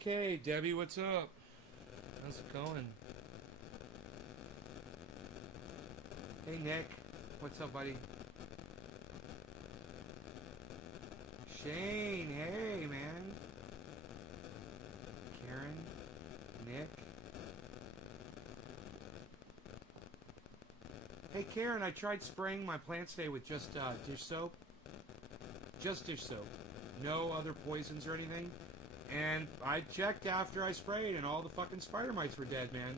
Okay, Debbie, what's up? How's it going? Hey, Nick. What's up, buddy? Shane, hey, man. Karen, Nick. Hey, Karen, I tried spraying my plants today with just dish soap. Just dish soap. No other poisons or anything. And I checked after I sprayed, and all the fucking spider mites were dead, man.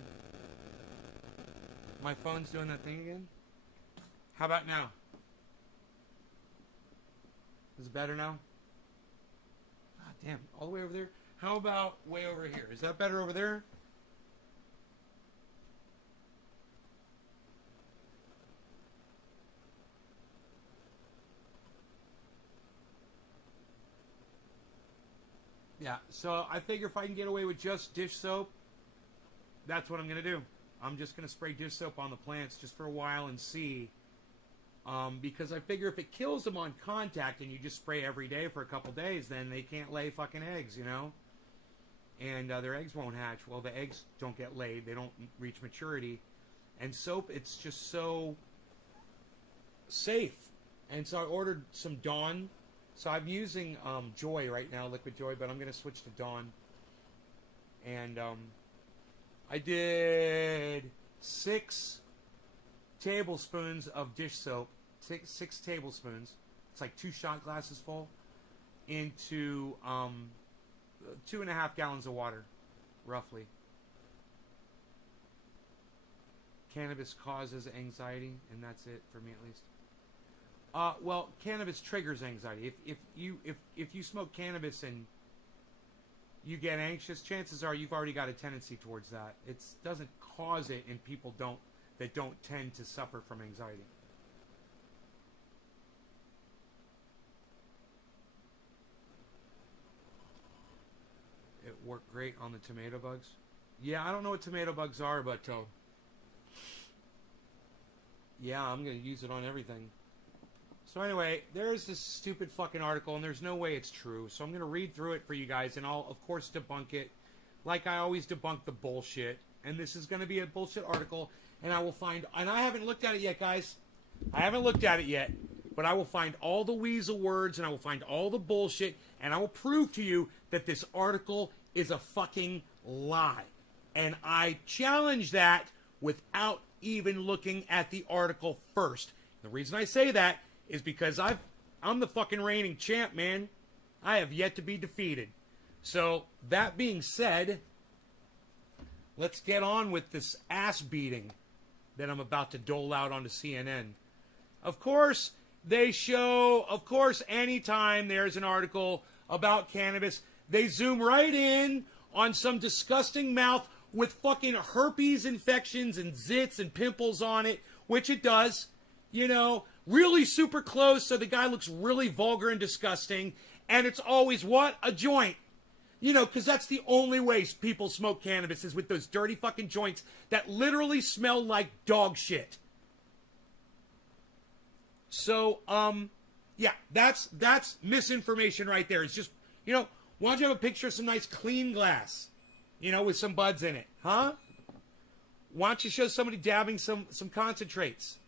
My phone's doing that thing again. How about now? Is it better now? God damn, all the way over there? How about way over here? Is that better over there? Yeah, so I figure if I can get away with just dish soap, that's what I'm going to do. I'm just going to spray dish soap on the plants just for a while and see. Because I figure if it kills them on contact and you just spray every day for a couple days, then they can't lay fucking eggs, you know? And their eggs won't hatch. Well, the eggs don't get laid. They don't reach maturity. And soap, it's just so safe. And so I ordered some Dawn. So I'm using Joy right now, Liquid Joy, but I'm going to switch to Dawn. And I did 6 tablespoons of dish soap, six tablespoons. It's like 2 shot glasses full into 2.5 gallons of water, roughly. Cannabis causes anxiety, and that's it for me at least. Well, cannabis triggers anxiety. If you smoke cannabis and you get anxious, chances are you've already got a tendency towards that. It doesn't cause it in people that don't tend to suffer from anxiety. It worked great on the tomato bugs. Yeah, I don't know what tomato bugs are, but yeah, I'm going to use it on everything. So anyway, there's this stupid fucking article, and there's no way it's true. So I'm going to read through it for you guys, and I'll, of course, debunk it. Like I always debunk the bullshit. And this is going to be a bullshit article, and I will find... And I haven't looked at it yet, guys. I haven't looked at it yet. But I will find all the weasel words, and I will find all the bullshit, and I will prove to you that this article is a fucking lie. And I challenge that without even looking at the article first. The reason I say that is because I'm the fucking reigning champ, man. I have yet to be defeated. So, that being said, let's get on with this ass beating that I'm about to dole out onto CNN. Of course, they show, anytime there's an article about cannabis, they zoom right in on some disgusting mouth with fucking herpes infections and zits and pimples on it, which it does, you know, really super close, so the guy looks really vulgar and disgusting, and it's always, what? A joint. You know, because that's the only way people smoke cannabis is with those dirty fucking joints that literally smell like dog shit. So, yeah, that's misinformation right there. It's just, you know, why don't you have a picture of some nice clean glass, you know, with some buds in it, huh? Why don't you show somebody dabbing some concentrates?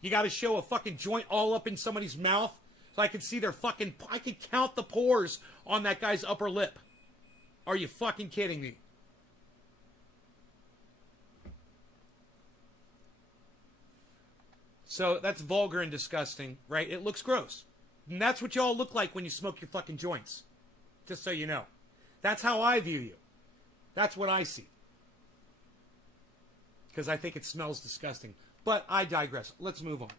You got to show a fucking joint all up in somebody's mouth so I can see their fucking... I can count the pores on that guy's upper lip. Are you fucking kidding me? So that's vulgar and disgusting, right? It looks gross. And that's what y'all look like when you smoke your fucking joints. Just so you know. That's how I view you. That's what I see. Because I think it smells disgusting. But I digress. Let's move on.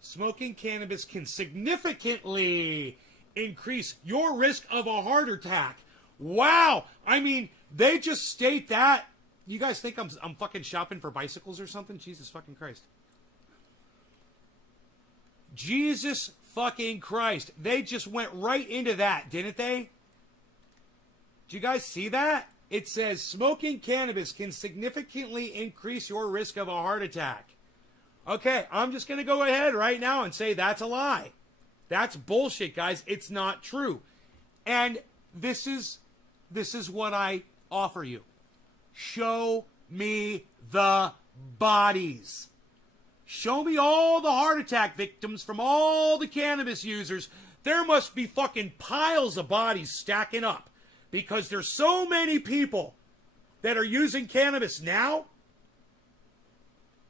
Smoking cannabis can significantly increase your risk of a heart attack. Wow. I mean, they just state that. You guys think I'm fucking shopping for bicycles or something? Jesus fucking Christ. Jesus fucking Christ. They just went right into that, didn't they? Did you guys see that? It says smoking cannabis can significantly increase your risk of a heart attack. Okay, I'm just going to go ahead right now and say that's a lie. That's bullshit, guys. It's not true. And this is what I offer you. Show me the bodies. Show me all the heart attack victims from all the cannabis users. There must be fucking piles of bodies stacking up because there's so many people that are using cannabis now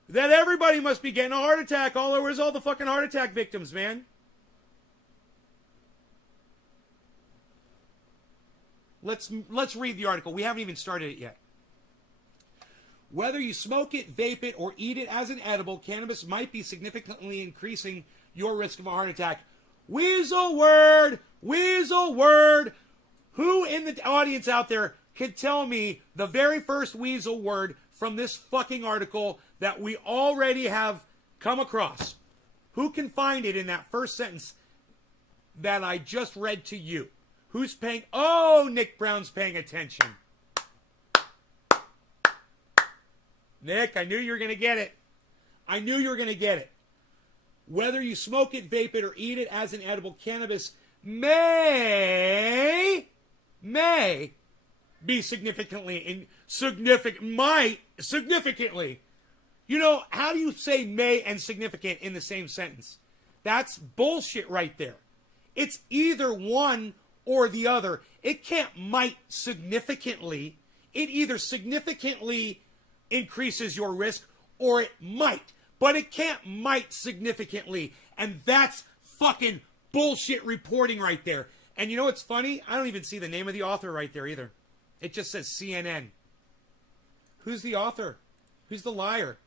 that everybody must be getting a heart attack all over. Where's all the fucking heart attack victims, man? Let's read the article. We haven't even started it yet. Whether you smoke it, vape it, or eat it as an edible, cannabis might be significantly increasing your risk of a heart attack. Weasel word! Weasel word! Who in the audience out there can tell me the very first weasel word from this fucking article that we already have come across? Who can find it in that first sentence that I just read to you? Who's paying? Oh, Nick Brown's paying attention. Nick, I knew you were going to get it. I knew you were going to get it. Whether you smoke it, vape it, or eat it as an edible, cannabis may be significantly. You know, how do you say may and significant in the same sentence? That's bullshit right there. It's either one or the other. It can't might significantly. It either significantly increases your risk or it might. But it can't might significantly. And that's fucking bullshit reporting right there. And you know what's funny? I don't even see the name of the author right there either. It just says CNN. Who's the author? Who's the liar?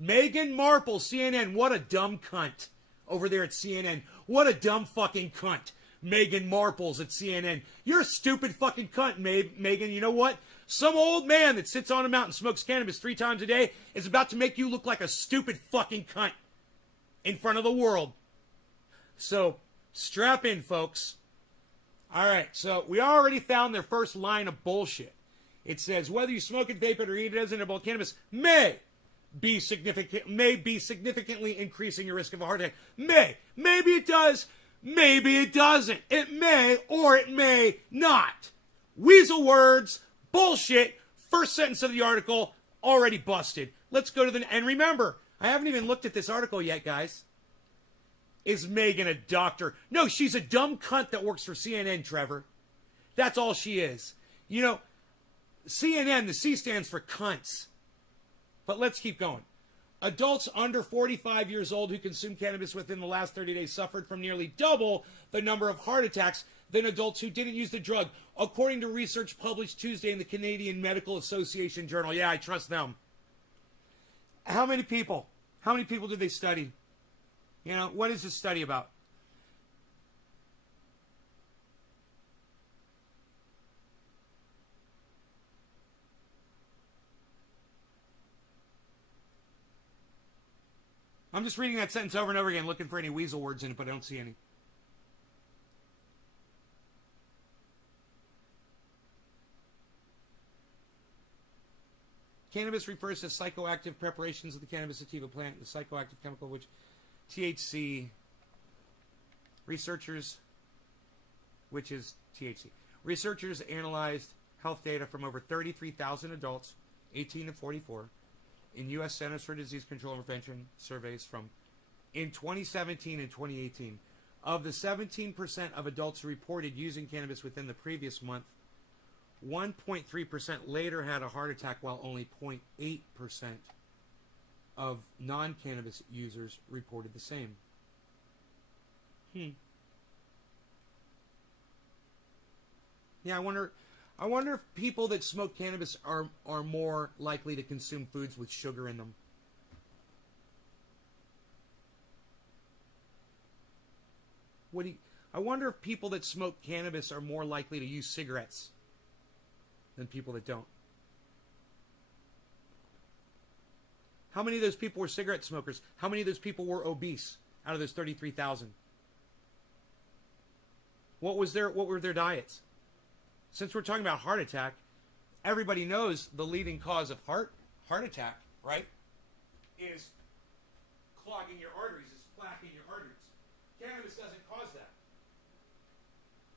Meghan Markle, CNN. What a dumb cunt over there at CNN. What a dumb fucking cunt. Meghan Markle's at CNN. You're a stupid fucking cunt, Meghan. You know what? Some old man that sits on a mountain and smokes cannabis 3 times a day is about to make you look like a stupid fucking cunt in front of the world. So, strap in, folks. All right, so we already found their first line of bullshit. It says, whether you smoke it, vape it, or eat it as an edible, cannabis may be significantly increasing your risk of a heart attack. May. Maybe it does. Maybe it doesn't. It may or it may not. Weasel words. Bullshit. First sentence of the article already busted. Let's go to the... And remember, I haven't even looked at this article yet, guys. Is Megan a doctor? No, she's a dumb cunt that works for CNN, Trevor. That's all she is. You know, CNN, the C stands for cunts. But let's keep going. Adults under 45 years old who consumed cannabis within the last 30 days suffered from nearly double the number of heart attacks than adults who didn't use the drug, according to research published Tuesday in the Canadian Medical Association Journal. Yeah, I trust them. How many people? How many people did they study? You know, what is this study about? I'm just reading that sentence over and over again, looking for any weasel words in it, but I don't see any. Cannabis refers to psychoactive preparations of the cannabis sativa plant, the psychoactive chemical which THC researchers, which is THC. Researchers analyzed health data from over 33,000 adults, 18 to 44, in U.S. Centers for Disease Control and Prevention surveys from in 2017 and 2018. Of the 17% of adults who reported using cannabis within the previous month, 1.3% later had a heart attack, while only 0.8% of non-cannabis users reported the same. Yeah, I wonder if people that smoke cannabis are more likely to consume foods with sugar in them. I wonder if people that smoke cannabis are more likely to use cigarettes than people that don't. How many of those people were cigarette smokers? How many of those people were obese out of those 33,000? What were their diets? Since we're talking about heart attack, everybody knows the leading cause of heart attack, right? Is clogging your arteries, is plaque in your arteries. Cannabis doesn't cause that.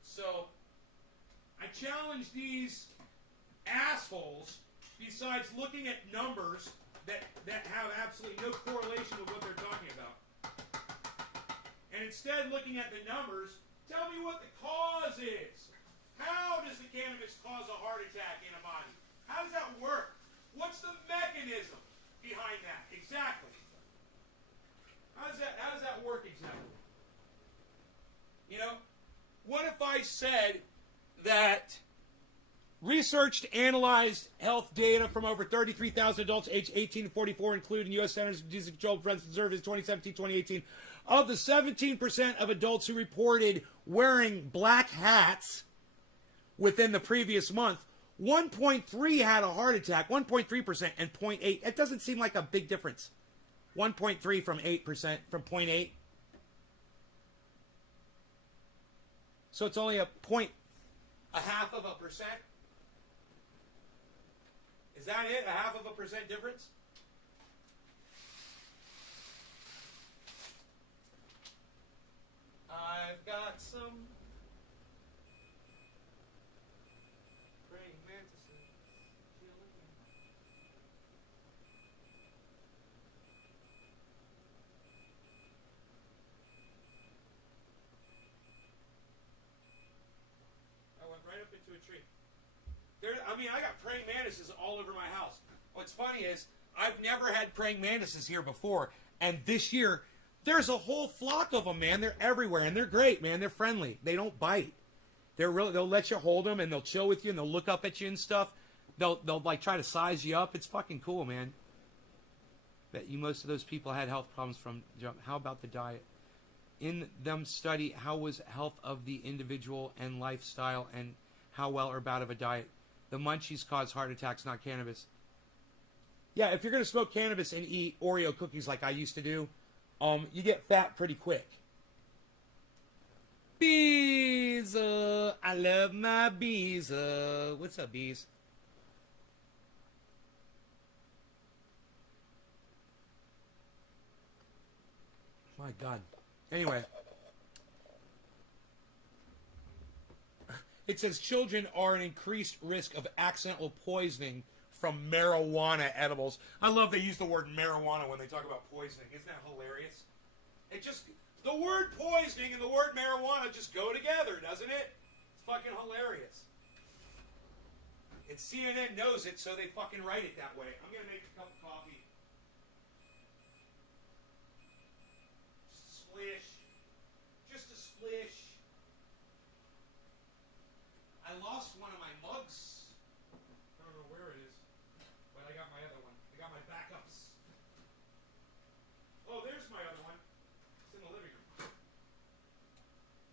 So I challenge these assholes, besides looking at numbers that have absolutely no correlation with what they're talking about, and instead looking at the numbers, tell me what the cause is. How does the cannabis cause a heart attack in a body? How does that work? What's the mechanism behind that? Exactly. How does that work exactly? You know, what if I said that researched, analyzed health data from over 33,000 adults aged 18 to 44, including U.S. Centers for Disease Control Prevention Service 2017-2018, of the 17% of adults who reported wearing black hats within the previous month, 1.3 had a heart attack, 1.3%, and 0.8. It doesn't seem like a big difference. 1.3 from 8%, from 0.8. So it's only a half of a percent. Is that it? A half of a percent difference? I've got some praying mantises. I went right up into a tree. I got praying mantises all over my house. What's funny is I've never had praying mantises here before, and this year there's a whole flock of them, man. They're everywhere, and they're great, man. They're friendly. They don't bite. They'll let you hold them, and they'll chill with you, and they'll look up at you and stuff. They'll like try to size you up. It's fucking cool, man. Bet you most of those people had health problems from jump. How about the diet? In them study how was health of the individual and lifestyle, and how well or bad of a diet. The munchies cause heart attacks, not cannabis. Yeah, if you're going to smoke cannabis and eat Oreo cookies like I used to do, you get fat pretty quick. Bees, I love my bees. What's up, bees? My God. Anyway. It says children are an increased risk of accidental poisoning from marijuana edibles. I love they use the word marijuana when they talk about poisoning. Isn't that hilarious? The word poisoning and the word marijuana just go together, doesn't it? It's fucking hilarious. And CNN knows it, so they fucking write it that way. I'm going to make a cup of coffee. Just a splish. Just a splish. I lost one of my mugs. I don't know where it is, but I got my other one. I got my backups. Oh, there's my other one. It's in the living room.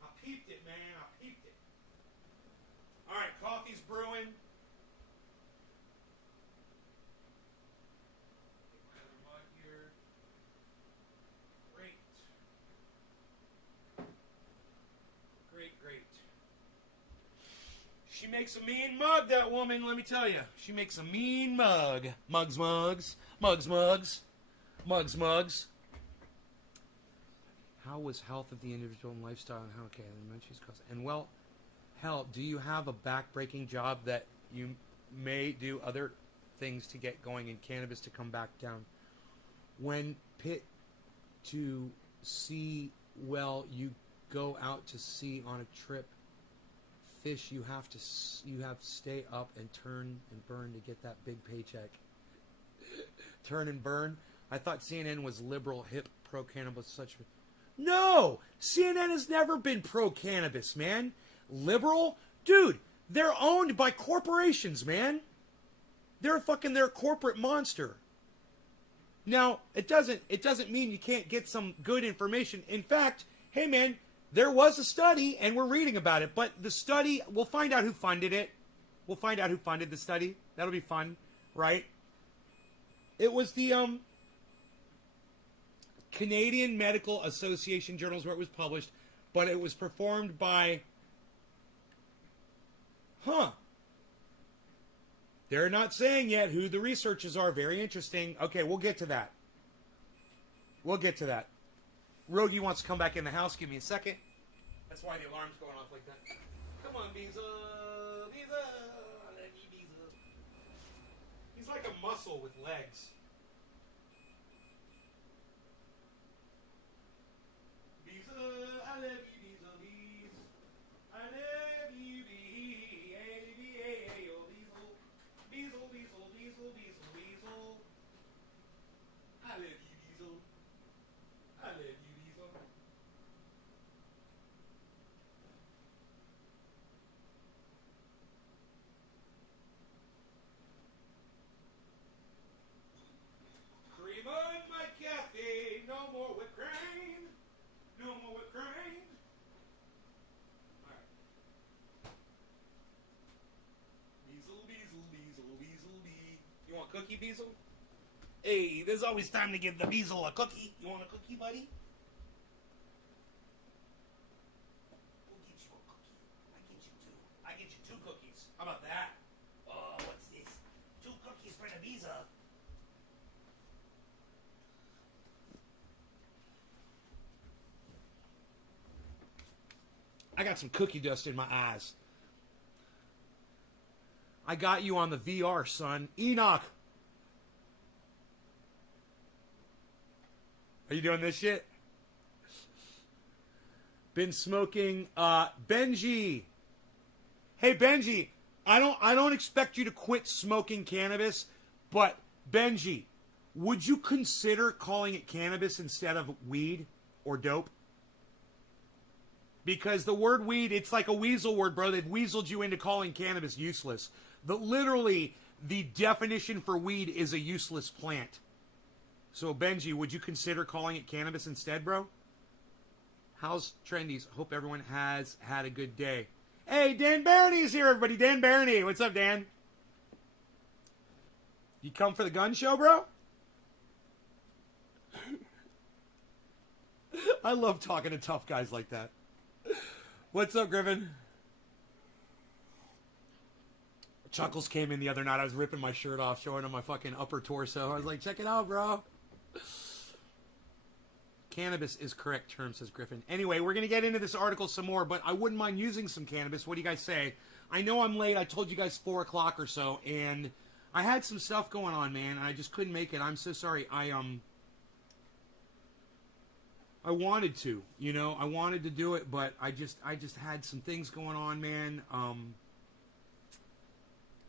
I peeped it, man. I peeped it. All right, coffee's brewing. Get my other mug here. Great. Great, great. She makes a mean mug, that woman, let me tell you. She makes a mean mug. Mugs, mugs. Mugs, mugs. Mugs, mugs. How was health of the individual and lifestyle and how, okay, and she's caused, and well, hell, do you have a back-breaking job that you may do other things to get going in cannabis to come back down? When pit to sea, well, you go out to sea on a trip, fish, you have to stay up and turn and burn to get that big paycheck. Turn and burn. I thought CNN was liberal, hip, pro-cannabis, such. No! CNN has never been pro-cannabis, man. Liberal? Dude, they're owned by corporations, man. They're a corporate monster. Now, it doesn't mean you can't get some good information. In fact, hey, man, there was a study, and we're reading about it, but the study, we'll find out who funded it. We'll find out who funded the study. That'll be fun, right? It was the Canadian Medical Association journals where it was published, but it was performed by... They're not saying yet who the researchers are. Very interesting. Okay, we'll get to that. We'll get to that. Rogie wants to come back in the house. Give me a second. That's why the alarm's going off like that. Come on, bees up. Ibiza. I love you, Ibiza. He's like a muscle with legs. Ibiza, I love you, Ibiza, Ibiza. I love you, Ibiza, Ibiza, Ibiza, Ibiza. I love you, Ibiza. I love you, Ibiza. Cream on my cafe, no more whipped cream. No more whipped cream. Alright. Beazle, Beazle, Beazle, Beazle, Bee. You want cookie, Beazle? Hey, there's always time to give the Beazle a cookie. You want a cookie, buddy? We'll get you a cookie. I get you two cookies. How about that? Oh, what's this? 2 cookies for the Beazle. I got some cookie dust in my eyes. I got you on the VR, son. Enoch. Are you doing this shit? Been smoking Benji. Hey Benji, I don't expect you to quit smoking cannabis, but Benji, would you consider calling it cannabis instead of weed or dope? Because the word weed, it's like a weasel word, bro. They've weaseled you into calling cannabis useless. Literally, the definition for weed is a useless plant. So, Benji, would you consider calling it cannabis instead, bro? How's Trendies? Hope everyone has had a good day. Hey, Dan Barney's here, everybody. Dan Barney. What's up, Dan? You come for the gun show, bro? I love talking to tough guys like that. What's up, Griffin? Chuckles came in the other night. I was ripping my shirt off, showing him my fucking upper torso. I was like, check it out, bro. Cannabis is correct term, says Griffin. Anyway, we're going to get into this article some more, but I wouldn't mind using some cannabis. What do you guys say? I know I'm late. I told you guys 4 o'clock or so, and I had some stuff going on, man, and I just couldn't make it. I'm so sorry. I wanted to, you know, I wanted to do it, but I just had some things going on, man.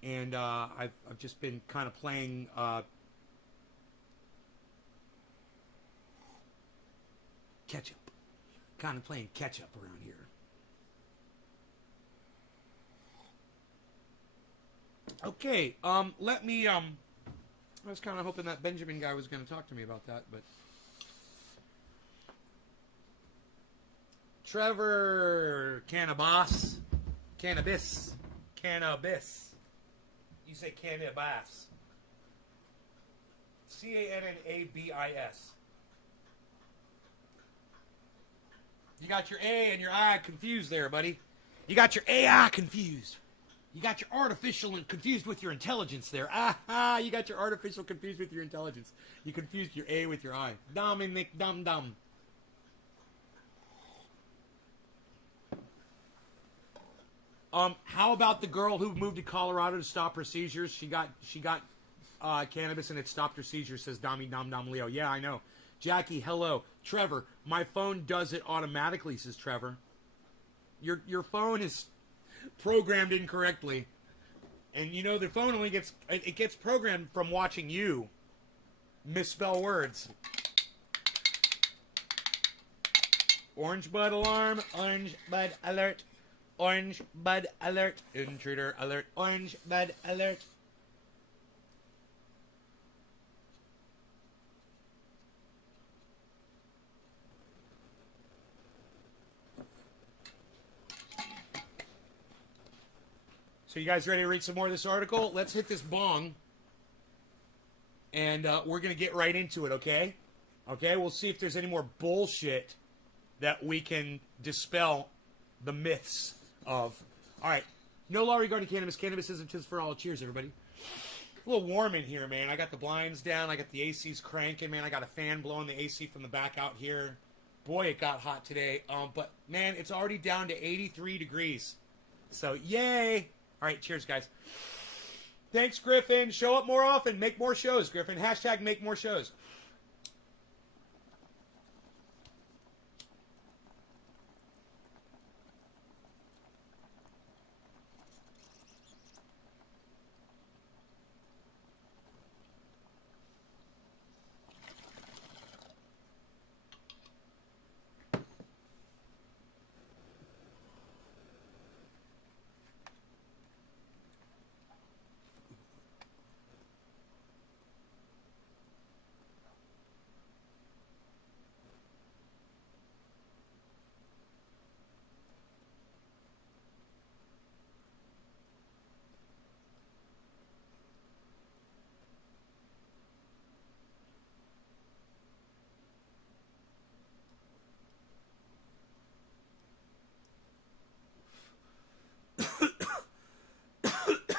And I've just been kind of playing catch up, kind of playing catch up around here. Okay, let me. I was kind of hoping that Benjamin guy was going to talk to me about that, but. Trevor Cannabis. You say cannabis. Cannabis. You got your A and your I confused there, buddy. You got your AI confused. You got your artificial and confused with your intelligence there. You got your artificial confused with your intelligence. You confused your A with your I. Dominic Dum Dum. How about the girl who moved to Colorado to stop her seizures? She got cannabis and it stopped her seizures, says Dami Dom Dom Leo. Yeah, I know. Jackie, hello. Trevor, my phone does it automatically, says Trevor. Your phone is programmed incorrectly. And you know the phone only gets programmed from watching you misspell words. Orange bud alarm, orange bud alert. Orange bud alert. Intruder alert. Orange bud alert. So you guys ready to read some more of this article? Let's hit this bong. And we're going to get right into it, okay? Okay, we'll see if there's any more bullshit that we can dispel the myths of. All right. No law regarding cannabis. Cannabis isn't just for all. Cheers, everybody. A little warm in here, man. I got the blinds down. I got the ACs cranking, man. I got a fan blowing the AC from the back out here. Boy, it got hot today. But, man, it's already down to 83 degrees. So, yay. All right, cheers, guys. Thanks, Griffin. Show up more often. Make more shows, Griffin. Hashtag make more shows.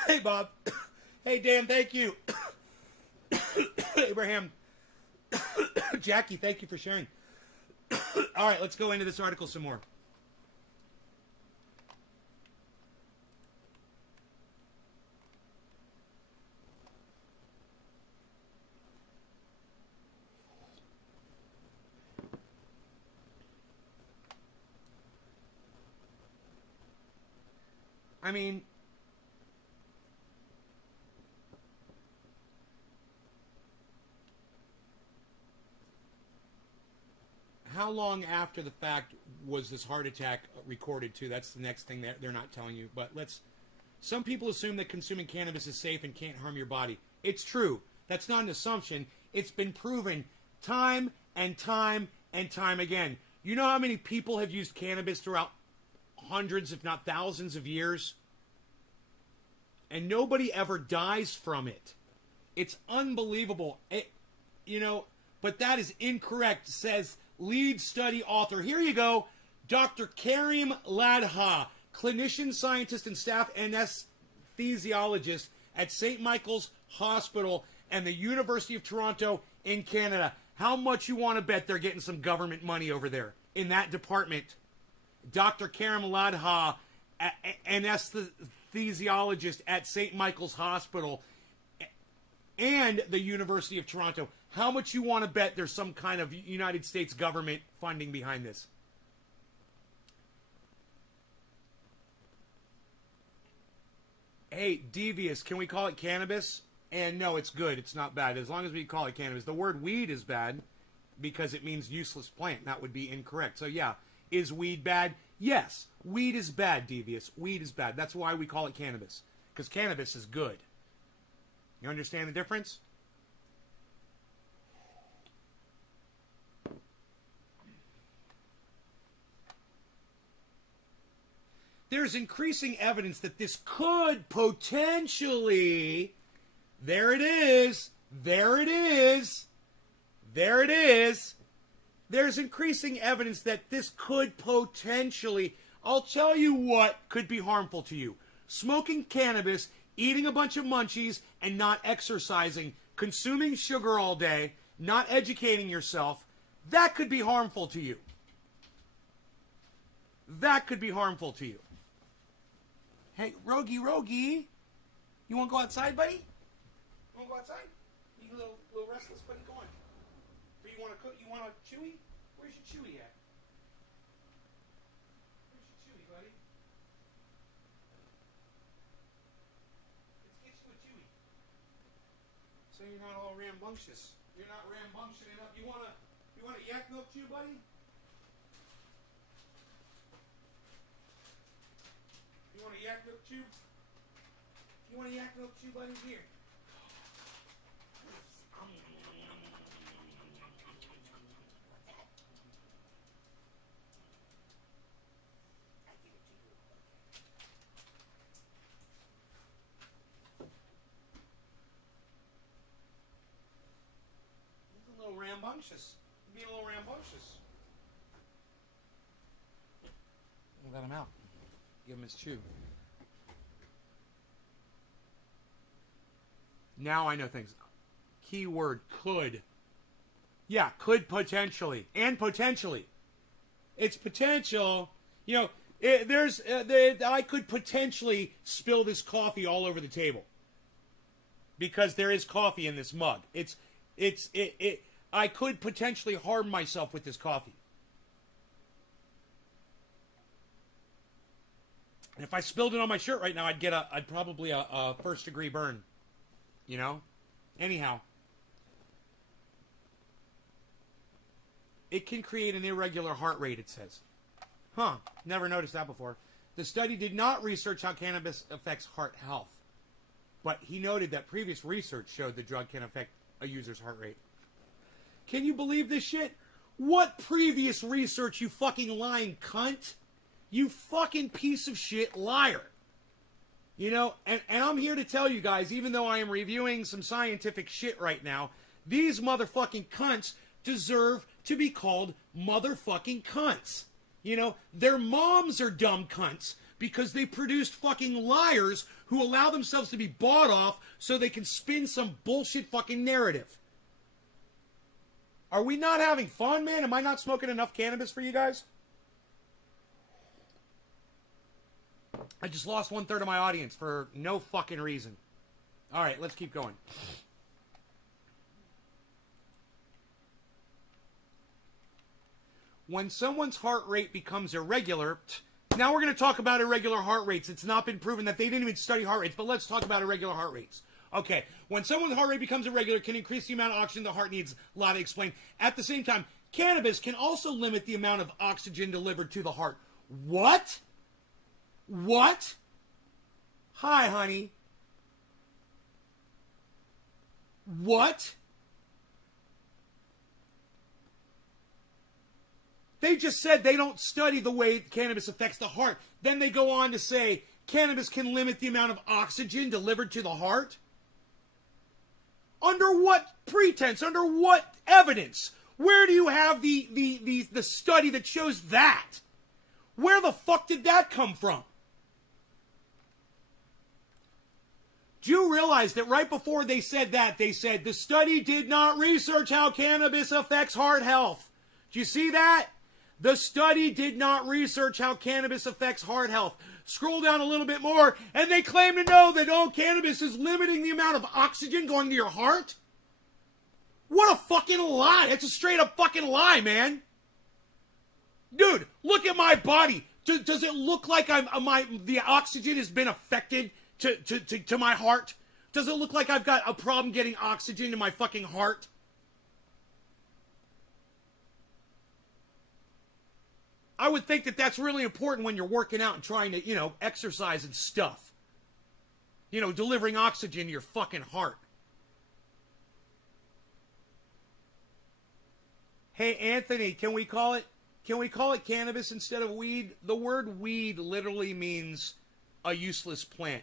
Hey, Bob. Hey, Dan, thank you. Abraham. Jackie, thank you for sharing. All right, let's go into this article some more. I mean, how long after the fact was this heart attack recorded too? That's the next thing that they're not telling you. But some people assume that consuming cannabis is safe and can't harm your body. It's true. That's not an assumption. It's been proven time and time and time again. You know how many people have used cannabis throughout hundreds, if not thousands of years? And nobody ever dies from it. It's unbelievable. But that is incorrect, says lead study author. Here you go. Dr. Karim Ladha, clinician, scientist, and staff anesthesiologist at St. Michael's Hospital and the University of Toronto in Canada. How much you want to bet they're getting some government money over there in that department? Dr. Karim Ladha, anesthesiologist at St. Michael's Hospital and the University of Toronto. How much you want to bet there's some kind of United States government funding behind this? Hey, devious, can we call it cannabis? And no, it's good. It's not bad. As long as we call it cannabis. The word weed is bad because it means useless plant. That would be incorrect. So yeah, is weed bad? Yes, weed is bad, devious. Weed is bad. That's why we call it cannabis. Because cannabis is good. You understand the difference? There's increasing evidence that this could potentially... There it is. There it is. There it is. There's increasing evidence that this could potentially... I'll tell you what could be harmful to you. Smoking cannabis, eating a bunch of munchies, and not exercising, consuming sugar all day, not educating yourself, that could be harmful to you. That could be harmful to you. Hey, Rogie, you want to go outside, buddy? You want to go outside? You a little restless, buddy? Go on. Or you want to cook? You want a chewy? Where's your chewy at? Where's your chewy, buddy? Let's get you a chewy. So you're not all rambunctious. You're not rambunctious enough. You want a yak milk chew, buddy? You want a yak milk chew? You want a yak milk chew, buddy? Here. He's a little rambunctious. He's being a little rambunctious. Let him out. Give him his chew. Now I know things. Keyword could. Yeah, could potentially. And potentially. It's potential. You know, I could potentially spill this coffee all over the table because there is coffee in this mug. I could potentially harm myself with this coffee. And if I spilled it on my shirt right now, I'd probably a first degree burn. You know? Anyhow. It can create an irregular heart rate, it says. Huh, never noticed that before. The study did not research how cannabis affects heart health. But he noted that previous research showed the drug can affect a user's heart rate. Can you believe this shit? What previous research, you fucking lying cunt? You fucking piece of shit liar. You know, and I'm here to tell you guys, even though I am reviewing some scientific shit right now, these motherfucking cunts deserve to be called motherfucking cunts. You know, their moms are dumb cunts because they produced fucking liars who allow themselves to be bought off so they can spin some bullshit fucking narrative. Are we not having fun, man? Am I not smoking enough cannabis for you guys? I just lost 1/3 of my audience for no fucking reason. All right, let's keep going. When someone's heart rate becomes irregular, now we're going to talk about irregular heart rates. It's not been proven that they didn't even study heart rates, but let's talk about irregular heart rates. Okay, when someone's heart rate becomes irregular, it can increase the amount of oxygen the heart needs. A lot to explain. At the same time, cannabis can also limit the amount of oxygen delivered to the heart. What? What? Hi, honey. What? They just said they don't study the way cannabis affects the heart. Then they go on to say cannabis can limit the amount of oxygen delivered to the heart? Under what pretense? Under what evidence? Where do you have the study that shows that? Where the fuck did that come from? Do you realize that right before they said that, they said the study did not research how cannabis affects heart health? Do you see that? The study did not research how cannabis affects heart health. Scroll down a little bit more, and they claim to know that, oh, cannabis is limiting the amount of oxygen going to your heart? What a fucking lie. That's a straight up fucking lie, man. Dude, look at my body. Does it look like the oxygen has been affected to my heart? Does it look like I've got a problem getting oxygen to my fucking heart? I would think that that's really important when you're working out and trying to, you know, exercise and stuff. You know, delivering oxygen to your fucking heart. Hey, Anthony, can we call it cannabis instead of weed? The word weed literally means a useless plant.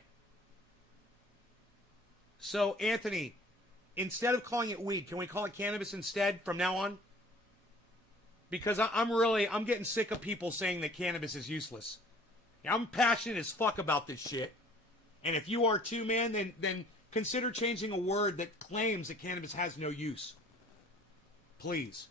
So, Anthony, instead of calling it weed, can we call it cannabis instead from now on? Because I'm getting sick of people saying that cannabis is useless. I'm passionate as fuck about this shit. And if you are too, man, then consider changing a word that claims that cannabis has no use. Please.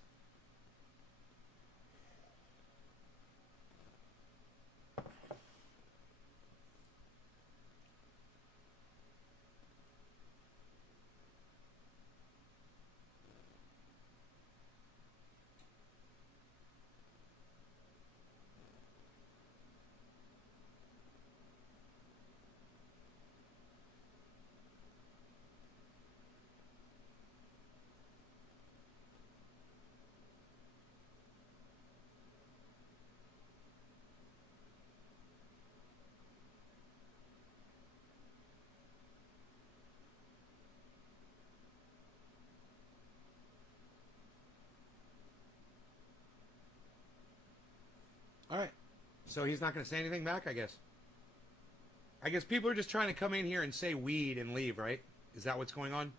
All right. So he's not going to say anything back, I guess. I guess people are just trying to come in here and say weed and leave, right? Is that what's going on?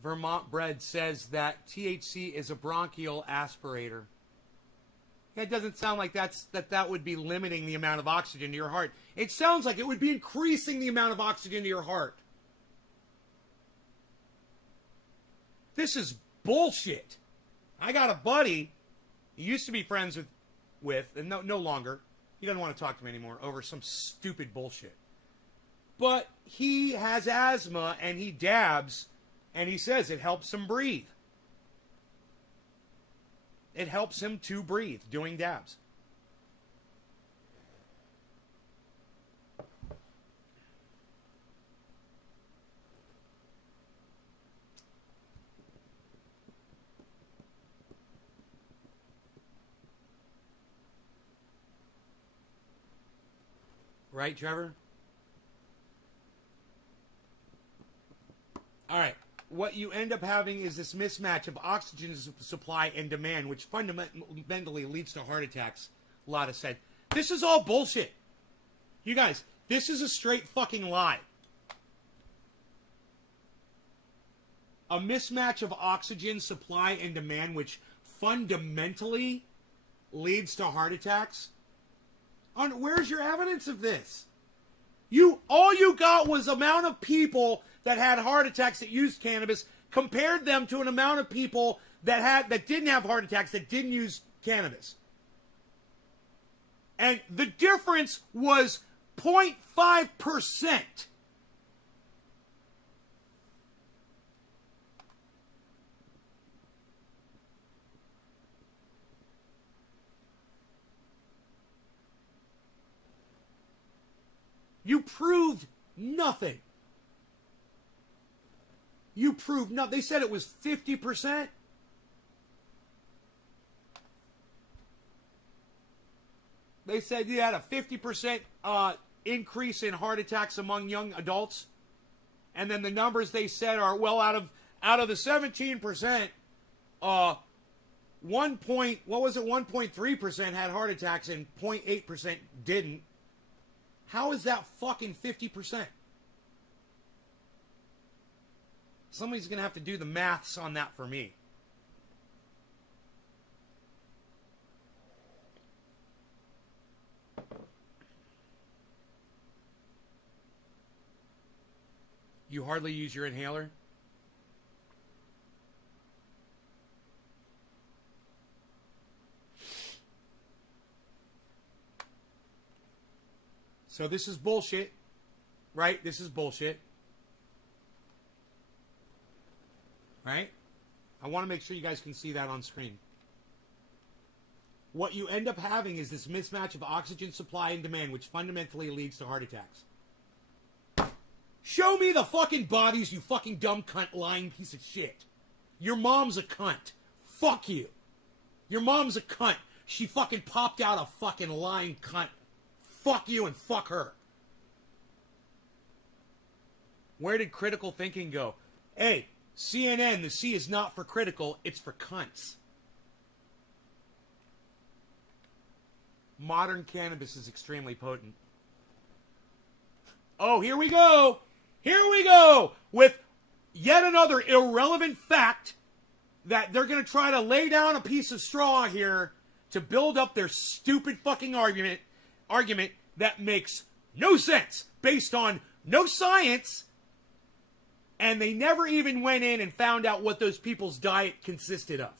Vermont Bread says that THC is a bronchial aspirator. It doesn't sound like that would be limiting the amount of oxygen to your heart. It sounds like it would be increasing the amount of oxygen to your heart. This is bullshit. I got a buddy he used to be friends with and no longer. He doesn't want to talk to me anymore over some stupid bullshit. But he has asthma and he dabs and he says it helps him breathe. It helps him to breathe doing dabs. Right, Trevor? All right. What you end up having is this mismatch of oxygen supply and demand, which fundamentally leads to heart attacks, Lotta said. This is all bullshit. You guys, this is a straight fucking lie. A mismatch of oxygen supply and demand, which fundamentally leads to heart attacks. Where's your evidence of this? All you got was amount of people that had heart attacks that used cannabis, compared them to an amount of people that didn't have heart attacks that didn't use cannabis. And the difference was 0.5%. You proved nothing. You proved nothing. They said it was 50%. They said you had a 50% increase in heart attacks among young adults. And then the numbers they said are, well, out of the 17%, 1.3% had heart attacks and 0.8% didn't. How is that fucking 50%? Somebody's going to have to do the maths on that for me. You hardly use your inhaler? So this is bullshit, right? This is bullshit. Right? I want to make sure you guys can see that on screen. What you end up having is this mismatch of oxygen supply and demand, which fundamentally leads to heart attacks. Show me the fucking bodies, you fucking dumb cunt lying piece of shit. Your mom's a cunt. Fuck you. Your mom's a cunt. She fucking popped out a fucking lying cunt. Fuck you and fuck her. Where did critical thinking go? Hey, CNN, the C is not for critical, it's for cunts. Modern cannabis is extremely potent. Oh, here we go. Here we go with yet another irrelevant fact that they're going to try to lay down a piece of straw here to build up their stupid fucking argument that makes no sense based on no science, and they never even went in and found out what those people's diet consisted of.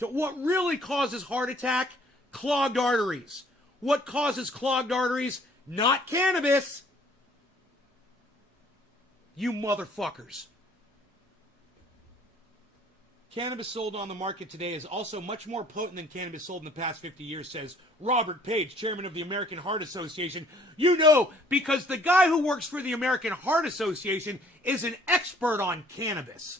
What really causes heart attack? Clogged arteries. What causes clogged arteries? Not cannabis. You motherfuckers. Cannabis sold on the market today is also much more potent than cannabis sold in the past 50 years, says Robert Page, chairman of the American Heart Association. You know, because the guy who works for the American Heart Association is an expert on cannabis.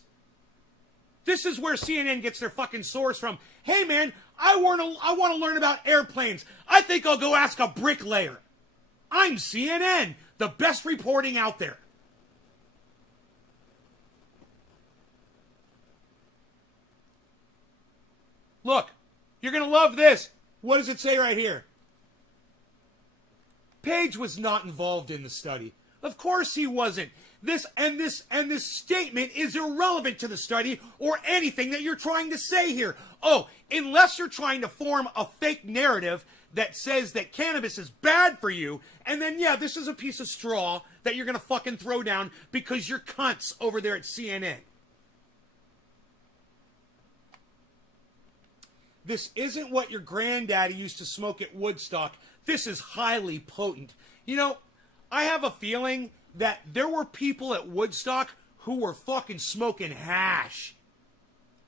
This is where CNN gets their fucking source from. Hey, man, I want to learn about airplanes. I think I'll go ask a bricklayer. I'm CNN, the best reporting out there. Look, you're going to love this. What does it say right here? Page was not involved in the study. Of course he wasn't. This statement is irrelevant to the study or anything that you're trying to say here. Oh, unless you're trying to form a fake narrative that says that cannabis is bad for you, and then, yeah, this is a piece of straw that you're going to fucking throw down because you're cunts over there at CNN. This isn't what your granddaddy used to smoke at Woodstock. This is highly potent. You know, I have a feeling that there were people at Woodstock who were fucking smoking hash.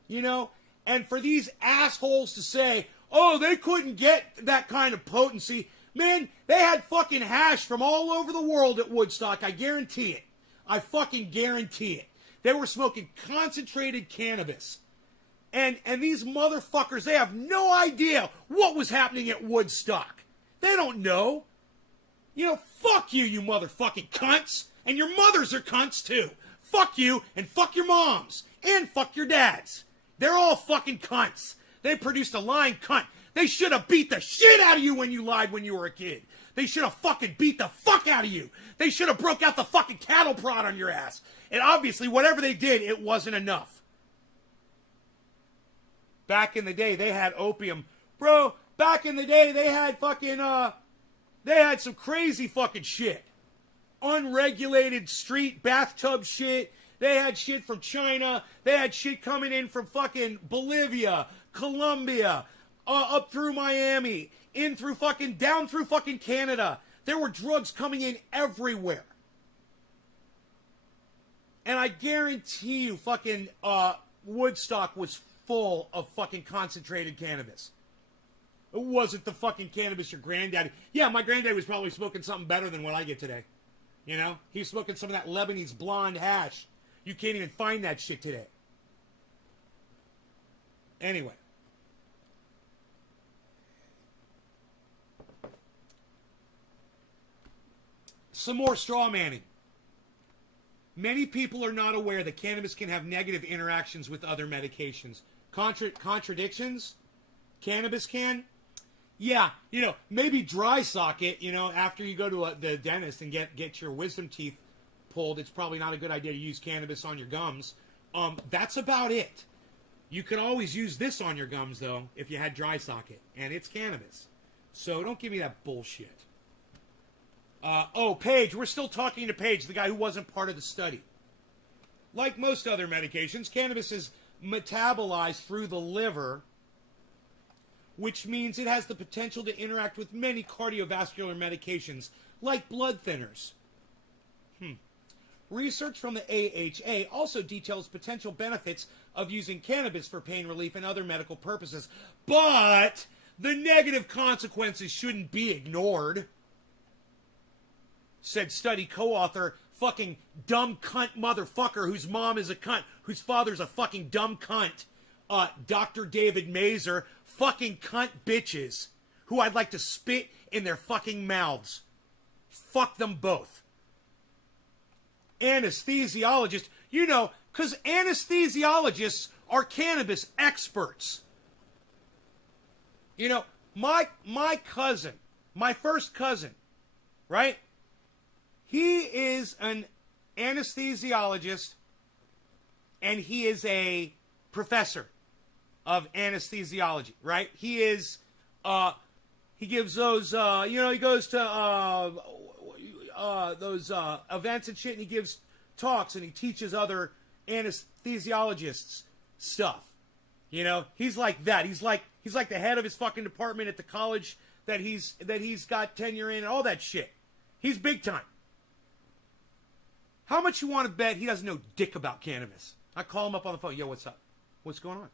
You know? And for these assholes to say, oh, they couldn't get that kind of potency. Man, they had fucking hash from all over the world at Woodstock. I guarantee it. I fucking guarantee it. They were smoking concentrated cannabis. And these motherfuckers, they have no idea what was happening at Woodstock. They don't know. You know, fuck you, you motherfucking cunts. And your mothers are cunts, too. Fuck you, and fuck your moms. And fuck your dads. They're all fucking cunts. They produced a lying cunt. They should have beat the shit out of you when you lied when you were a kid. They should have fucking beat the fuck out of you. They should have broke out the fucking cattle prod on your ass. And obviously, whatever they did, it wasn't enough. Back in the day, they had opium. Bro, back in the day, they had fucking, they had some crazy fucking shit. Unregulated street bathtub shit. They had shit from China. They had shit coming in from fucking Bolivia, Colombia, up through Miami, in through fucking, down through fucking Canada. There were drugs coming in everywhere. And I guarantee you fucking Woodstock was full of fucking concentrated cannabis. It wasn't the fucking cannabis your granddaddy. Yeah, my granddaddy was probably smoking something better than what I get today. You know? He's smoking some of that Lebanese blonde hash. You can't even find that shit today. Anyway. Some more straw manning. Many people are not aware that cannabis can have negative interactions with other medications. Contradictions? Cannabis can? Yeah, you know, maybe dry socket, you know, after you go to the dentist and get your wisdom teeth pulled, it's probably not a good idea to use cannabis on your gums. That's about it. You could always use this on your gums, though, if you had dry socket, and it's cannabis. So don't give me that bullshit. Paige, we're still talking to Paige, the guy who wasn't part of the study. Like most other medications, cannabis is metabolized through the liver, which means it has the potential to interact with many cardiovascular medications, like blood thinners. Research from the AHA also details potential benefits of using cannabis for pain relief and other medical purposes. But the negative consequences shouldn't be ignored, said study co-author, fucking dumb cunt motherfucker whose mom is a cunt, whose father's a fucking dumb cunt, Dr. David Mazer, fucking cunt bitches, who I'd like to spit in their fucking mouths. Fuck them both. Anesthesiologist, you know, because anesthesiologists are cannabis experts. You know, my cousin, my first cousin, right? He is an anesthesiologist, and he is a professor of anesthesiology, right? He is, he gives those, you know, he goes to those events and shit, and he gives talks, and he teaches other anesthesiologists stuff. You know, he's like that. He's like the head of his fucking department at the college that he's got tenure in, and all that shit. He's big time. How much you want to bet he doesn't know dick about cannabis? I call him up on the phone. Yo, what's up? What's going on?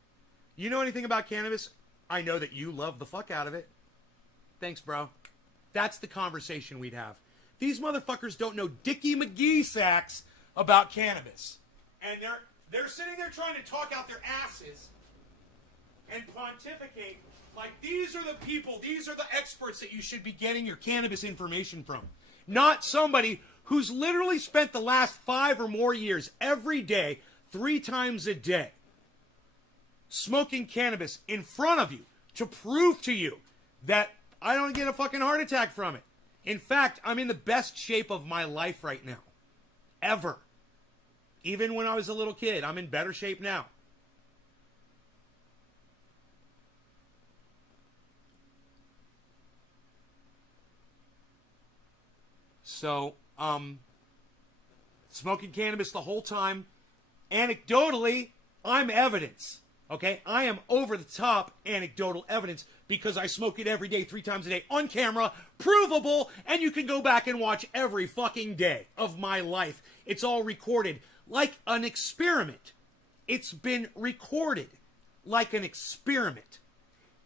You know anything about cannabis? I know that you love the fuck out of it. Thanks, bro. That's the conversation we'd have. These motherfuckers don't know Dickie McGee sacks about cannabis. And they're sitting there trying to talk out their asses and pontificate like these are the people, these are the experts that you should be getting your cannabis information from. Not somebody who's literally spent the last 5 or more years every day, 3 times a day, smoking cannabis in front of you to prove to you that I don't get a fucking heart attack from it. In fact, I'm in the best shape of my life right now. Ever. Even when I was a little kid, I'm in better shape now. So, smoking cannabis the whole time. Anecdotally, I'm evidence. Okay? I am over the top anecdotal evidence because I smoke it every day, 3 times a day, on camera, provable, and you can go back and watch every fucking day of my life. It's all recorded like an experiment. It's been recorded like an experiment.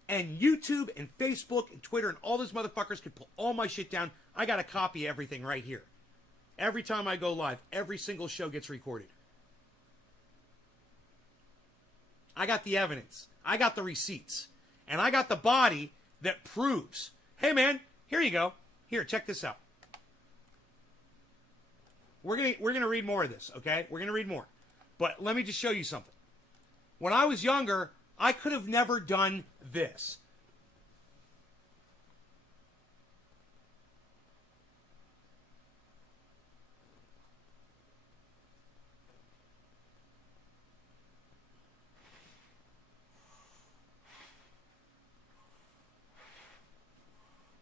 And YouTube and Facebook and Twitter and all those motherfuckers could pull all my shit down. I got a copy of everything right here. Every time I go live, every single show gets recorded. I got the evidence. I got the receipts. And I got the body that proves, hey man, here you go. Here, check this out. We're gonna read more of this, okay? We're gonna read more. But let me just show you something. When I was younger, I could have never done this.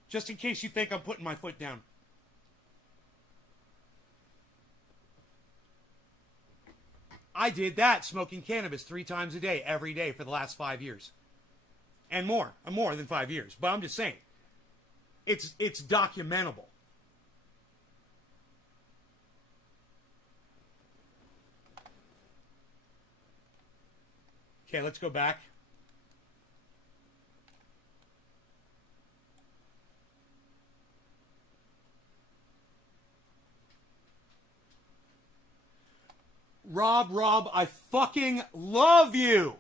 Just in case you think I'm putting my foot down. I did that, smoking cannabis 3 times a day, every day for the last 5 years. And more than 5 years. But I'm just saying, it's documentable. Okay, let's go back. Rob, I fucking love you.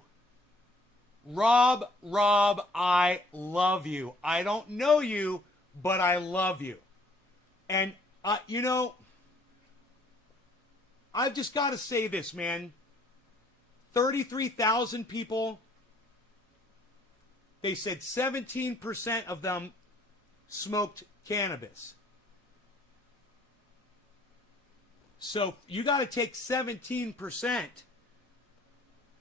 Rob, I love you. I don't know you, but I love you. And, you know, I've just got to say this, man. 33,000 people, they said 17% of them smoked cannabis. So you got to take 17%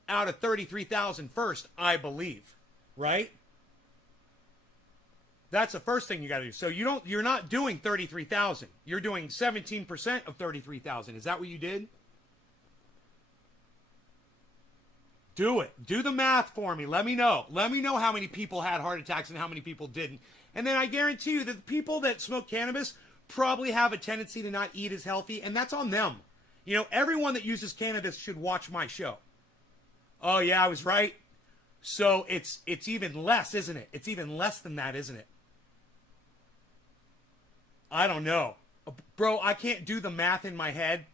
out of 33,000 first, I believe, right? That's the first thing you got to do. So you're not doing 33,000. You're doing 17% of 33,000. Is that what you did? Do it. Do the math for me. Let me know. Let me know how many people had heart attacks and how many people didn't. And then I guarantee you that the people that smoke cannabis probably have a tendency to not eat as healthy, and that's on them. You know, everyone that uses cannabis should watch my show. Oh yeah, I was right. So it's even less, isn't it? It's even less than that, isn't it? I don't know. Bro, I can't do the math in my head,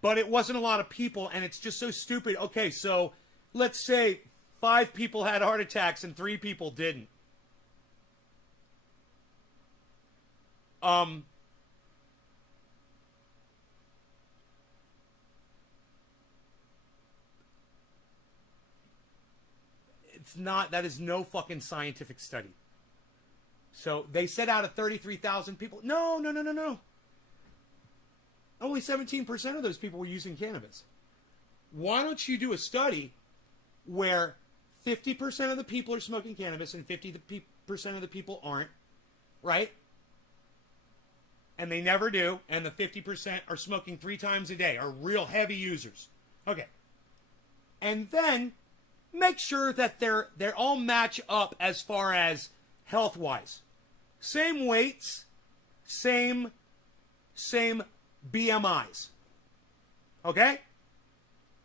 but it wasn't a lot of people, and it's just so stupid. Okay, so let's say 5 people had heart attacks and 3 people didn't. It's not, that is no fucking scientific study. So they said out of 33,000 people, no. Only 17% of those people were using cannabis. Why don't you do a study where 50% of the people are smoking cannabis and 50% of the people aren't, right? And they never do, and the 50% are smoking 3 times a day, are real heavy users. Okay. And then make sure that they're all match up as far as health-wise. Same weights, same BMIs. Okay?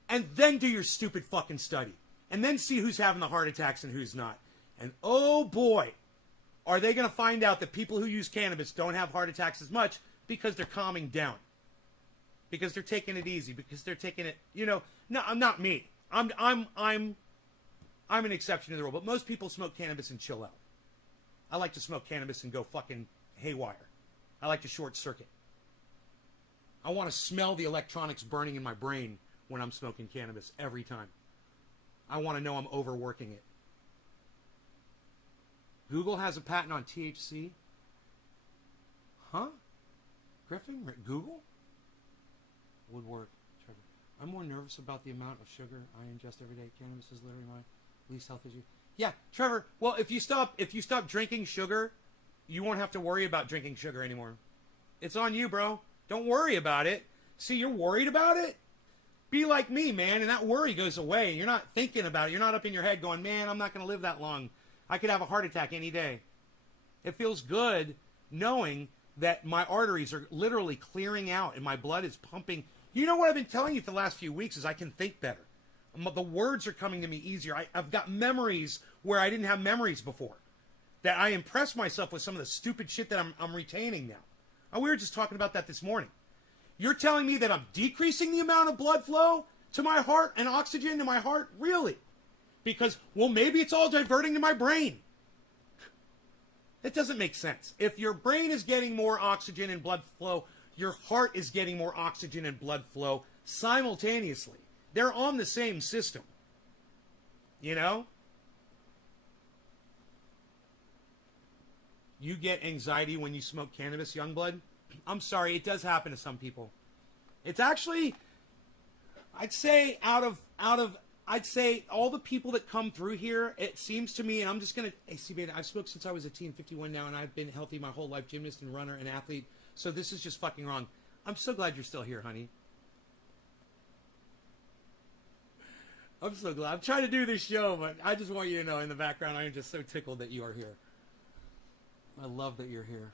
And then do your stupid fucking study. And then see who's having the heart attacks and who's not. And oh boy, are they going to find out that people who use cannabis don't have heart attacks as much because they're calming down. Because they're taking it easy. Because they're taking it, you know, no, I'm not me. I'm an exception to the rule. But most people smoke cannabis and chill out. I like to smoke cannabis and go fucking haywire. I like to short circuit. I want to smell the electronics burning in my brain when I'm smoking cannabis every time. I want to know I'm overworking it. Google has a patent on THC? Huh? Griffin? Google? Would work. Trevor. I'm more nervous about the amount of sugar I ingest every day. Cannabis is literally my least health issue. Yeah, Trevor, well, if you stop drinking sugar, you won't have to worry about drinking sugar anymore. It's on you, bro. Don't worry about it. See, you're worried about it? be like me, man, and that worry goes away. You're not thinking about it. You're not up in your head going, man, I'm not going to live that long. I could have a heart attack any day. It feels good knowing that my arteries are literally clearing out and my blood is pumping. You know what I've been telling you for the last few weeks is I can think better. The words are coming to me easier. I've got memories where I didn't have memories before. That I impress myself with some of the stupid shit that I'm retaining now. And we were just talking about that this morning. You're telling me that I'm decreasing the amount of blood flow to my heart and oxygen to my heart? Really? Because, well, maybe it's all diverting to my brain. It doesn't make sense. If your brain is getting more oxygen and blood flow, your heart is getting more oxygen and blood flow simultaneously. They're on the same system. You know? You get anxiety when you smoke cannabis, Youngblood? I'm sorry, it does happen to some people. It's actually, I'd say I'd say all the people that come through here, it seems to me, and I'm just going to, hey, see, man, I've smoked since I was a teen, 51 now, and I've been healthy my whole life, gymnast and runner and athlete, so this is just fucking wrong. I'm so glad you're still here, honey. I'm so glad. I'm trying to do this show, but I just want you to know in the background, I am just so tickled that you are here. I love that you're here.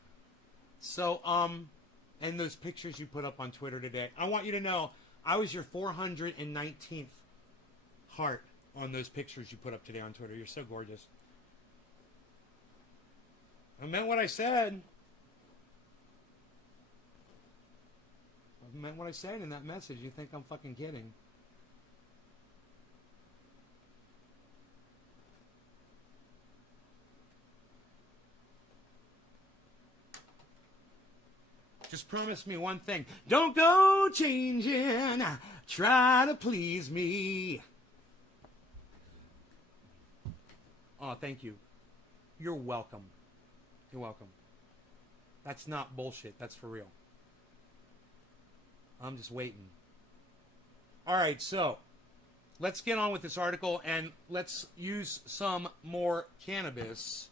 So, and those pictures you put up on Twitter today, I want you to know, I was your 419th heart on those pictures you put up today on Twitter. You're so gorgeous. I meant what I said. I meant what I said in that message. You think I'm fucking kidding. Just promise me one thing. Don't go changing. Try to please me. Oh, thank you. You're welcome. You're welcome. That's not bullshit. That's for real. I'm just waiting. All right, so let's get on with this article and let's use some more cannabis.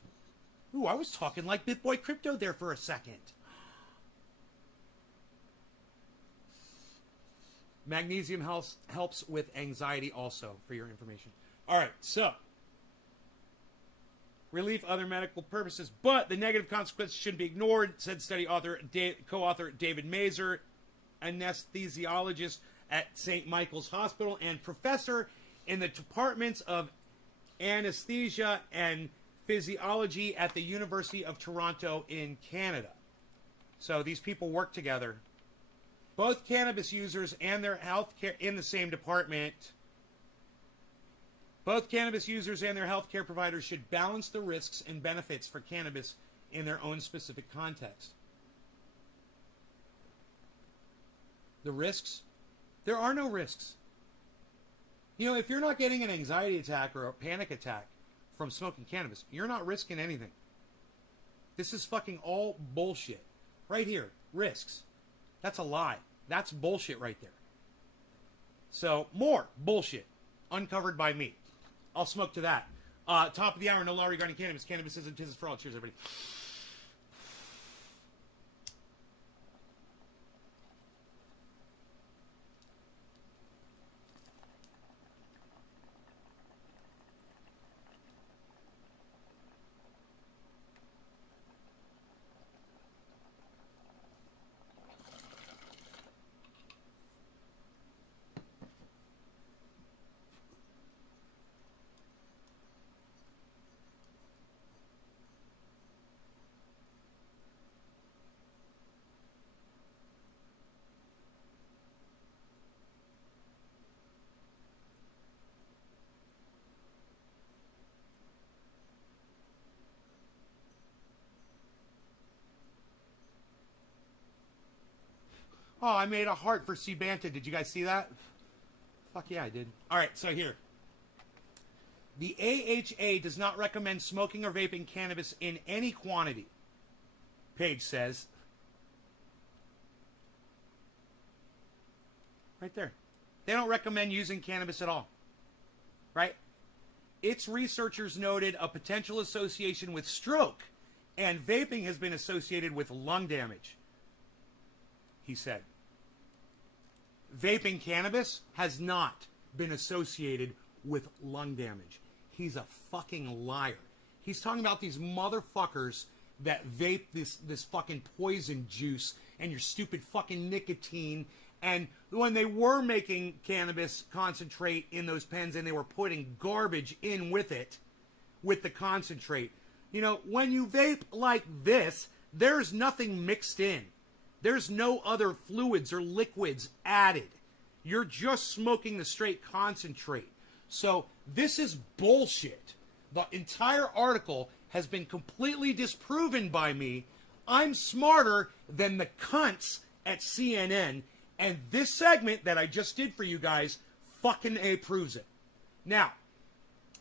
Ooh, I was talking like BitBoy Crypto there for a second. Magnesium helps with anxiety also, for your information. All right, so relief, other medical purposes, but the negative consequences shouldn't be ignored, said study author, co-author David Mazur, anesthesiologist at St. Michael's Hospital and professor in the departments of anesthesia and physiology at the University of Toronto in Canada. So these people work together. Both cannabis users and their healthcare in the same department. Both cannabis users and their healthcare providers should balance the risks and benefits for cannabis in their own specific context. The risks? There are no risks. You know, if you're not getting an anxiety attack or a panic attack from smoking cannabis, you're not risking anything. This is fucking all bullshit. Right here, risks. That's a lie. That's bullshit right there. So, more bullshit uncovered by me. I'll smoke to that. Top of the hour, no law regarding cannabis. Cannabis isn't business for all. Cheers, everybody. Oh, I made a heart for C. Banta. Did you guys see that? Fuck yeah, I did. All right, so here. The AHA does not recommend smoking or vaping cannabis in any quantity, Page says. Right there. They don't recommend using cannabis at all. Right? Its researchers noted a potential association with stroke, and vaping has been associated with lung damage, he said. vaping cannabis has not been associated with lung damage. He's a fucking liar. He's talking about these motherfuckers that vape this fucking poison juice and your stupid fucking nicotine. And when they were making cannabis concentrate in those pens and they were putting garbage in with it, with the concentrate. You know, when you vape like this, there's nothing mixed in. There's no other fluids or liquids added. You're just smoking the straight concentrate. So this is bullshit. The entire article has been completely disproven by me. I'm smarter than the cunts at CNN. And this segment that I just did for you guys fucking proves it. Now,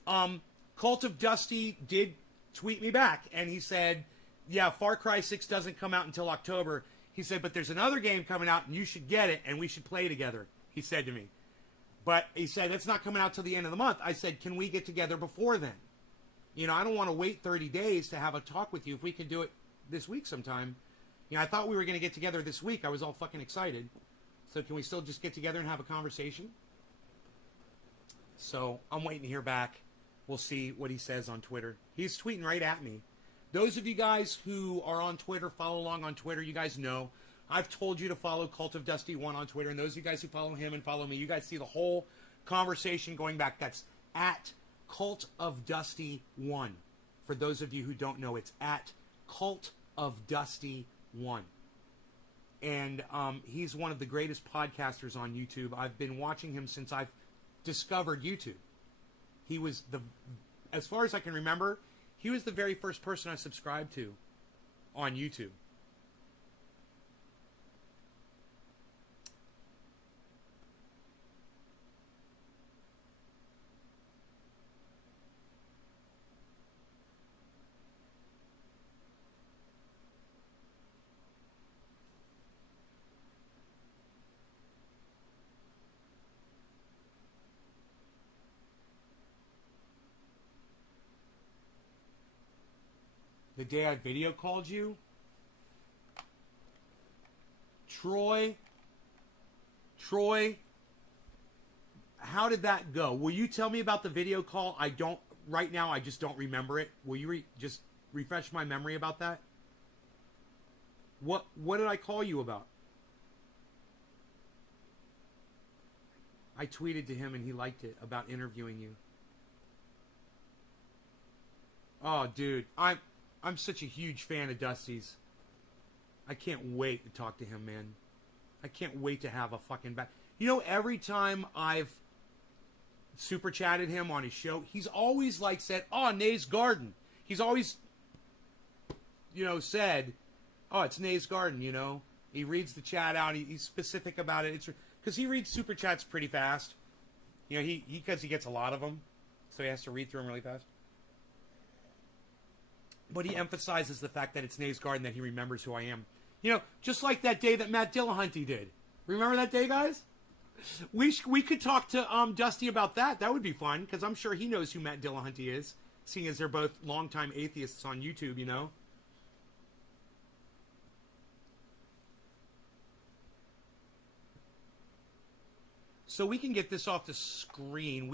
Cult of Dusty did tweet me back. And he said, yeah, Far Cry 6 doesn't come out until October. He said, but there's another game coming out and you should get it and we should play together, he said to me. But he said, it's not coming out till the end of the month. I said, can we get together before then? You know, I don't want to wait 30 days to have a talk with you. If we can do it this week sometime. You know, I thought we were going to get together this week. I was all fucking excited. So can we still just get together and have a conversation? So I'm waiting to hear back. We'll see what he says on Twitter. He's tweeting right at me. Those of you guys who are on Twitter, follow along on Twitter, you guys know. I've told you to follow Cult of Dusty 1 on Twitter. And those of you guys who follow him and follow me, you guys see the whole conversation going back. That's at Cult of Dusty 1. For those of you who don't know, it's at Cult of Dusty 1. And he's one of the greatest podcasters on YouTube. I've been watching him since I've discovered YouTube. He was as far as I can remember, he was the very first person I subscribed to on YouTube. The day I video called you, Troy, how did that go? Will you tell me about the video call? Right now I just don't remember it. Will you just refresh my memory about that? What did I call you about? I tweeted to him and he liked it about interviewing you. Oh, dude, I'm such a huge fan of Dusty's. I can't wait to talk to him, man. I can't wait to have a fucking back. You know, every time I've super chatted him on his show, he's always like said, oh, Nay's Garden. He's always, you know, said, oh, it's Nay's Garden, you know. He reads the chat out. He's specific about it. It's because he reads super chats pretty fast. You know, because he gets a lot of them. So he has to read through them really fast. But he emphasizes the fact that it's Nay's Garden, that he remembers who I am. You know, just like that day that Matt Dillahunty did. Remember that day, guys? We could talk to Dusty about that. That would be fun, because I'm sure he knows who Matt Dillahunty is, seeing as they're both longtime atheists on YouTube, you know? So we can get this off the screen.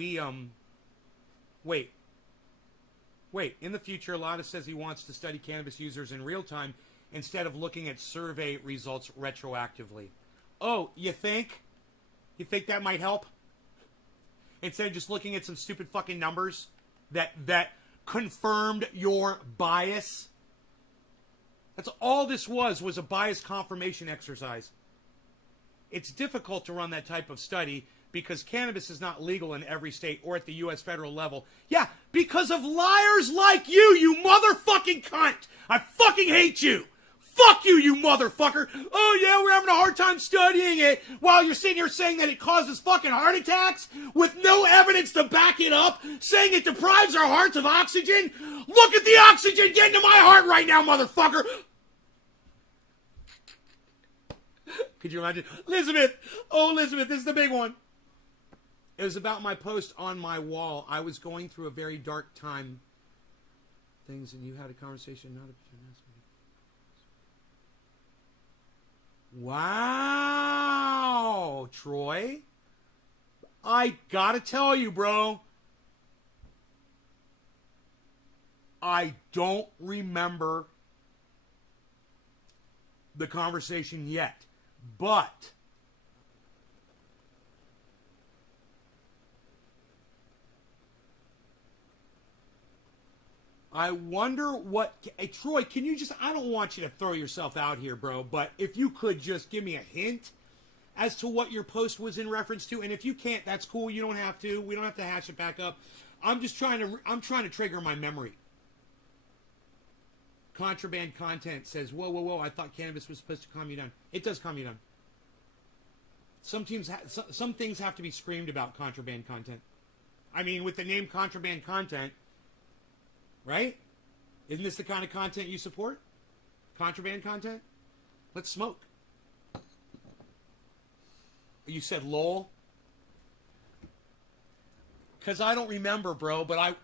Wait, in the future, Lotta says he wants to study cannabis users in real time instead of looking at survey results retroactively. Oh, you think? You think that might help? Instead of just looking at some stupid fucking numbers that confirmed your bias? That's all this was a bias confirmation exercise. It's difficult to run that type of study because cannabis is not legal in every state or at the U.S. federal level. Yeah, because of liars like you motherfucking cunt! I fucking hate you! Fuck you, you motherfucker! Oh yeah, we're having a hard time studying it while you're sitting here saying that it causes fucking heart attacks with no evidence to back it up, saying it deprives our hearts of oxygen. Look at the oxygen getting to my heart right now, motherfucker! Could you imagine? Elizabeth! Oh, Elizabeth, this is the big one. It was about my post on my wall. I was going through a very dark time. Things, and you had a conversation, not a... Wow! Troy, I gotta tell you, bro, I don't remember the conversation yet. But I wonder what... Hey, Troy, can you just... I don't want you to throw yourself out here, bro, but if you could just give me a hint as to what your post was in reference to, and if you can't, that's cool. You don't have to. We don't have to hash it back up. I'm trying to trigger my memory. Contraband content says, whoa, whoa, whoa, I thought cannabis was supposed to calm you down. It does calm you down. Some things have to be screamed about contraband content. I mean, with the name contraband content, right? Isn't this the kind of content you support? Contraband content? Let's smoke. You said lol? Because I don't remember, bro, but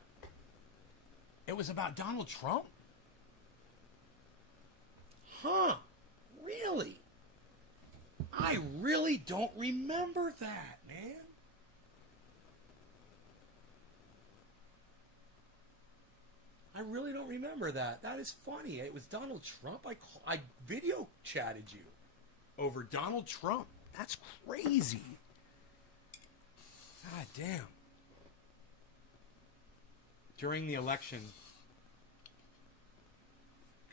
it was about Donald Trump? Huh. Really? I really don't remember that, man. I really don't remember that. That is funny. It was Donald Trump. I video chatted you over Donald Trump. That's crazy. God damn. During the election.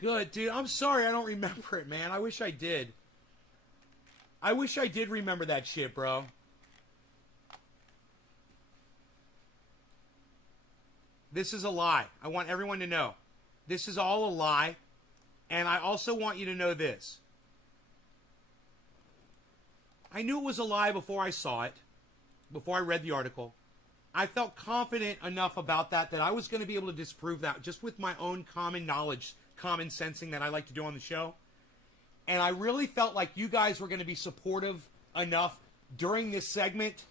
Good, dude. I'm sorry I don't remember it, man. I wish I did. I wish I did remember that shit, bro. This is a lie. I want everyone to know. This is all a lie. And I also want you to know this. I knew it was a lie before I saw it. Before I read the article. I felt confident enough about that I was going to be able to disprove that just with my own common knowledge, common sensing that I like to do on the show. And I really felt like you guys were going to be supportive enough during this segment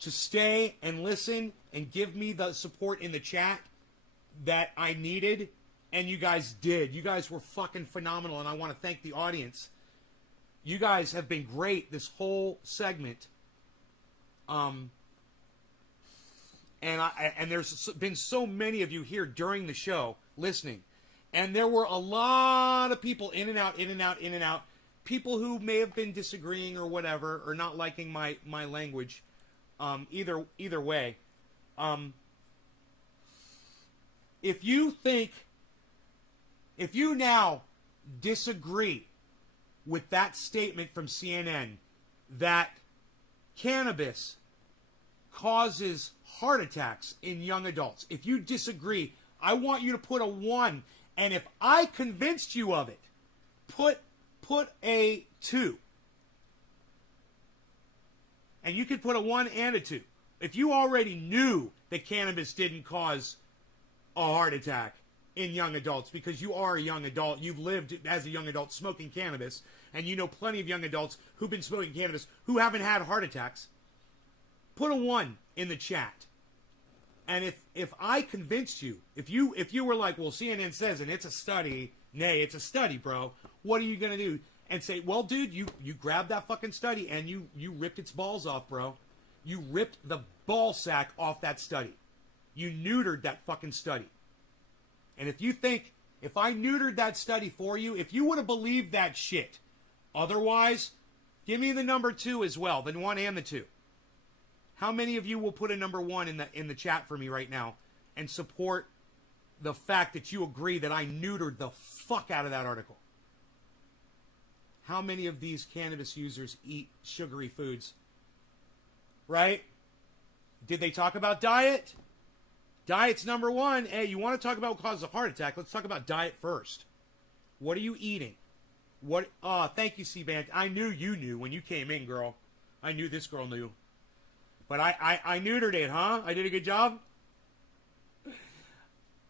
to stay and listen and give me the support in the chat that I needed. And you guys did. You guys were fucking phenomenal. And I want to thank the audience. You guys have been great this whole segment. And there's been so many of you here during the show listening. And there were a lot of people in and out, in and out, in and out. People who may have been disagreeing or whatever, or not liking my language. Either way. If you now disagree with that statement from CNN that cannabis causes heart attacks in young adults, if you disagree, I want you to put a 1. And if I convinced you of it, put a 2. And you could put a 1 and a 2. If you already knew that cannabis didn't cause a heart attack in young adults, because you are a young adult, you've lived as a young adult smoking cannabis, and you know plenty of young adults who've been smoking cannabis who haven't had heart attacks, put a 1 in the chat. And if I convinced you, if you were like, well, CNN says, and it's a study, nay, it's a study, bro, what are you going to do? And say, well, dude, you grabbed that fucking study and you ripped its balls off, bro. You ripped the ball sack off that study. You neutered that fucking study. And if you think, if I neutered that study for you, if you would have believed that shit, otherwise, give me the number 2 as well, the 1 and the 2. How many of you will put a number 1 in the chat for me right now and support the fact that you agree that I neutered the fuck out of that article? How many of these cannabis users eat sugary foods? Right? Did they talk about diet? Diet's number 1. Hey, you want to talk about what causes a heart attack? Let's talk about diet first. What are you eating? Thank you, C-Band. I knew you knew when you came in, girl. I knew this girl knew. But I neutered it, huh? I did a good job?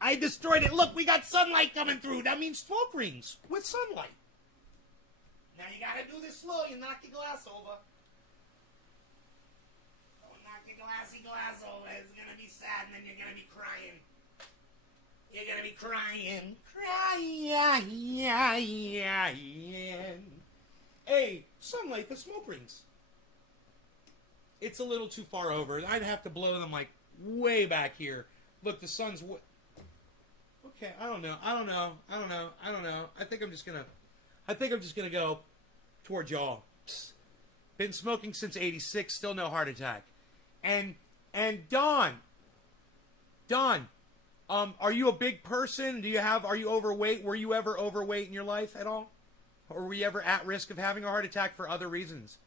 I destroyed it. Look, we got sunlight coming through. That means smoke rings with sunlight. Now you gotta do this slow. You knock your glass over. Don't knock your glass over. It's gonna be sad and then you're gonna be crying. You're gonna be crying. Crying. Hey, sunlight for smoke rings. it's a little too far over. I'd have to blow them like way back here. Look, the sun's. Okay, I don't know. I think I'm just gonna go toward y'all. Psst. Been smoking since '86. Still no heart attack. And Don. Are you a big person? Are you overweight? Were you ever overweight in your life at all? Or were you ever at risk of having a heart attack for other reasons?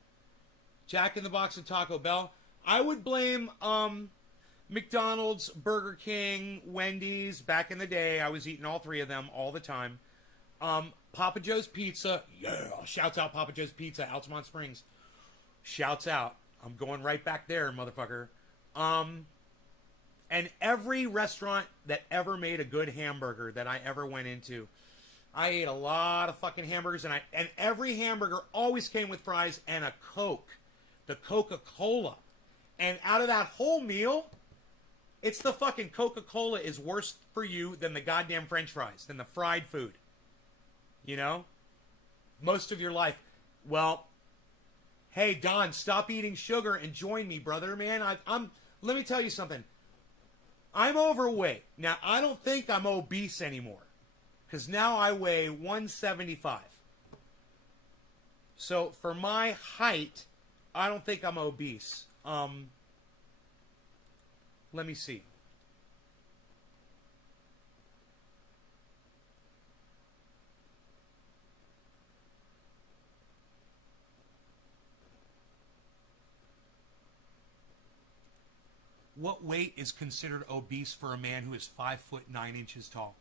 Jack in the Box and Taco Bell. I would blame McDonald's, Burger King, Wendy's. Back in the day, I was eating all three of them all the time. Papa Joe's Pizza. Yeah, shouts out Papa Joe's Pizza, Altamont Springs. Shouts out. I'm going right back there, motherfucker. And every restaurant that ever made a good hamburger that I ever went into, I ate a lot of fucking hamburgers, and every hamburger always came with fries and a Coke, the Coca-Cola. And out of that whole meal, it's the fucking Coca-Cola is worse for you than the goddamn French fries, than the fried food. You know? Most of your life. Well, hey, Don, stop eating sugar and join me, brother, man. Let me tell you something. I'm overweight. Now, I don't think I'm obese anymore. Because now I weigh 175. So, for my height, I don't think I'm obese. Let me see. What weight is considered obese for a man who is 5'9" tall?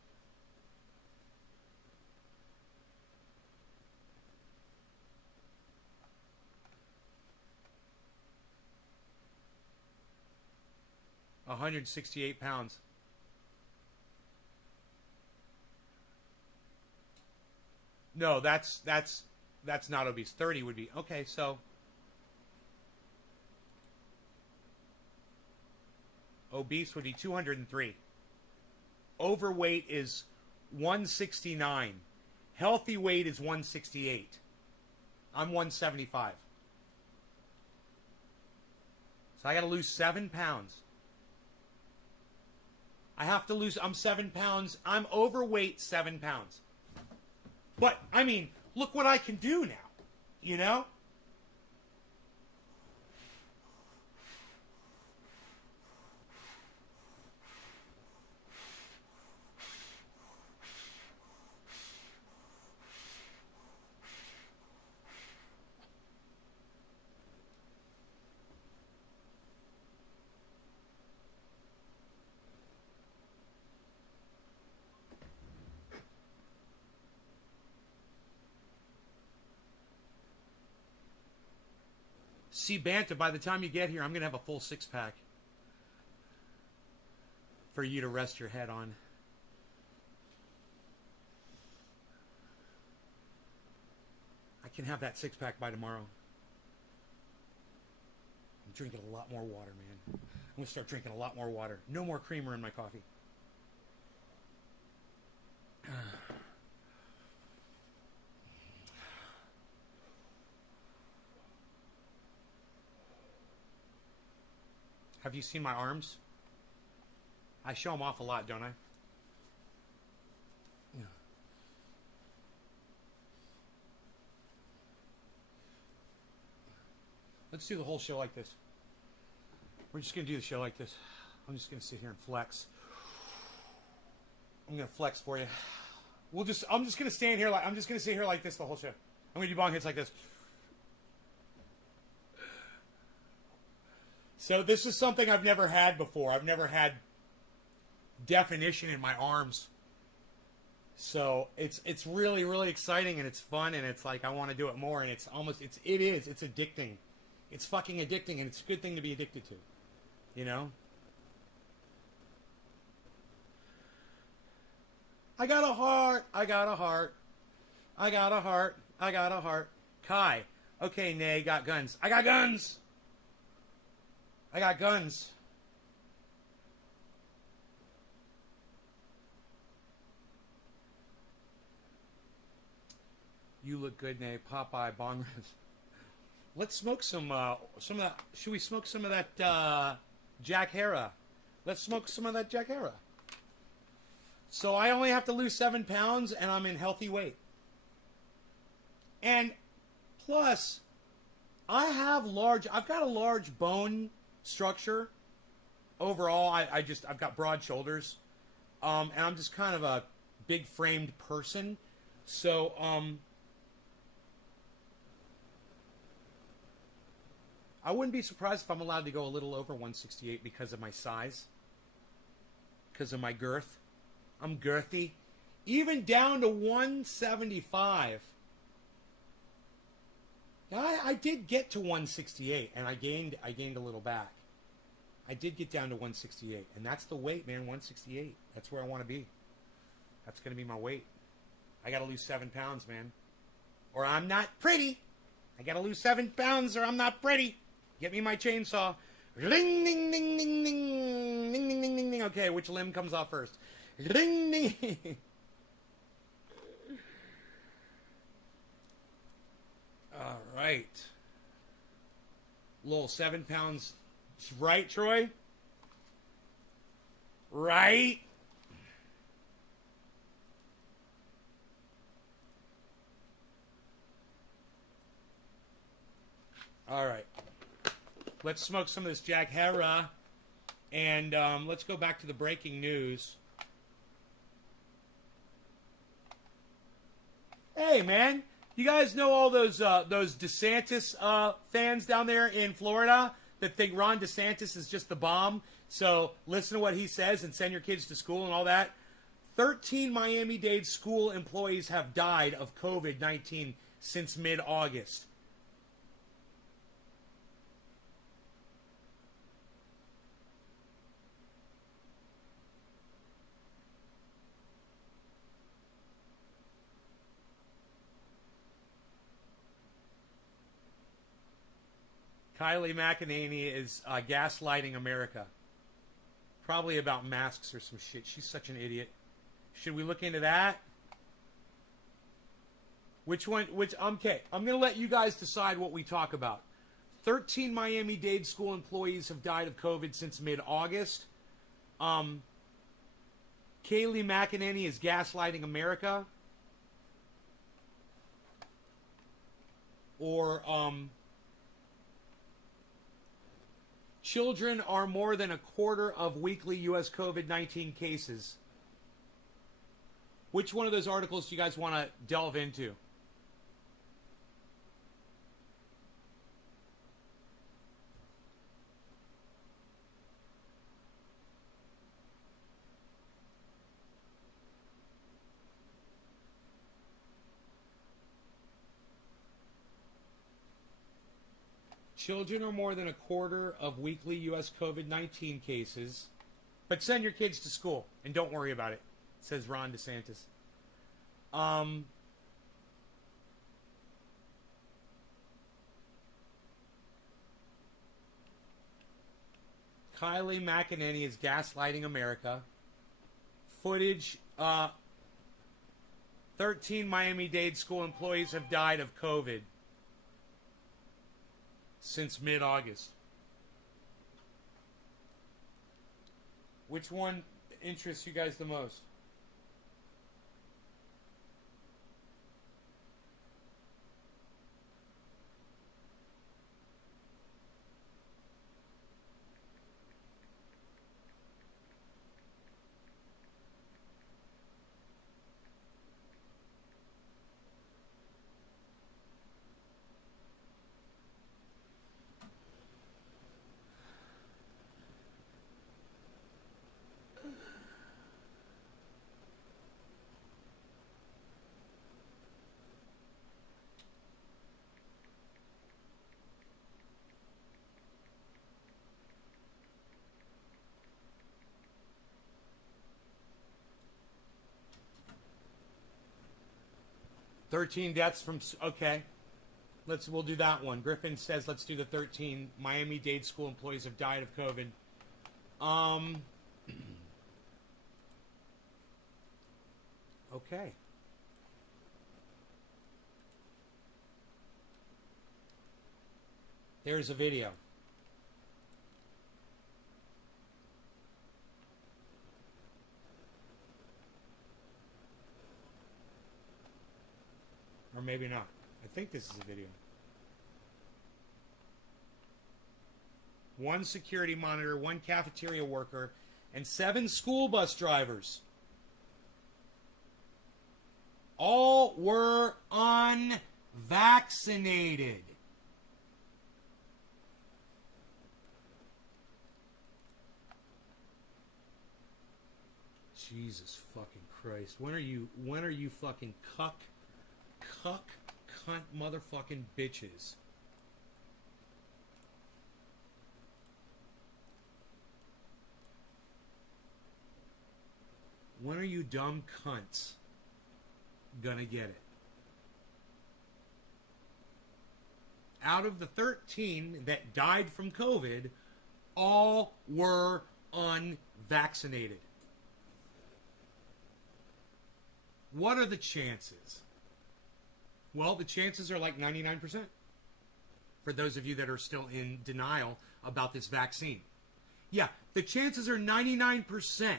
£168. No, that's not obese. 30 would be. Okay, so obese would be 203. Overweight is 169. Healthy weight is 168. I'm 175. So I got to lose 7 pounds. I'm 7 pounds. I'm overweight 7 pounds. But, I mean, look what I can do now. You know? See, Banta, by the time you get here, I'm going to have a full 6-pack for you to rest your head on. I can have that 6-pack by tomorrow. I'm drinking a lot more water, man. I'm going to start drinking a lot more water. No more creamer in my coffee. Have you seen my arms? I show them off a lot, don't I? Yeah. Let's do the whole show like this. We're just going to do the show like this. I'm just going to sit here and flex. I'm going to flex for you. I'm just going to stand here I'm just going to sit here like this the whole show. I'm going to do bong hits like this. So this is something I've never had before. I've never had definition in my arms. So it's really, really exciting, and it's fun, and it's like I want to do it more, and it's addicting. It's fucking addicting, and it's a good thing to be addicted to. You know? I got a heart. I got a heart. I got a heart. I got a heart. Kai. Okay, Nay, got guns. I got guns! I got guns. You look good, Nay. Popeye, bong ribs. Let's smoke some of that. Should we smoke some of that Jack Hera? Let's smoke some of that Jack Hera. So I only have to lose 7 pounds, and I'm in healthy weight. And plus, I've got a large bone structure. Overall, I've got broad shoulders, and I'm just kind of a big framed person. So, I wouldn't be surprised if I'm allowed to go a little over 168 because of my size, because of my girth. I'm girthy. Even down to 175. I did get to 168, and I gained a little back. I did get down to 168, and that's the weight, man. 168. That's where I want to be. That's going to be my weight. I got to lose 7 pounds, man, or I'm not pretty. I got to lose 7 pounds, or I'm not pretty. Get me my chainsaw. Ding, ding, ding, ding, ding, ding, ding, ding, ding, ding. Okay, which limb comes off first? Ding, ding. All right. Lol, 7 pounds. Right, Troy? Right? All right. Let's smoke some of this Jack Hera. And let's go back to the breaking news. Hey, man. You guys know all those DeSantis fans down there in Florida that think Ron DeSantis is just the bomb? So listen to what he says and send your kids to school and all that. 13 Miami-Dade school employees have died of COVID-19 since mid-August. Kylie McEnany is gaslighting America. Probably about masks or some shit. She's such an idiot. Should we look into that? Which one? Okay, I'm going to let you guys decide what we talk about. 13 Miami-Dade school employees have died of COVID since mid-August. Kaylee McEnany is gaslighting America. Or, children are more than a quarter of weekly U.S. COVID-19 cases. Which one of those articles do you guys want to delve into? Children are more than a quarter of weekly U.S. COVID-19 cases. But send your kids to school and don't worry about it, says Ron DeSantis. Kylie McEnany is gaslighting America. Footage, 13 Miami-Dade school employees have died of COVID since mid-August. Which one interests you guys the most? Thirteen deaths from... Okay. We'll do that one. Griffin says let's do the 13 Miami-Dade school employees have died of COVID. Okay. There's a video. Or maybe not. I think this is a video. One security monitor, one cafeteria worker, and 7 school bus drivers. All were unvaccinated. Jesus fucking Christ. When are you fucking cunt, motherfucking bitches? When are you dumb cunts gonna get it? Out of the 13 that died from COVID, all were unvaccinated. What are the chances? Well, the chances are like 99%. For those of you that are still in denial about this vaccine. Yeah, the chances are 99%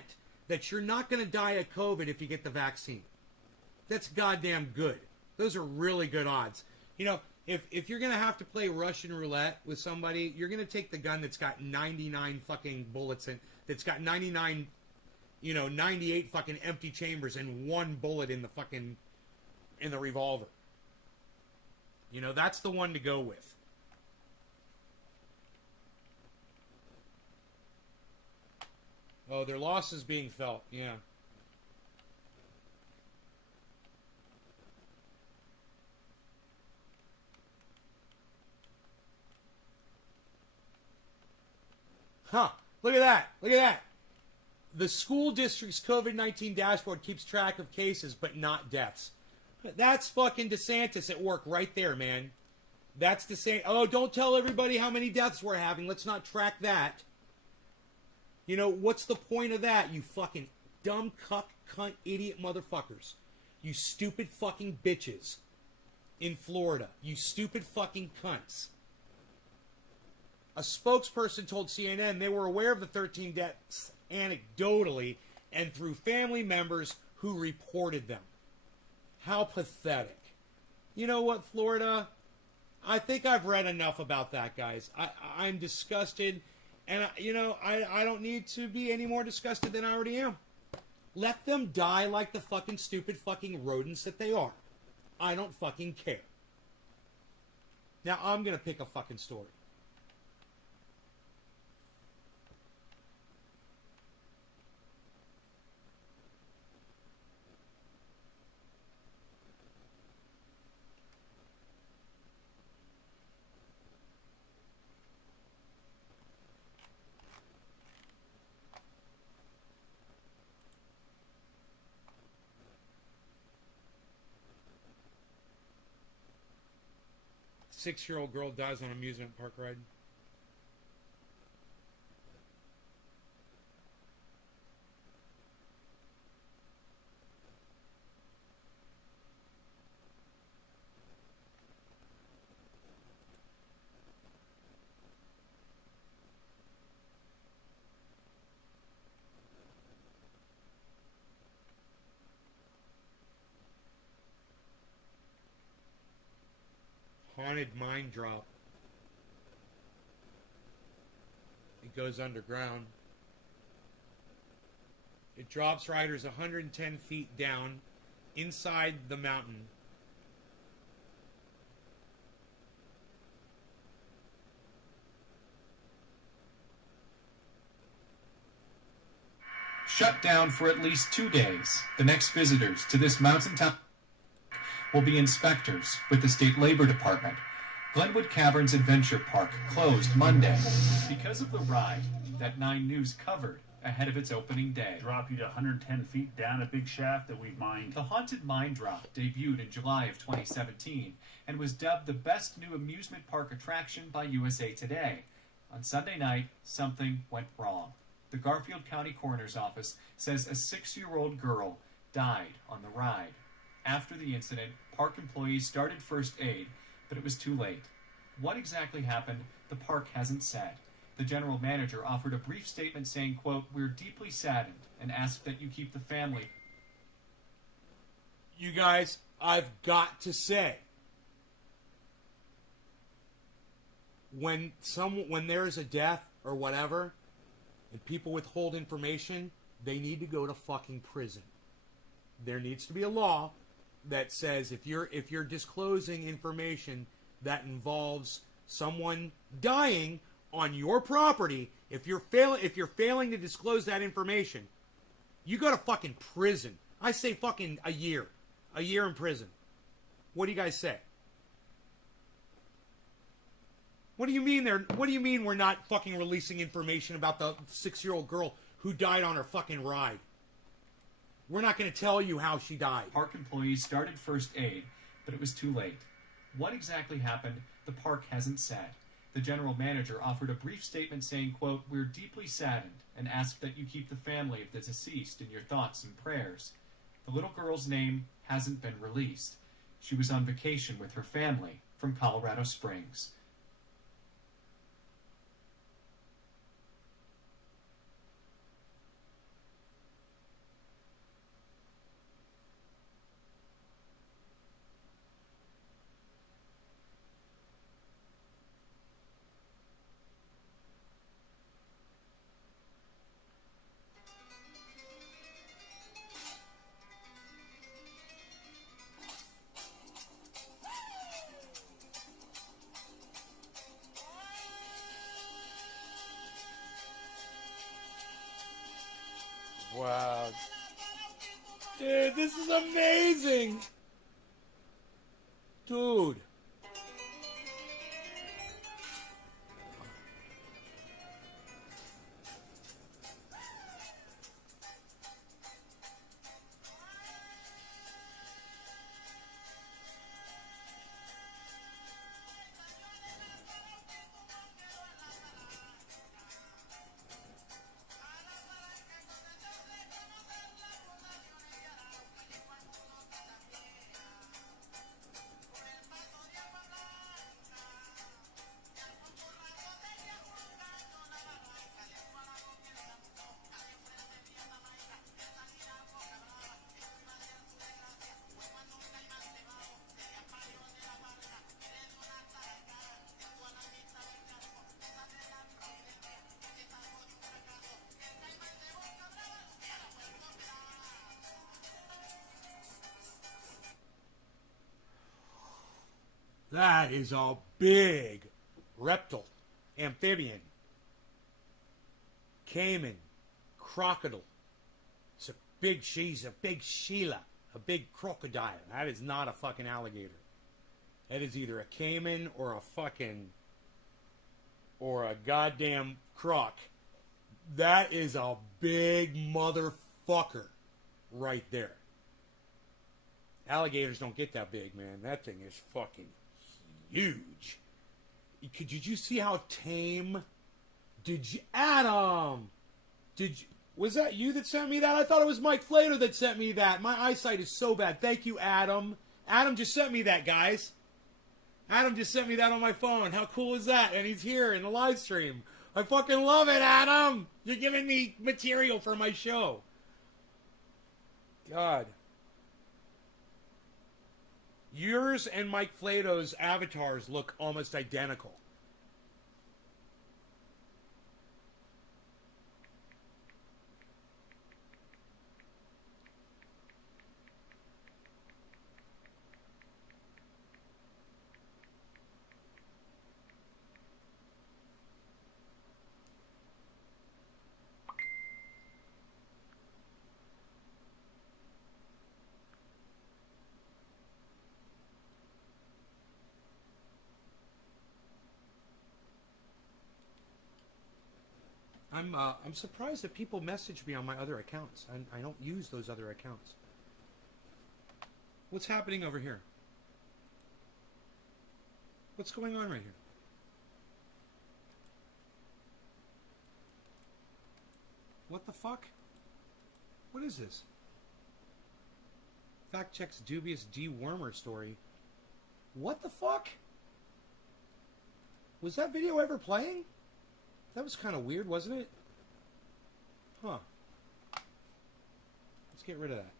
that you're not going to die of COVID if you get the vaccine. That's goddamn good. Those are really good odds. You know, if you're going to have to play Russian roulette with somebody, you're going to take the gun that's got 99 fucking bullets in, that's got 98 fucking empty chambers and 1 bullet in the revolver. You know, that's the one to go with. Oh, their loss is being felt, yeah. Huh, look at that, look at that. The school district's COVID-19 dashboard keeps track of cases, but not deaths. That's fucking DeSantis at work right there, man. That's DeSantis. Oh, don't tell everybody how many deaths we're having. Let's not track that. You know, what's the point of that, you fucking dumb cunt idiot motherfuckers? You stupid fucking bitches in Florida. You stupid fucking cunts. A spokesperson told CNN they were aware of the 13 deaths anecdotally and through family members who reported them. How pathetic. You know what, Florida? I think I've read enough about that, guys. I'm disgusted. And, I don't need to be any more disgusted than I already am. Let them die like the fucking stupid fucking rodents that they are. I don't fucking care. Now, I'm going to pick a fucking story. Six-year-old girl dies on amusement park ride. Haunted mine drop. It goes underground. It drops riders 110 feet down inside the mountain. Shut down for at least 2 days. The next visitors to this mountain town will be inspectors with the State Labor Department. Glenwood Caverns Adventure Park closed Monday because of the ride that 9 News covered ahead of its opening day. Drop you to 110 feet down a big shaft that we've mined. The Haunted Mine Drop debuted in July of 2017 and was dubbed the best new amusement park attraction by USA Today. On Sunday night, something went wrong. The Garfield County Coroner's Office says a 6-year-old girl died on the ride. After the incident, park employees started first aid, but it was too late. What exactly happened, the park hasn't said. The general manager offered a brief statement saying, quote, "We're deeply saddened and ask that you keep the family." You guys, I've got to say, when there's a death or whatever, and people withhold information, they need to go to fucking prison. There needs to be a law that says if you're disclosing information that involves someone dying on your property, if you're failing to disclose that information, you go to fucking prison. I say fucking a year in prison. What do you guys say? What do you mean we're not fucking releasing information about the 6-year-old girl who died on her fucking ride? We're not going to tell you how she died. Park employees started first aid, but it was too late. What exactly happened, the park hasn't said. The general manager offered a brief statement saying, quote, "We're deeply saddened and ask that you keep the family of the deceased in your thoughts and prayers." The little girl's name hasn't been released. She was on vacation with her family from Colorado Springs. Wow. Dude, this is amazing. Dude. That is a big reptile, amphibian, caiman, crocodile. She's a big Sheila, a big crocodile. That is not a fucking alligator. That is either a caiman or a goddamn croc. That is a big motherfucker right there. Alligators don't get that big, man. That thing is fucking huge. Did you see how tame? Adam? Was that you that sent me that? I thought it was Mike Flater that sent me that. My eyesight is so bad. Thank you, Adam. Adam just sent me that, guys. Adam just sent me that on my phone. How cool is that? And he's here in the live stream. I fucking love it, Adam. You're giving me material for my show. God. Yours and Mike Flato's avatars look almost identical. I'm surprised that people message me on my other accounts. I don't use those other accounts. What's happening over here? What's going on right here? What the fuck? What is this? Fact checks dubious dewormer story. What the fuck? Was that video ever playing? That was kind of weird, wasn't it? Huh. Let's get rid of that.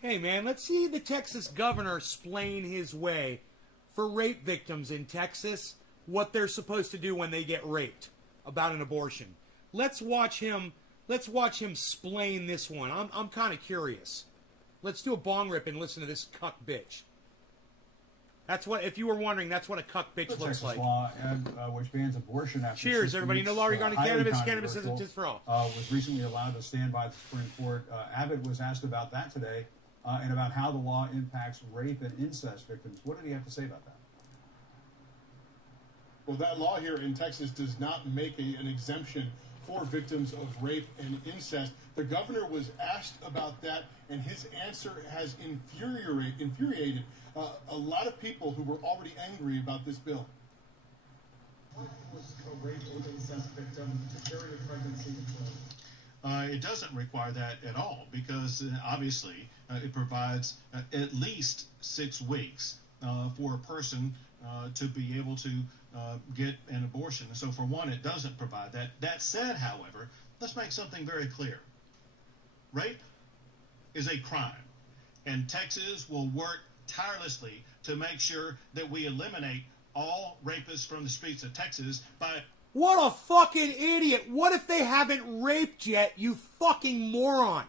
Hey, man, let's see the Texas governor explain his way for rape victims in Texas, what they're supposed to do when they get raped about an abortion. Let's watch him explain this one. I'm kind of curious. Let's do a bong rip and listen to this cuck bitch. That's what, if you were wondering, that's what a cuck bitch looks Texas like. law which bans abortion after Cheers, 6 everybody. No weeks, law regarding highly cannabis. Cannabis controversial, isn't just for all. Was recently allowed to stand by the Supreme Court. Abbott was asked about that today and about how the law impacts rape and incest victims. What did he have to say about that? Well, that law here in Texas does not make an exemption for victims of rape and incest. The governor was asked about that, and his answer has infuriated a lot of people who were already angry about this bill. A rape or incest victim to carry a pregnancy It doesn't require that at all because obviously it provides at least 6 weeks for a person to be able to get an abortion. So for one, it doesn't provide that. That said, however, let's make something very clear. Rape is a crime, and Texas will work tirelessly to make sure that we eliminate all rapists from the streets of Texas by... What a fucking idiot. What if they haven't raped yet, you fucking moron?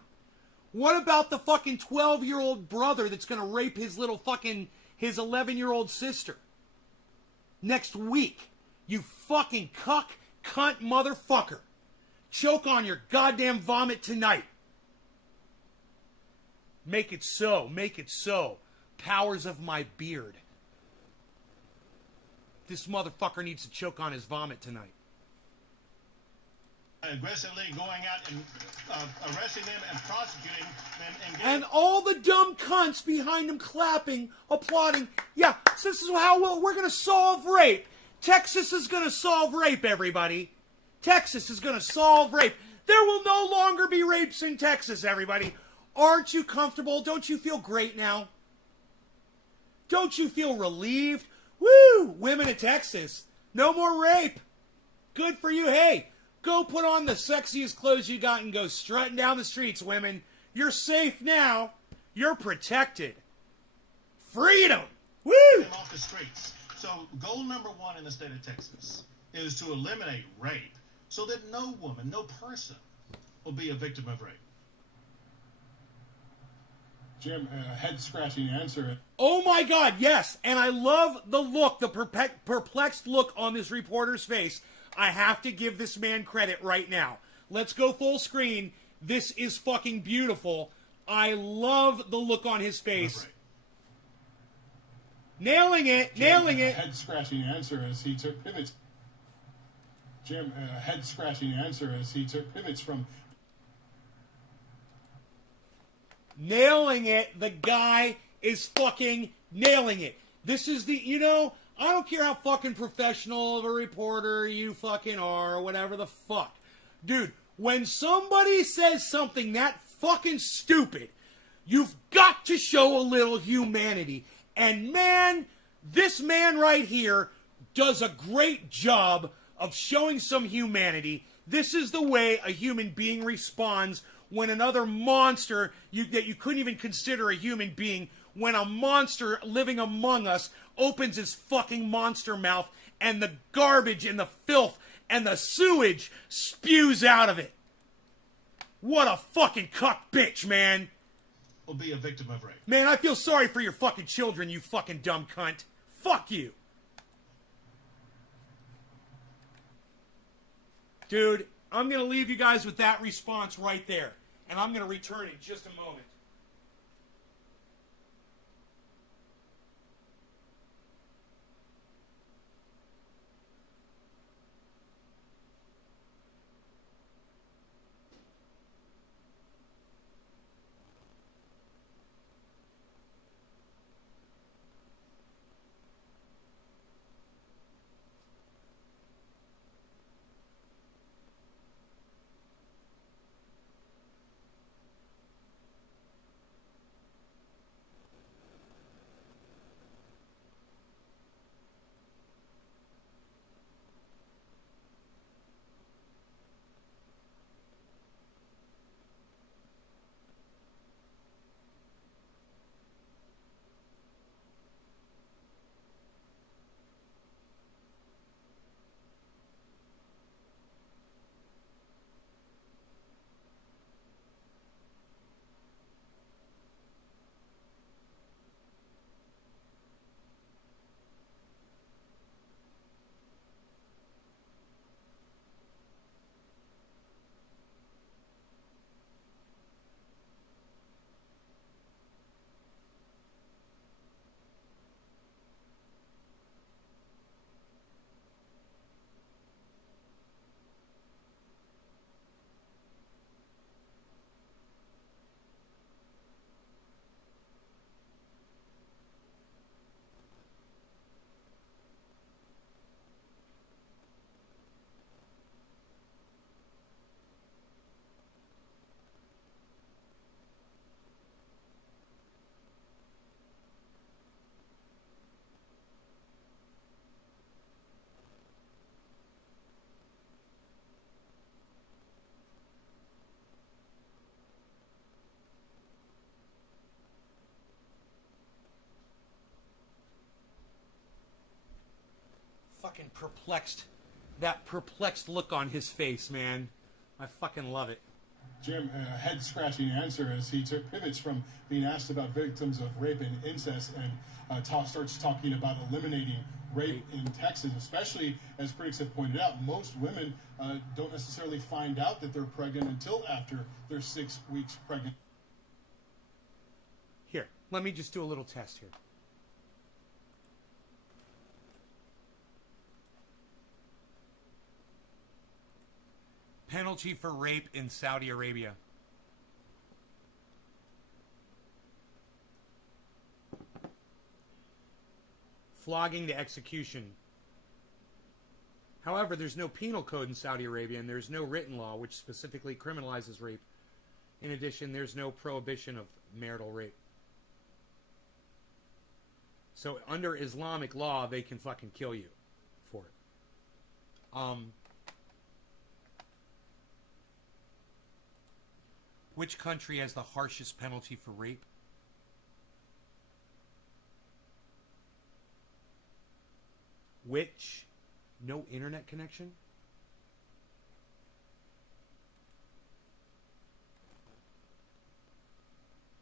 What about the fucking 12-year-old brother that's going to rape his 11-year-old sister? Next week. You fucking cunt motherfucker. Choke on your goddamn vomit tonight. Make it so. Make it so. Powers of my beard. This motherfucker needs to choke on his vomit tonight. aggressively going out and arresting them and prosecuting them. And all the dumb cunts behind him clapping, applauding. Yeah, so this is how we're going to solve rape. Texas is going to solve rape, everybody. Texas is going to solve rape. There will no longer be rapes in Texas, everybody. Aren't you comfortable? Don't you feel great now? Don't you feel relieved? Woo! Women in Texas. No more rape. Good for you. Hey, go put on the sexiest clothes you got and go strutting down the streets, women. You're safe now. You're protected. Freedom. Woo! Off the streets. So goal number one in the state of Texas is to eliminate rape so that no woman, no person will be a victim of rape. Jim, head-scratching answer. Oh my God, yes. And I love the look, the perplexed look on this reporter's face. I have to give this man credit right now. Let's go full screen. This is fucking beautiful. I love the look on his face. Right. Nailing it, Jim, nailing it. Head-scratching answer as he took pivots. Jim, head-scratching answer as he took pivots from... Nailing it. The guy is fucking nailing it. This is the, I don't care how fucking professional of a reporter you fucking are or whatever the fuck. Dude, when somebody says something that fucking stupid, you've got to show a little humanity. And man, this man right here does a great job of showing some humanity. This is the way a human being responds when another monster that you couldn't even consider a human being, when a monster living among us opens his fucking monster mouth and the garbage and the filth and the sewage spews out of it. What a fucking cuck bitch, man. Will be a victim of rape. Man, I feel sorry for your fucking children, you fucking dumb cunt. Fuck you. Dude, I'm going to leave you guys with that response right there. And I'm going to return in just a moment. fucking perplexed. That perplexed look on his face, man. I fucking love it. Jim, a head-scratching answer as he pivots from being asked about victims of rape and incest and starts talking about eliminating rape in Texas, especially, as critics have pointed out, most women don't necessarily find out that they're pregnant until after they're 6 weeks pregnant. Here, let me just do a little test here. Penalty for rape in Saudi Arabia. Flogging to execution. However, there's no penal code in Saudi Arabia, and there's no written law which specifically criminalizes rape. In addition, there's no prohibition of marital rape. So under Islamic law, they can fucking kill you for it. Which country has the harshest penalty for rape? Which? No internet connection?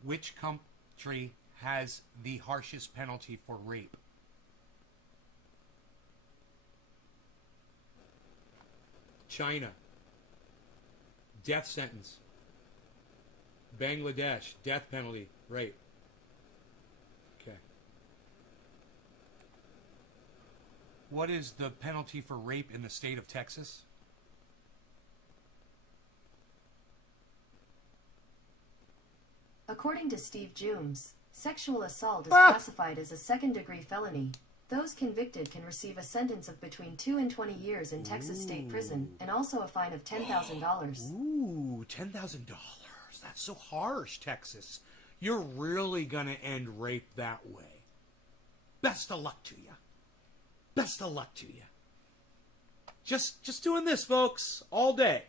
Which country has the harshest penalty for rape? China. Death sentence. Bangladesh, death penalty, rape. Okay. What is the penalty for rape in the state of Texas? According to Steve Jooms, sexual assault is classified as a second-degree felony. Those convicted can receive a sentence of between 2 and 20 years in Texas state prison and also a fine of $10,000. Ooh, $10,000. That's so harsh, Texas. You're really gonna end rape that way. Best of luck to you. Best of luck to you. Just doing this, folks, all day.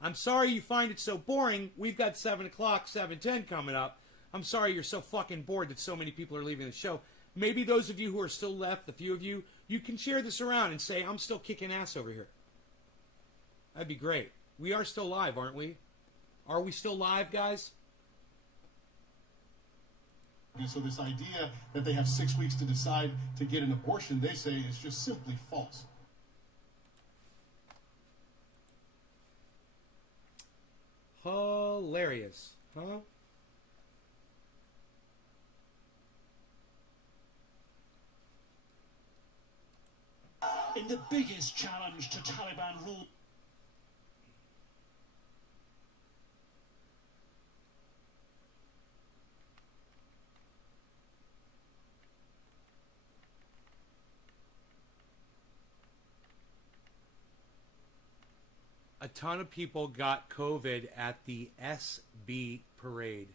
I'm sorry you find it so boring. We've got 7 o'clock, 7:10 coming up. I'm sorry you're so fucking bored that so many people are leaving the show. Maybe those of you who are still left, the few of you, you can share this around and say, I'm still kicking ass over here. That'd be great. We are still live, aren't we? Are we still live, guys? And so this idea that they have 6 weeks to decide to get an abortion, they say, is just simply false. Hilarious, huh? In the biggest challenge to Taliban rule. A ton of people got COVID at the SB parade.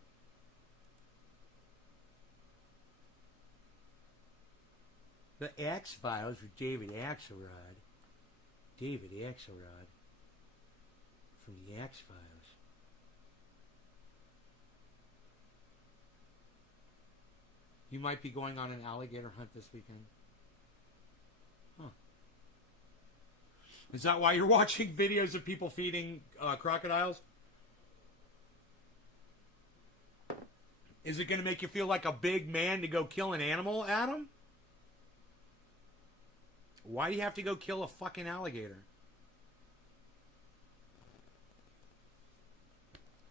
The X-Files with David Axelrod. David Axelrod from the X-Files. You might be going on an alligator hunt this weekend. Huh. Is that why you're watching videos of people feeding crocodiles? Is it going to make you feel like a big man to go kill an animal, Adam? Why do you have to go kill a fucking alligator?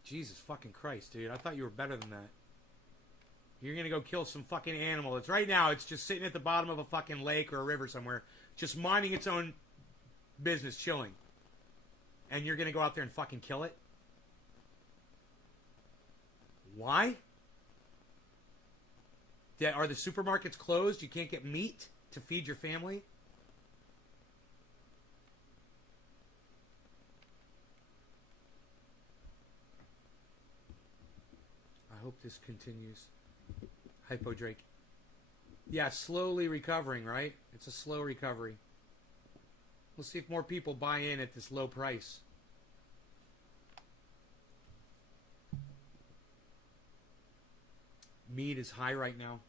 Jesus fucking Christ, dude. I thought you were better than that. You're going to go kill some fucking animal. It's right now, it's just sitting at the bottom of a fucking lake or a river somewhere, just minding its own business, chilling. And you're going to go out there and fucking kill it? Why? Are the supermarkets closed? You can't get meat to feed your family? I hope this continues. Hypo Drake. Yeah, slowly recovering, right? It's a slow recovery. We'll see if more people buy in at this low price. Meat is high right now.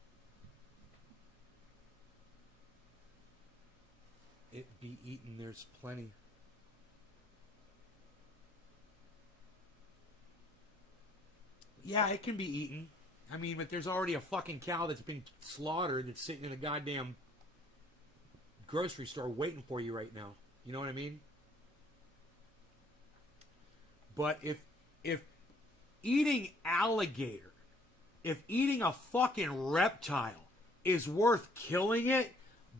be eaten. There's plenty. Yeah, it can be eaten. I mean, but there's already a fucking cow that's been slaughtered that's sitting in a goddamn grocery store waiting for you right now. You know what I mean? But if eating alligator, if eating a fucking reptile is worth killing it,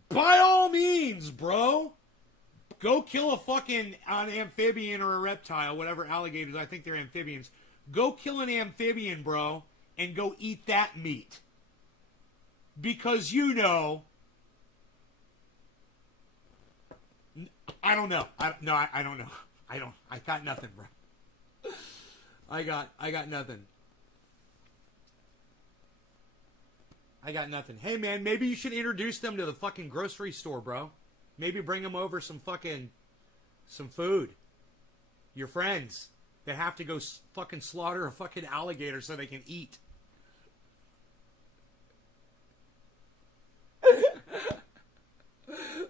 by all means, bro. Go kill a fucking an amphibian or a reptile, whatever alligators. I think they're amphibians. Go kill an amphibian, bro, and go eat that meat. Because you know, I don't know. I don't know. I got nothing, bro. I got nothing. I got nothing. Hey, man, maybe you should introduce them to the fucking grocery store, bro. Maybe bring them over some food. Your friends that have to go fucking slaughter a fucking alligator so they can eat.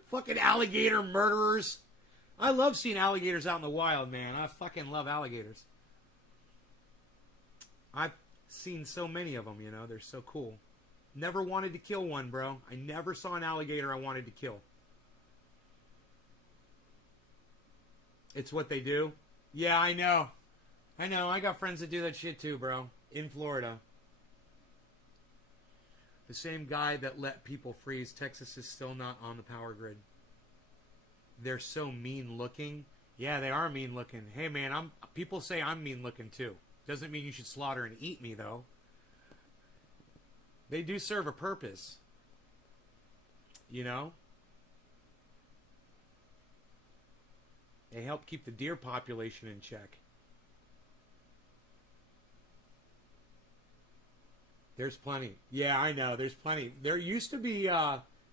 Fucking alligator murderers. I love seeing alligators out in the wild, man. I fucking love alligators. I've seen so many of them, you know. They're so cool. Never wanted to kill one, bro. I never saw an alligator I wanted to kill. It's what they do. Yeah, I know. I got friends that do that shit too, bro. In Florida. The same guy that let people freeze. Texas is still not on the power grid. They're so mean looking. Yeah, they are mean looking. Hey, man, people say I'm mean looking too. Doesn't mean you should slaughter and eat me, though. They do serve a purpose. You know? They help keep the deer population in check. There's plenty. Yeah, I know. There's plenty. There used to be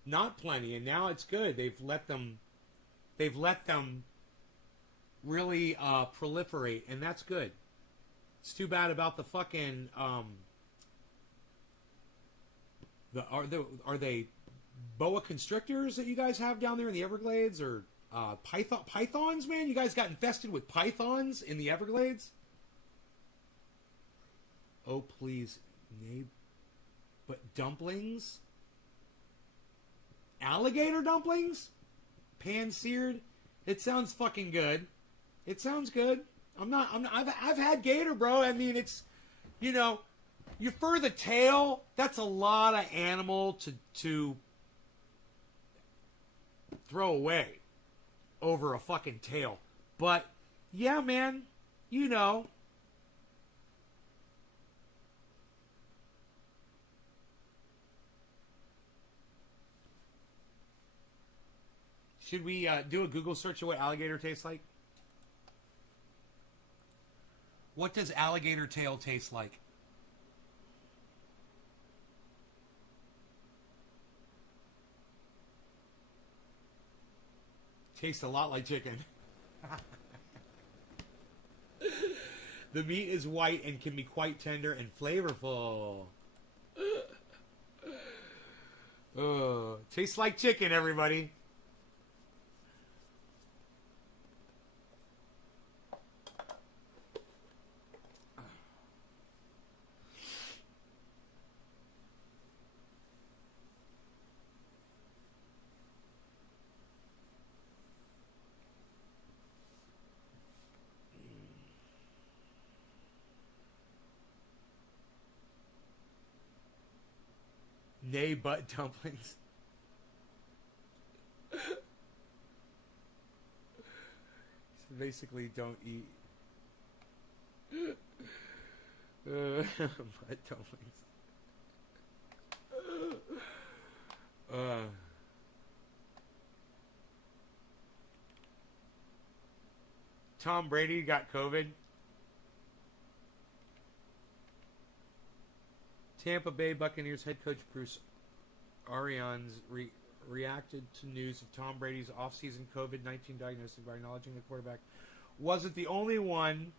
not plenty, and now it's good. They've let them really proliferate, and that's good. It's too bad about the fucking are they boa constrictors that you guys have down there in the Everglades, or pythons, man? You guys got infested with pythons in the Everglades? Oh, please, but dumplings? Alligator dumplings? Pan-seared? It sounds fucking good. It sounds good. I've had gator, bro. I mean, it's, you know, you fur the tail, that's a lot of animal to throw away over a fucking tail. But, yeah, man, you know. Should we do a Google search of what alligator tastes like? What does alligator tail taste like? Tastes a lot like chicken. The meat is white and can be quite tender and flavorful. Tastes like chicken, everybody. Nay, butt dumplings. So basically, don't eat butt dumplings. Tom Brady got COVID. Tampa Bay Buccaneers head coach Bruce Arians reacted to news of Tom Brady's offseason COVID-19 diagnosis by acknowledging the quarterback wasn't the only one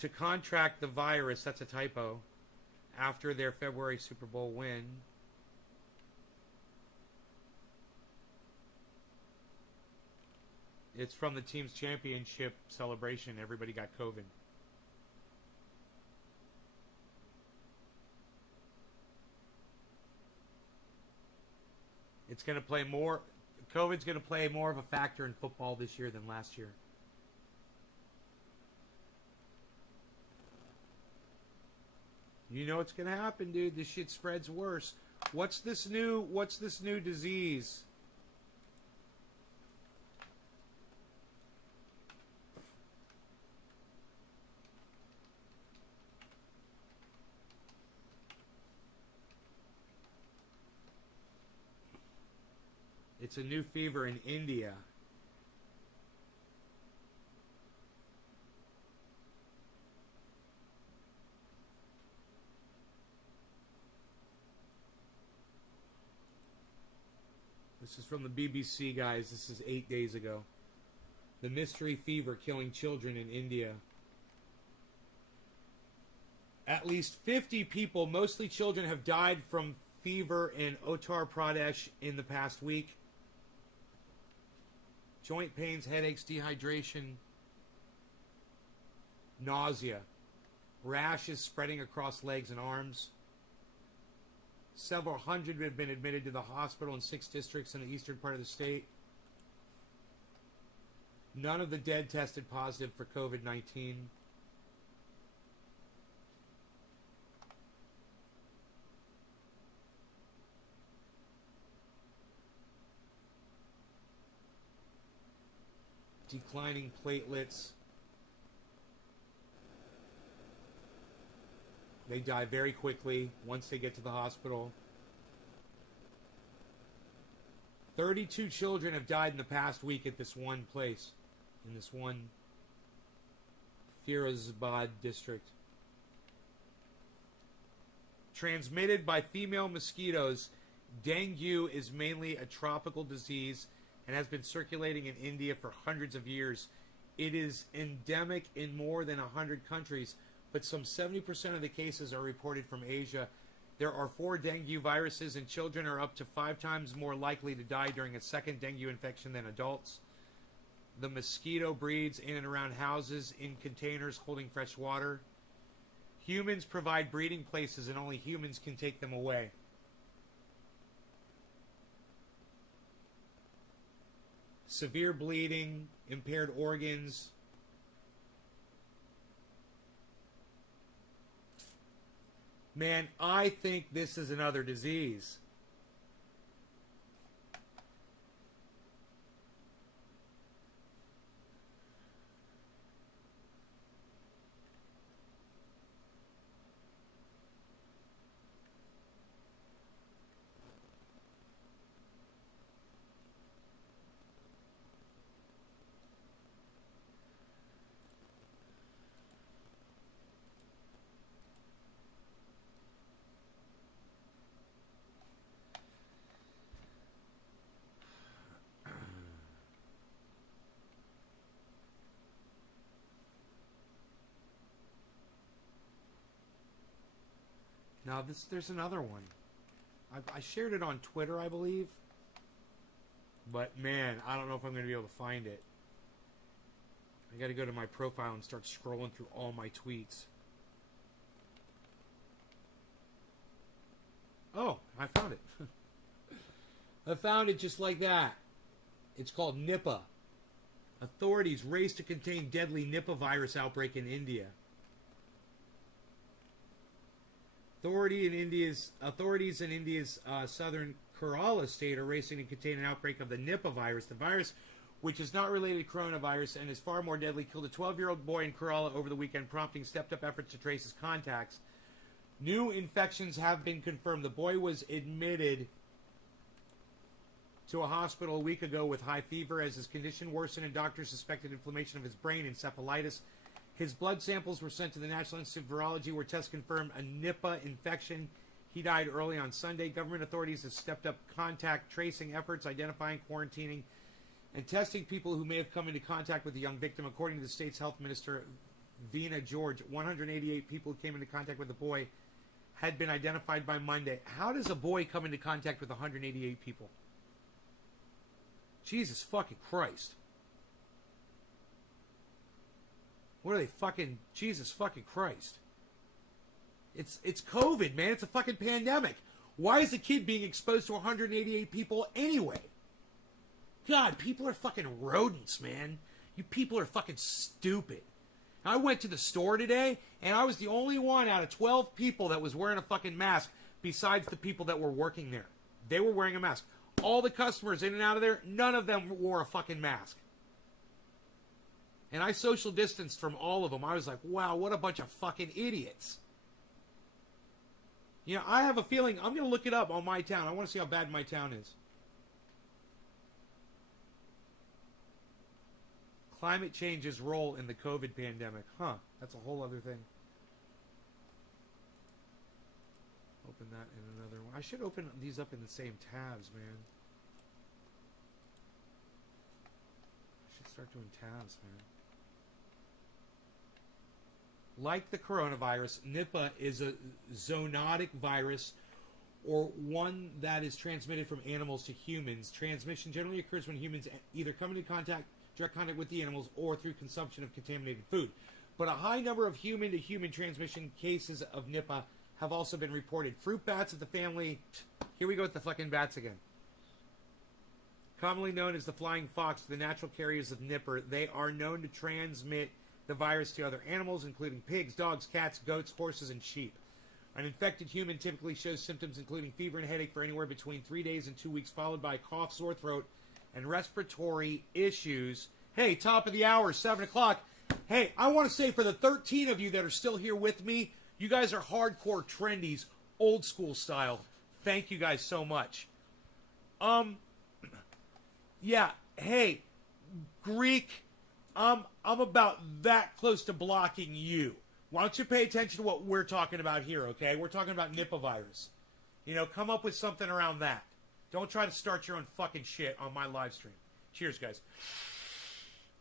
to contract the virus. That's a typo. After their February Super Bowl win. It's from the team's championship celebration. Everybody got COVID. It's going to play more. COVID's going to play more of a factor in football this year than last year. You know what's going to happen, dude. This shit spreads worse. What's this new disease? It's a new fever in India. This is from the BBC, guys. This is 8 days ago. The mystery fever killing children in India. At least 50 people, mostly children, have died from fever in Uttar Pradesh in the past week. Joint pains, headaches, dehydration, nausea, rashes spreading across legs and arms. Several hundred have been admitted to the hospital in 6 districts in the eastern part of the state. None of the dead tested positive for COVID-19. Declining platelets. They die very quickly once they get to the hospital. 32 children have died in the past week at this one place, in this one Firozabad district. Transmitted by female mosquitoes, dengue is mainly a tropical disease and has been circulating in India for hundreds of years. It is endemic in more than 100 countries, but some 70% of the cases are reported from Asia. There are 4 dengue viruses, and children are up to 5 times more likely to die during a second dengue infection than adults. The mosquito breeds in and around houses in containers holding fresh water. Humans provide breeding places, and only humans can take them away. Severe bleeding, impaired organs. Man, I think this is another disease. Now, there's another one. I shared it on Twitter, I believe. But, man, I don't know if I'm going to be able to find it. I got to go to my profile and start scrolling through all my tweets. Oh, I found it. I found it just like that. It's called Nipah. Authorities race to contain deadly Nipah virus outbreak in India. Authorities in India's southern Kerala state are racing to contain an outbreak of the Nipah virus. The virus, which is not related to coronavirus and is far more deadly, killed a 12-year-old boy in Kerala over the weekend, prompting stepped-up efforts to trace his contacts. New infections have been confirmed. The boy was admitted to a hospital a week ago with high fever as his condition worsened and doctors suspected inflammation of his brain, encephalitis. His blood samples were sent to the National Institute of Virology, where tests confirmed a Nipah infection. He died early on Sunday. Government authorities have stepped up contact tracing efforts, identifying, quarantining, and testing people who may have come into contact with the young victim. According to the state's health minister, Veena George, 188 people who came into contact with the boy had been identified by Monday. How does a boy come into contact with 188 people? Jesus fucking Christ. What are they fucking... Jesus fucking Christ. It's COVID, man. It's a fucking pandemic. Why is the kid being exposed to 188 people anyway? God, people are fucking rodents, man. You people are fucking stupid. I went to the store today, and I was the only one out of 12 people that was wearing a fucking mask besides the people that were working there. They were wearing a mask. All the customers in and out of there, none of them wore a fucking mask. And I social distanced from all of them. I was like, wow, what a bunch of fucking idiots. You know, I have a feeling, I'm going to look it up on my town. I want to see how bad my town is. Climate change's role in the COVID pandemic. Huh, that's a whole other thing. Open that in another one. I should open these up in the same tabs, man. I should start doing tabs, man. Like the coronavirus, Nipah is a zoonotic virus, or one that is transmitted from animals to humans. Transmission generally occurs when humans either come into direct contact with the animals or through consumption of contaminated food. But a high number of human-to-human transmission cases of Nipah have also been reported. Fruit bats of the family... Here we go with the fucking bats again. Commonly known as the flying fox, the natural carriers of Nipah, they are known to transmit the virus to other animals, including pigs, dogs, cats, goats, horses, and sheep. An infected human typically shows symptoms including fever and headache for anywhere between 3 days and 2 weeks, followed by cough, sore throat, and respiratory issues. Hey, top of the hour, 7 o'clock. Hey, I want to say for the 13 of you that are still here with me, you guys are hardcore trendies, old school style. Thank you guys so much. Yeah, hey, Greek, I'm about that close to blocking you. Why don't you pay attention to what we're talking about here, okay? We're talking about Nipah virus. You know, come up with something around that. Don't try to start your own fucking shit on my live stream. Cheers, guys.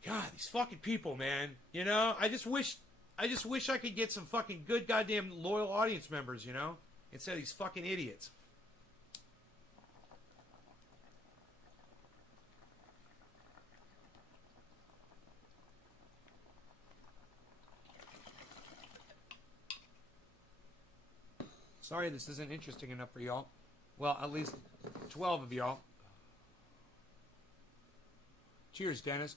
God, these fucking people, man. You know, I just wish I could get some fucking good goddamn loyal audience members, you know? Instead of these fucking idiots. Sorry this isn't interesting enough for y'all. Well, at least 12 of y'all. Cheers, Dennis.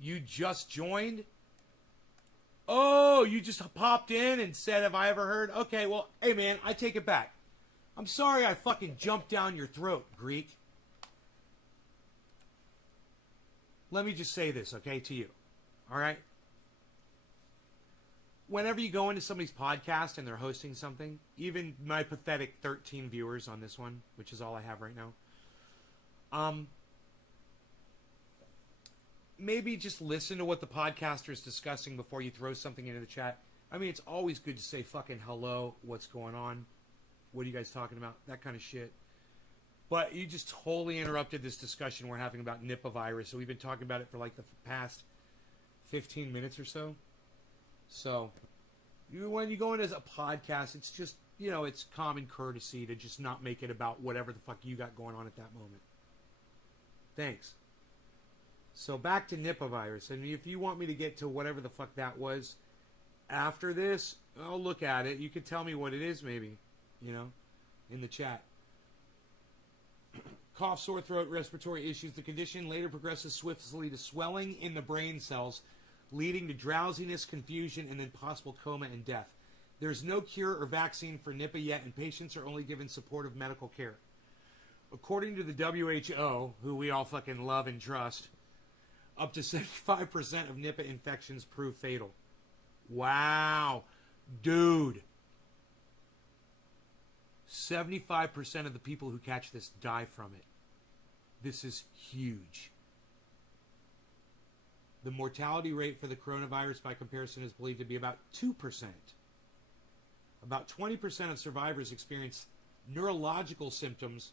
You just joined? Oh, you just popped in and said, have I ever heard? Okay, well, hey man, I take it back. I'm sorry I fucking jumped down your throat, Greek. Let me just say this, okay, to you. All right? Whenever you go into somebody's podcast and they're hosting something, even my pathetic 13 viewers on this one, which is all I have right now, maybe just listen to what the podcaster is discussing before you throw something into the chat. I mean, it's always good to say fucking hello, what's going on, what are you guys talking about, that kind of shit. But you just totally interrupted this discussion we're having about Nipah virus. So we've been talking about it for like the past 15 minutes or so. So when you go into a podcast, it's just, you know, it's common courtesy to just not make it about whatever the fuck you got going on at that moment. Thanks. So back to Nipah virus. And if you want me to get to whatever the fuck that was after this, I'll look at it. You could tell me what it is maybe, you know, in the chat. Cough, sore throat, respiratory issues. The condition later progresses swiftly to swelling in the brain cells, leading to drowsiness, confusion, and then possible coma and death. There's no cure or vaccine for Nipah yet, and patients are only given supportive medical care. According to the WHO, who we all fucking love and trust, up to 75% of Nipah infections prove fatal. Wow. Dude. 75% of the people who catch this die from it. This is huge. The mortality rate for the coronavirus by comparison is believed to be about 2%. About 20% of survivors experience neurological symptoms.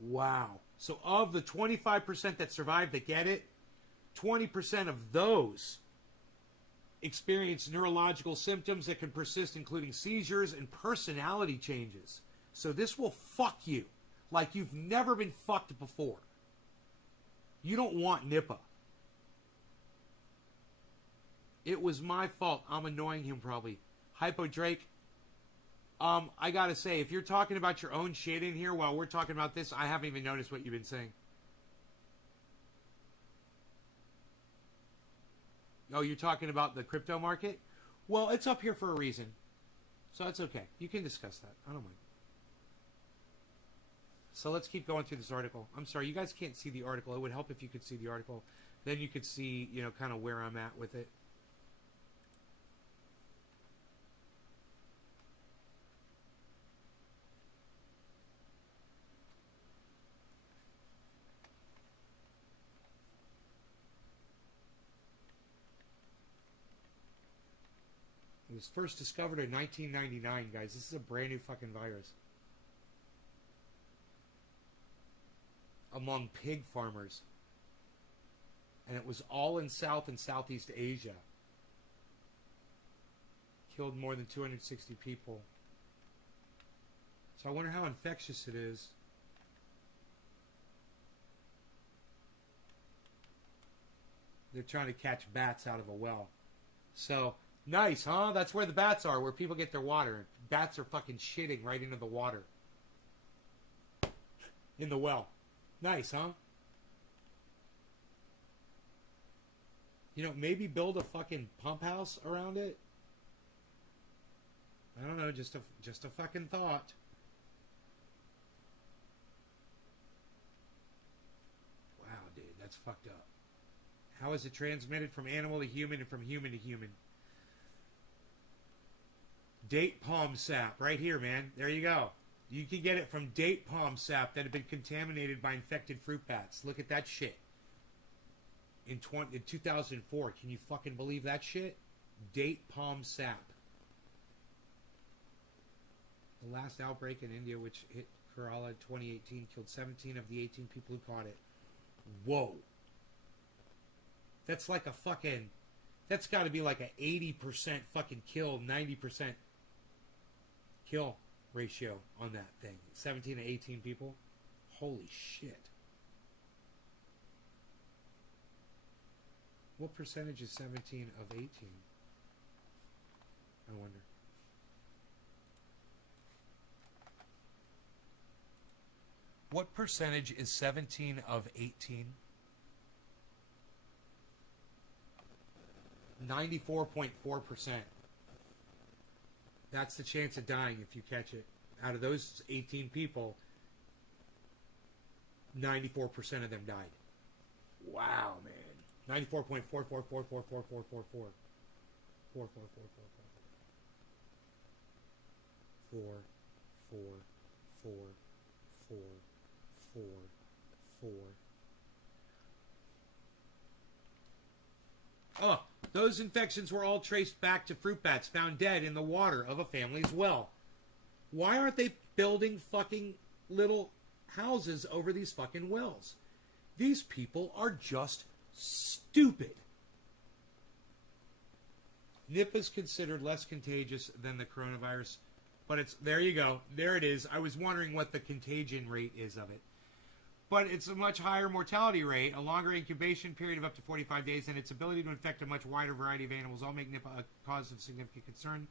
Wow. So of the 25% that survive that get it, 20% of those experience neurological symptoms that can persist, including seizures and personality changes. So this will fuck you like you've never been fucked before. You don't want Nipah. It was my fault. I'm annoying him probably. Hypo Drake. I gotta say, if you're talking about your own shit in here while we're talking about this, I haven't even noticed what you've been saying. Oh, you're talking about the crypto market? Well, it's up here for a reason. So it's okay. You can discuss that. I don't mind. So let's keep going through this article. I'm sorry, you guys can't see the article. It would help if you could see the article. Then you could see, you know, kind of where I'm at with it. It was first discovered in 1999, guys. This is a brand new fucking virus. Among pig farmers. And it was all in South and Southeast Asia. Killed more than 260 people. So I wonder how infectious it is. They're trying to catch bats out of a well. So... nice, huh? That's where the bats are, where people get their water. Bats are fucking shitting right into the water. In the well. Nice, huh? You know, maybe build a fucking pump house around it? I don't know, just a fucking thought. Wow, dude, that's fucked up. How is it transmitted from animal to human and from human to human? Date palm sap, right here, man. There you go. You can get it from date palm sap that had been contaminated by infected fruit bats. Look at that shit. In 2004, can you fucking believe that shit? Date palm sap. The last outbreak in India, which hit Kerala in 2018, killed 17 of the 18 people who caught it. Whoa. That's like a fucking... that's got to be like a 80% fucking kill, 90% kill ratio on that thing. 17 to 18 people. Holy shit. What percentage is 17 of 18? I wonder. What percentage is 17 of 18? 94.4%. That's the chance of dying if you catch it. Out of those 18 people, 94% of them died. Wow, man. 94.444444444. 4. Oh, those infections were all traced back to fruit bats found dead in the water of a family's well. Why aren't they building fucking little houses over these fucking wells? These people are just stupid. Nipah is considered less contagious than the coronavirus, but it's, there you go. There it is. I was wondering what the contagion rate is of it. But it's a much higher mortality rate, a longer incubation period of up to 45 days, and its ability to infect a much wider variety of animals all make Nipah a cause of significant concern.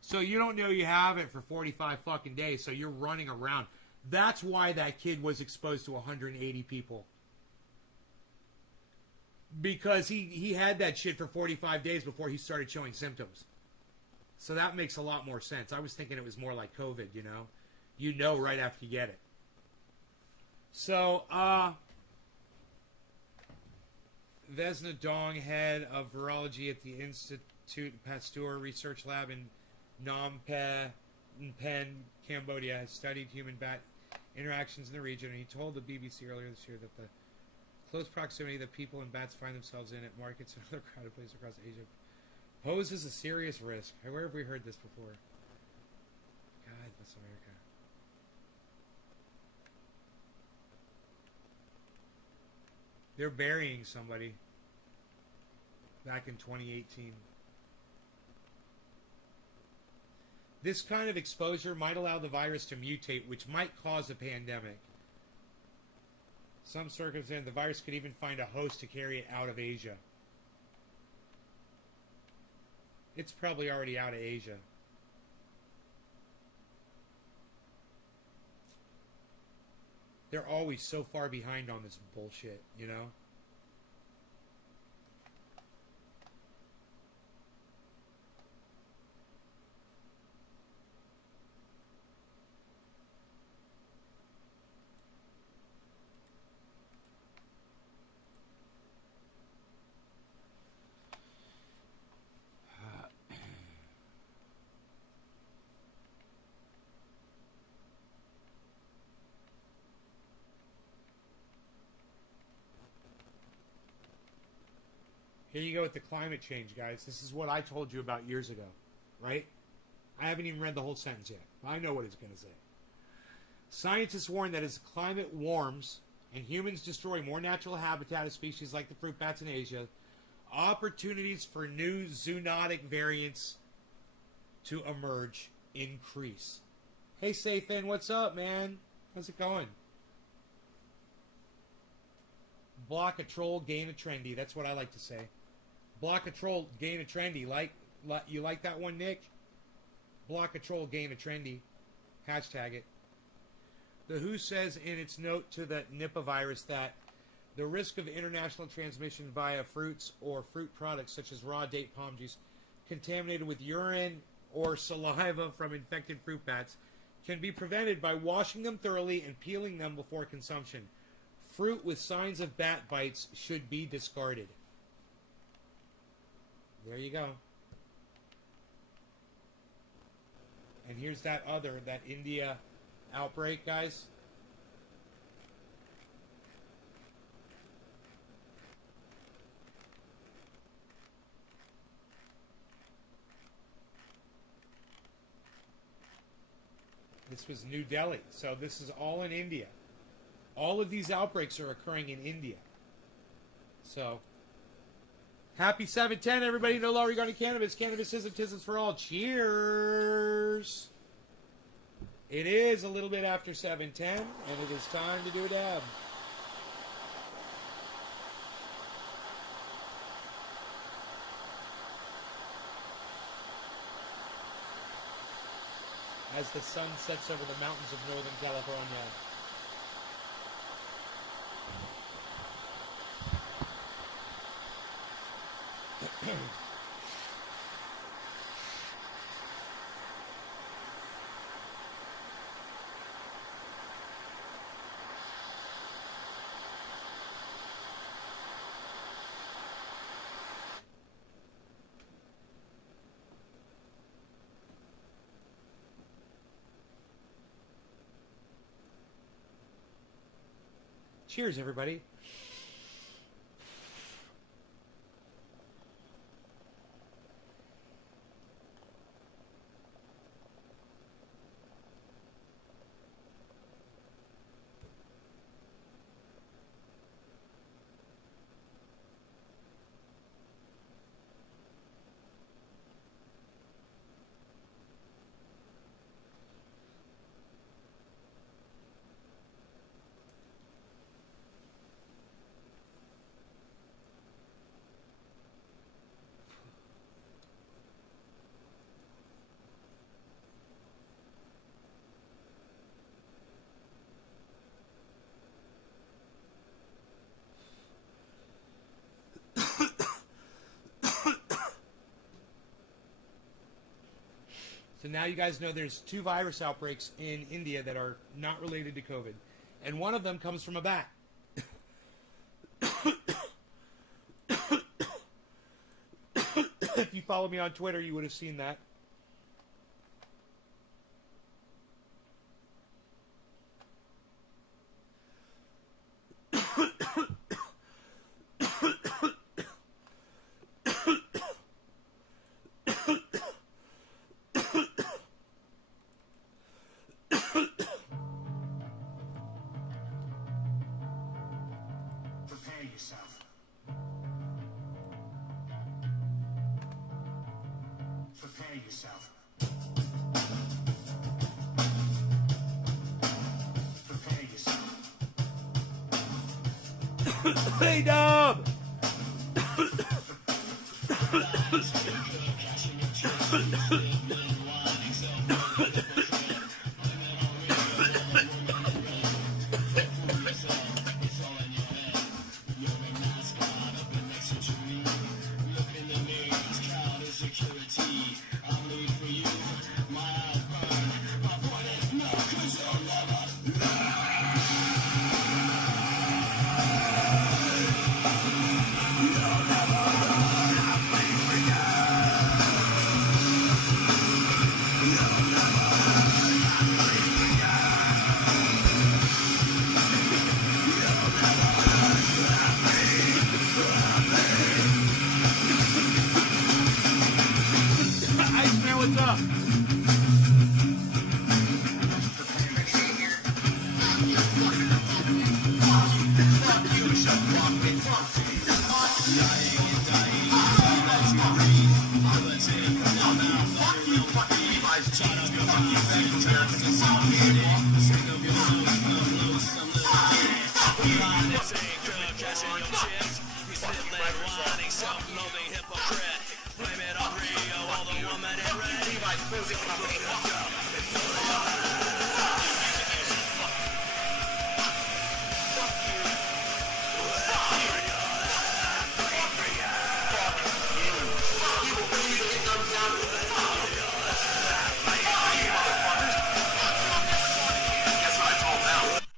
So you don't know you have it for 45 fucking days, so you're running around. That's why that kid was exposed to 180 people. Because he had that shit for 45 days before he started showing symptoms. So that makes a lot more sense. I was thinking it was more like COVID, you know? You know right after you get it. So, Vesna Dong, head of virology at the Institute Pasteur Research Lab in Phnom Penh, Cambodia, has studied human bat interactions in the region, and he told the BBC earlier this year that the close proximity that people and bats find themselves in at markets and other crowded places across Asia poses a serious risk. Where have we heard this before? God, that's America. They're burying somebody back in 2018. This kind of exposure might allow the virus to mutate, which might cause a pandemic. Some circumstances, the virus could even find a host to carry it out of Asia. It's probably already out of Asia. They're always so far behind on this bullshit, you know? Here you go with the climate change, guys. This is what I told you about years ago, right? I haven't even read the whole sentence yet. I know what it's going to say. Scientists warn that as climate warms and humans destroy more natural habitat of species like the fruit bats in Asia, opportunities for new zoonotic variants to emerge increase. Hey, Safin, what's up, man? How's it going? Block a troll, gain a trendy. That's what I like to say. Block a troll, gain a trendy. You like that one, Nick? Block a troll, gain a trendy. Hashtag it. The WHO says in its note to the Nipah virus that the risk of international transmission via fruits or fruit products such as raw date palm juice contaminated with urine or saliva from infected fruit bats can be prevented by washing them thoroughly and peeling them before consumption. Fruit with signs of bat bites should be discarded. There you go. And here's that India outbreak, guys. This was New Delhi. So this is all in India. All of these outbreaks are occurring in India. So, happy 7/10, everybody. No law regarding cannabis. Cannabis isn't tisms for all. Cheers. It is a little bit after 7:10, and it is time to do a dab. As the sun sets over the mountains of Northern California. Cheers, everybody. So now you guys know there's 2 virus outbreaks in India that are not related to COVID. And one of them comes from a bat. If you follow me on Twitter, you would have seen that. Prepare yourself. Prepare yourself. Hey, Dub! Iceman, what's up?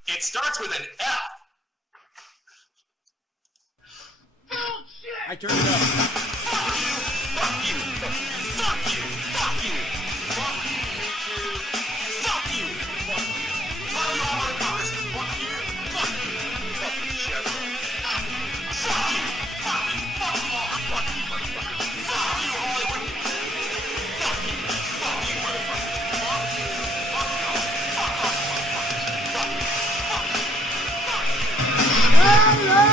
It starts with an F. I turned it up. Fuck you. Fuck you. Fuck you. Fuck you. Fuck you. Fuck you. Fuck you, motherfuckers. Fuck you. Fuck you. Fuck you, Chevron. Fuck you. Fuck you. Fuck you all. Fuck you, motherfuckers. Fuck you, Hollywood. Fuck you. Fuck you, motherfuckers. Fuck you. Fuck you all. Fuck off, motherfuckers. Fuck you. Fuck you. Fuck you. Hello,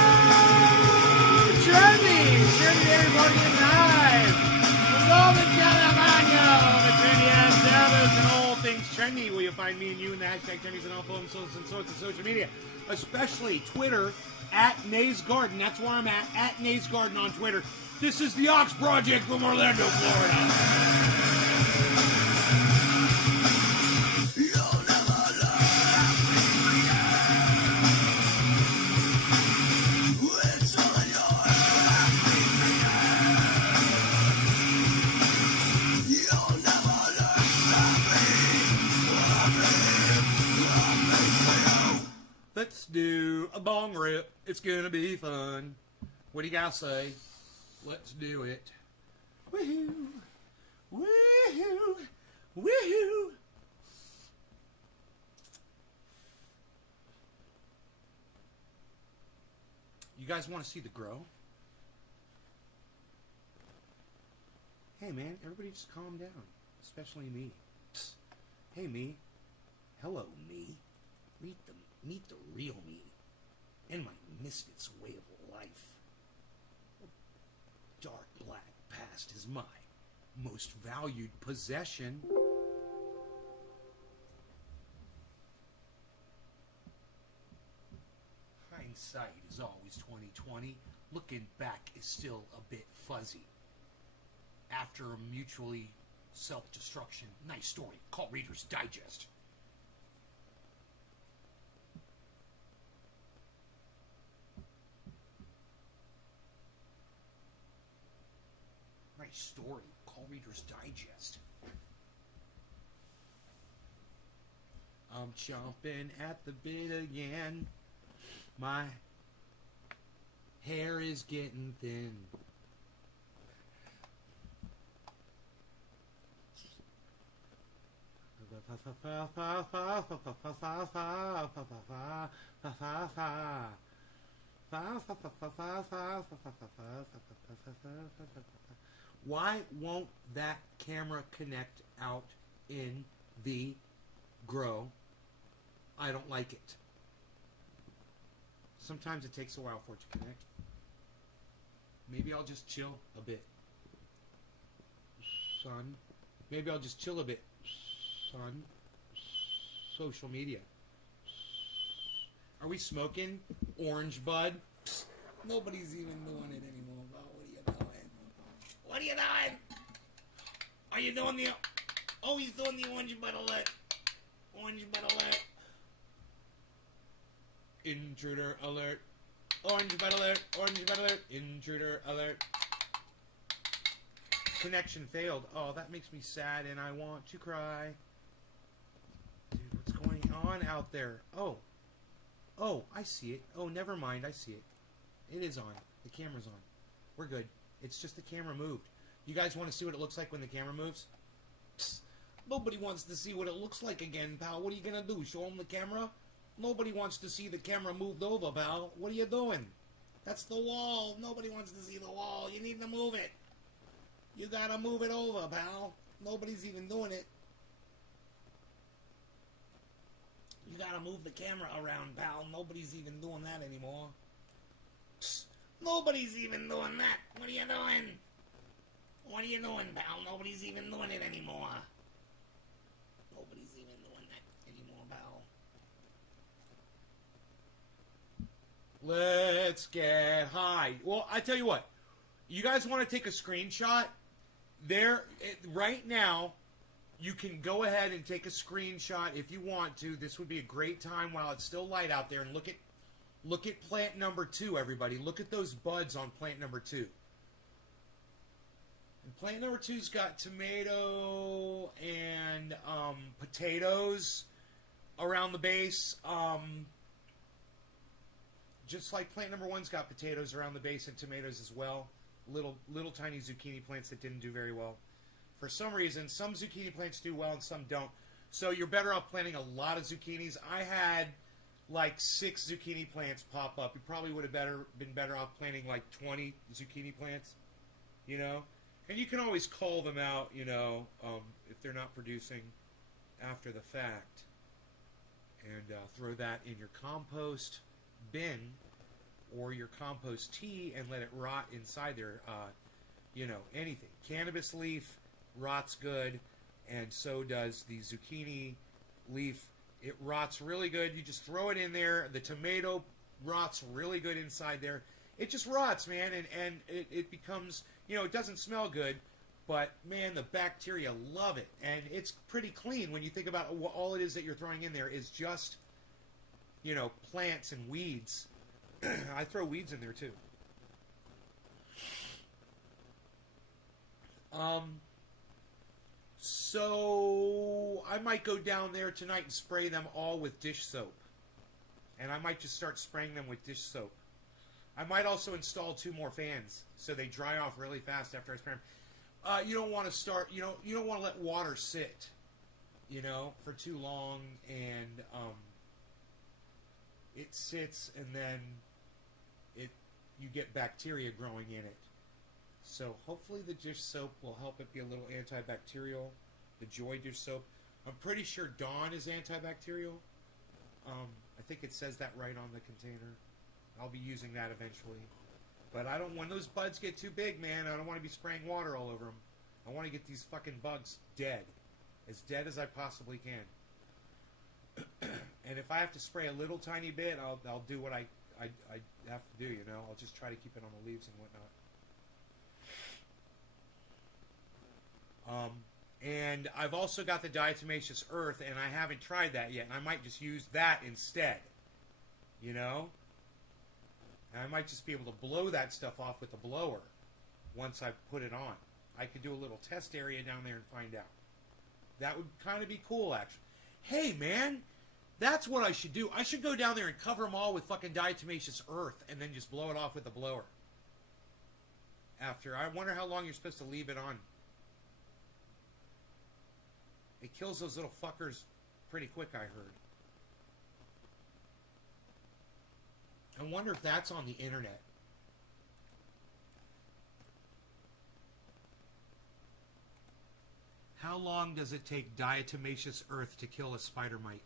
Trendy! Trendy, everybody alive! With all the California, the trendy ass Cannabis and all things trendy, where you find me and you in the hashtag trendies and all forms and sorts of social media, especially Twitter at Nays Garden. That's where I'm at Nays Garden on Twitter. This is the Ox Project from Orlando, Florida. Let's do a bong rip. It's gonna be fun. What do you guys say? Let's do it. Woohoo! Woohoo! Woohoo! You guys want to see the grow? Hey man, everybody just calm down. Especially me. Psst. Hey me. Hello me. Meet the real me. And my misfit's way of life. Dark black past is my most valued possession. Hindsight is always 20/20. Looking back is still a bit fuzzy. After a mutually self-destruction, nice story. Call Reader's Digest. Nice story. Call Reader's Digest. I'm chomping at the bit again. My hair is getting thin. Why won't that camera connect out in the grow? I don't like it. Sometimes it takes a while for it to connect. Maybe I'll just chill a bit, son. Maybe I'll just chill a bit, son. Social media. Are we smoking? Orange bud? Psst. Nobody's even doing it anymore, pal. What are you doing? What are you doing? Are you doing the... Oh, he's doing the orange bud alert. Orange bud alert. Intruder alert. Orange bud alert. Orange bud alert. Intruder alert. Connection failed. Oh, that makes me sad and I want to cry. Dude, what's going on out there? Oh. Oh, I see it. Oh, never mind. I see it. It is on. The camera's on. We're good. It's just the camera moved. You guys want to see what it looks like when the camera moves? Psst. Nobody wants to see what it looks like again, pal. What are you going to do? Show them the camera? Nobody wants to see the camera moved over, pal. What are you doing? That's the wall. Nobody wants to see the wall. You need to move it. You gotta move it over, pal. Nobody's even doing it. You gotta move the camera around, pal. Nobody's even doing that anymore. Psst. Nobody's even doing that. What are you doing? What are you doing, pal? Nobody's even doing it anymore. Nobody's even doing that anymore, pal. Let's get high. Well, I tell you what. You guys want to take a screenshot? Right now, you can go ahead and take a screenshot if you want to. This would be a great time while it's still light out there. And look at plant number 2, everybody. Look at those buds on plant number 2. And plant number 2's got tomato and potatoes around the base. Just like plant number 1's got potatoes around the base and tomatoes as well. Little tiny zucchini plants that didn't do very well. For some reason, some zucchini plants do well and some don't. So you're better off planting a lot of zucchinis. I had like 6 zucchini plants pop up. You probably would have been better off planting like 20 zucchini plants, you know. And you can always call them out, you know, if they're not producing after the fact. And throw that in your compost bin or your compost tea and let it rot inside there. You know, anything. Cannabis leaf rots good, and so does the zucchini leaf. It rots really good. You just throw it in there. The tomato rots really good inside there. It just rots, man, and it becomes, you know, it doesn't smell good, but, man, the bacteria love it. And it's pretty clean when you think about all it is that you're throwing in there is just, you know, plants and weeds. I throw weeds in there too. So I might go down there tonight and spray them all with dish soap. And I might just start spraying them with dish soap. I might also install 2 more fans so they dry off really fast after I spray them. You don't want to start, you don't want to let water sit, you know, for too long, and it sits and then you get bacteria growing in it. So hopefully the dish soap will help it be a little antibacterial. The Joy dish soap. I'm pretty sure Dawn is antibacterial. I think it says that right on the container. I'll be using that eventually. But I don't, when those buds get too big, man, I don't want to be spraying water all over them. I want to get these fucking bugs dead. As dead as I possibly can. And if I have to spray a little tiny bit, I'll do what I have to do, you know. I'll just try to keep it on the leaves and whatnot. And I've also got the diatomaceous earth, and I haven't tried that yet. And I might just use that instead, you know. And I might just be able to blow that stuff off with the blower once I put it on. I could do a little test area down there and find out. That would kind of be cool, actually. Hey, man, that's what I should do. I should go down there and cover them all with fucking diatomaceous earth and then just blow it off with the blower. After. I wonder how long you're supposed to leave it on. It kills those little fuckers pretty quick, I heard. I wonder if that's on the internet. How long does it take diatomaceous earth to kill a spider mite?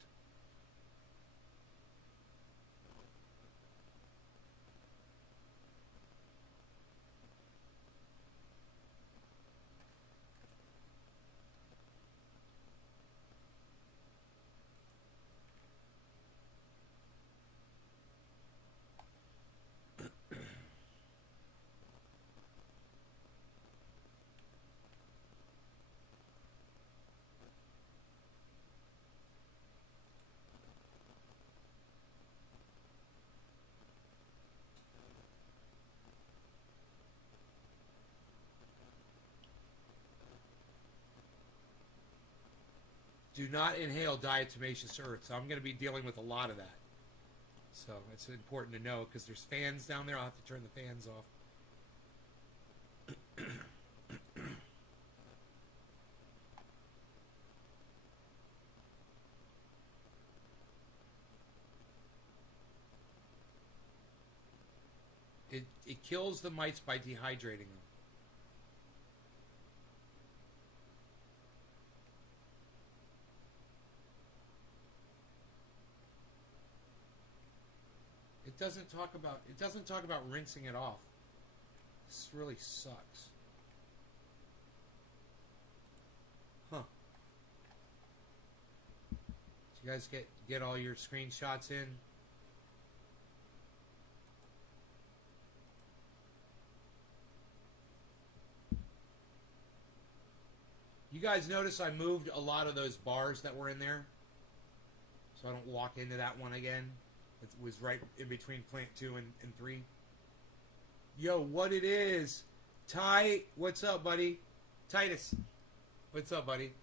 Do not inhale diatomaceous earth. So I'm going to be dealing with a lot of that. So it's important to know because there's fans down there. I'll have to turn the fans off. It kills the mites by dehydrating them. It doesn't talk about rinsing it off. This really sucks. Huh. Did you guys get all your screenshots in? You guys notice I moved a lot of those bars that were in there, so I don't walk into that one again. It was right in between plant 2 and 3. Yo, what it is? Ty, what's up, buddy? Titus, what's up, buddy?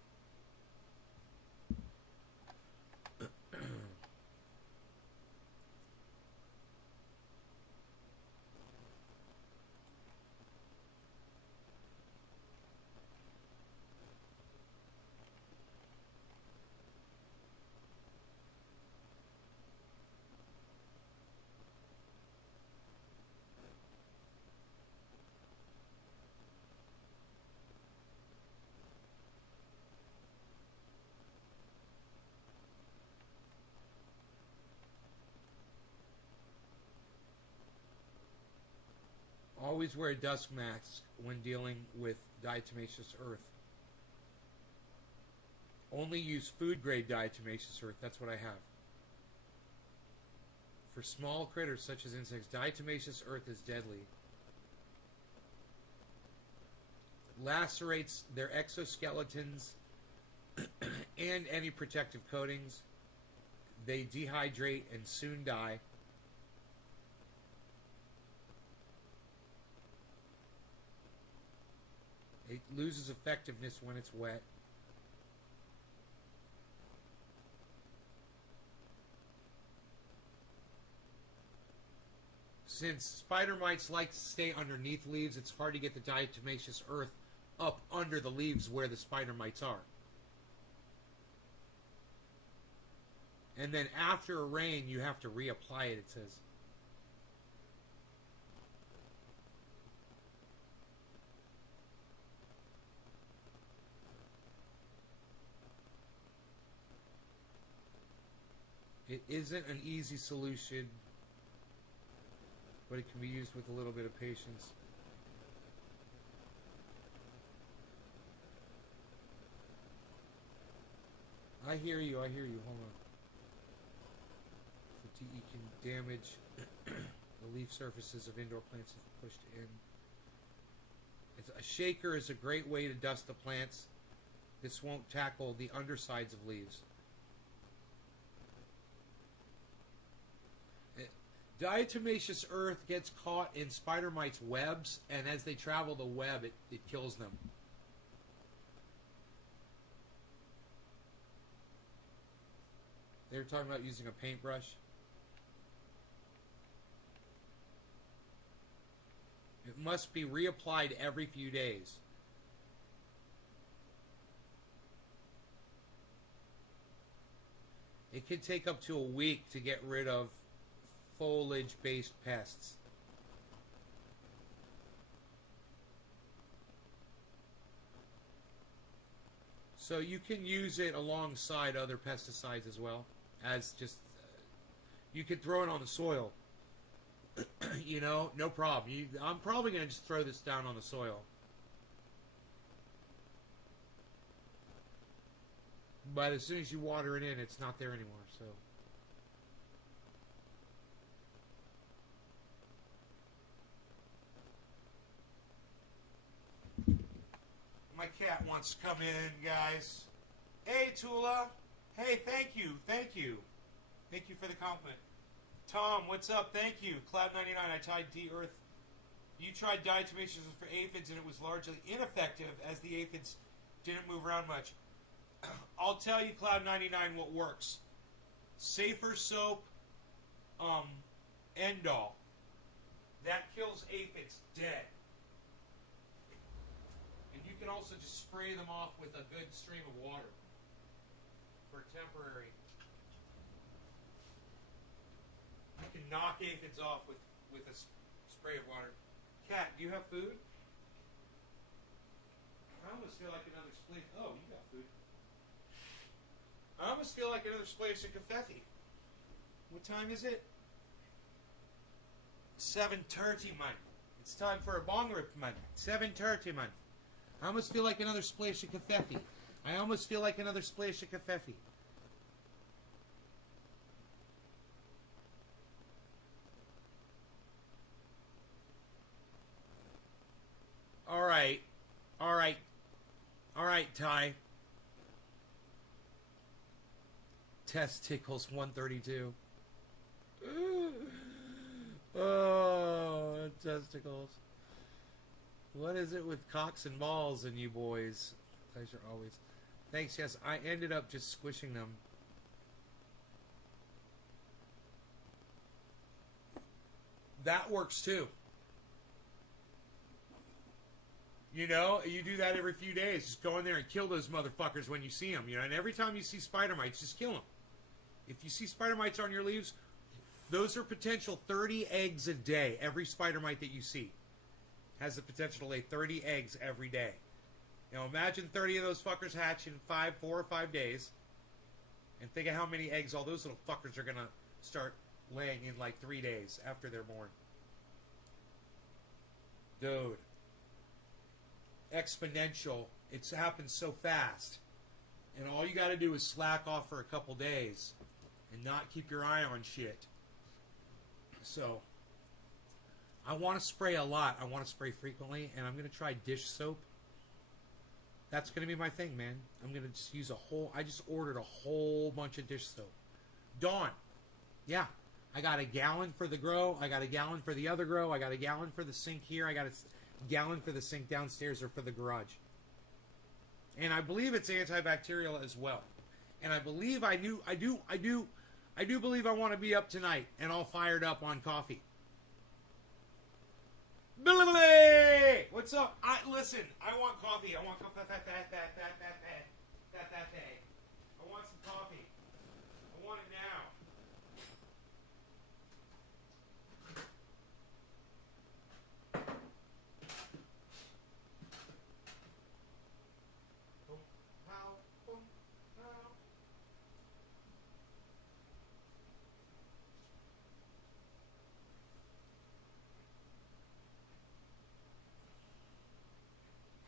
Always wear a dust mask when dealing with diatomaceous earth. Only use food grade diatomaceous earth. That's what I have. For small critters such as insects, diatomaceous earth is deadly. Lacerates their exoskeletons and any protective coatings. They dehydrate and soon die. It loses effectiveness when it's wet. Since spider mites like to stay underneath leaves, it's hard to get the diatomaceous earth up under the leaves where the spider mites are. And then after a rain, you have to reapply it, it says. It isn't an easy solution, but it can be used with a little bit of patience. I hear you, hold on. The DE can damage the leaf surfaces of indoor plants if pushed in. A shaker is a great way to dust the plants. This won't tackle the undersides of leaves. Diatomaceous earth gets caught in spider mites' webs, and as they travel the web, it kills them. They were talking about using a paintbrush. It must be reapplied every few days. It can take up to a week to get rid of foliage-based pests. So you can use it alongside other pesticides as well, as just you could throw it on the soil. You know, no problem. I'm probably going to just throw this down on the soil. But as soon as you water it in, it's not there anymore, so. My cat wants to come in, guys. Hey, Tula. Hey, thank you. Thank you. Thank you for the compliment. Tom, what's up? Thank you. Cloud99, I tried D-Earth. You tried diatomaceous for aphids, and it was largely ineffective as the aphids didn't move around much. I'll tell you, Cloud99, what works. Safer soap, Endol. That kills aphids dead. And you can also just spray them off with a good stream of water for temporary. You can knock aphids off with a spray of water. Cat, do you have food? I almost feel like another splash. Oh, you got food. I almost feel like another splash of confetti. What time is it? 7:30, man. It's time for a bong rip, man. 7:30, man. I almost feel like another splash of confetti. I almost feel like another splash of confetti. All right. All right. All right, Ty. Testicles 132. Oh, testicles. What is it with cocks and balls and you boys? Pleasure always. Thanks, yes. I ended up just squishing them. That works too. You know, you do that every few days. Just go in there and kill those motherfuckers when you see them. You know, and every time you see spider mites, just kill them. If you see spider mites on your leaves, those are potential 30 eggs a day. Every spider mite that you see has the potential to lay 30 eggs every day. You know, imagine 30 of those fuckers hatch in 4 or 5 days. And think of how many eggs all those little fuckers are going to start laying in like 3 days after they're born. Dude. Exponential. It happens so fast. And all you got to do is slack off for a couple days and not keep your eye on shit. So, I want to spray a lot. I want to spray frequently, and I'm going to try dish soap. That's going to be my thing, man. I'm going to just use I just ordered a whole bunch of dish soap. Dawn. Yeah. I got a gallon for the grow. I got a gallon for the other grow. I got a gallon for the sink here. I got a gallon for the sink downstairs or for the garage. And I believe it's antibacterial as well. And I believe I do believe I want to be up tonight and all fired up on coffee. Billy! What's up? Listen, I want coffee. I want coffee. I want some coffee. I want it now.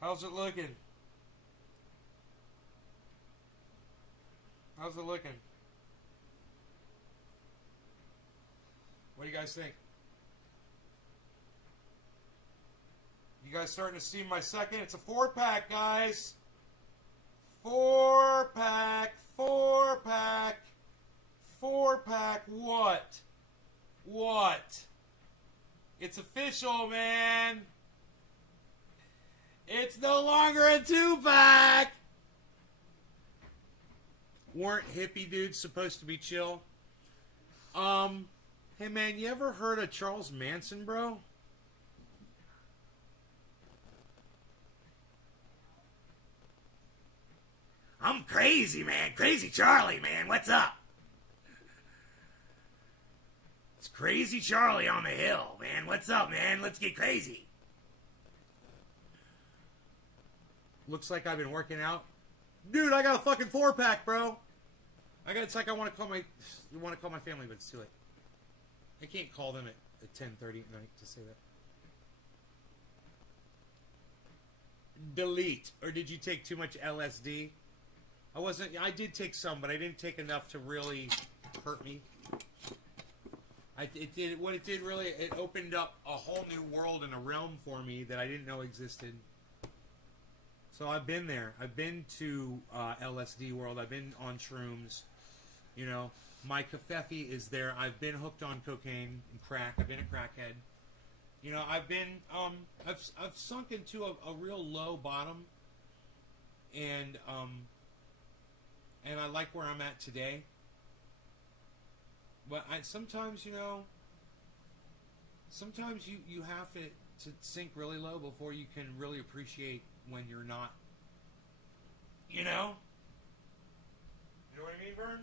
How's it looking? How's it looking? What do you guys think? You guys starting to see my second? It's a 4-pack, guys. 4-pack. 4-pack. 4-pack. What? What? It's official, man. It's no longer a 2-pack. Weren't hippie dudes supposed to be chill? Hey man, you ever heard of Charles Manson, bro? I'm crazy, man. Crazy Charlie, man. What's up? It's Crazy Charlie on the hill, man. What's up, man? Let's get crazy. Looks like I've been working out. Dude, I got a fucking 4-pack, bro. It's like I want to call my family, but it's too late. I can't call them at 10:30 at night to say that. Delete. Or did you take too much LSD? I did take some, but I didn't take enough to really hurt me. It opened up a whole new world and a realm for me that I didn't know existed. So I've been there. I've been to LSD world. I've been on shrooms. You know, my kafefe is there. I've been hooked on cocaine and crack. I've been a crackhead. You know, I've been, I've sunk into a real low bottom. And and I like where I'm at today. But sometimes, sometimes you have to sink really low before you can really appreciate when you're not. You know? You know what I mean, Vern?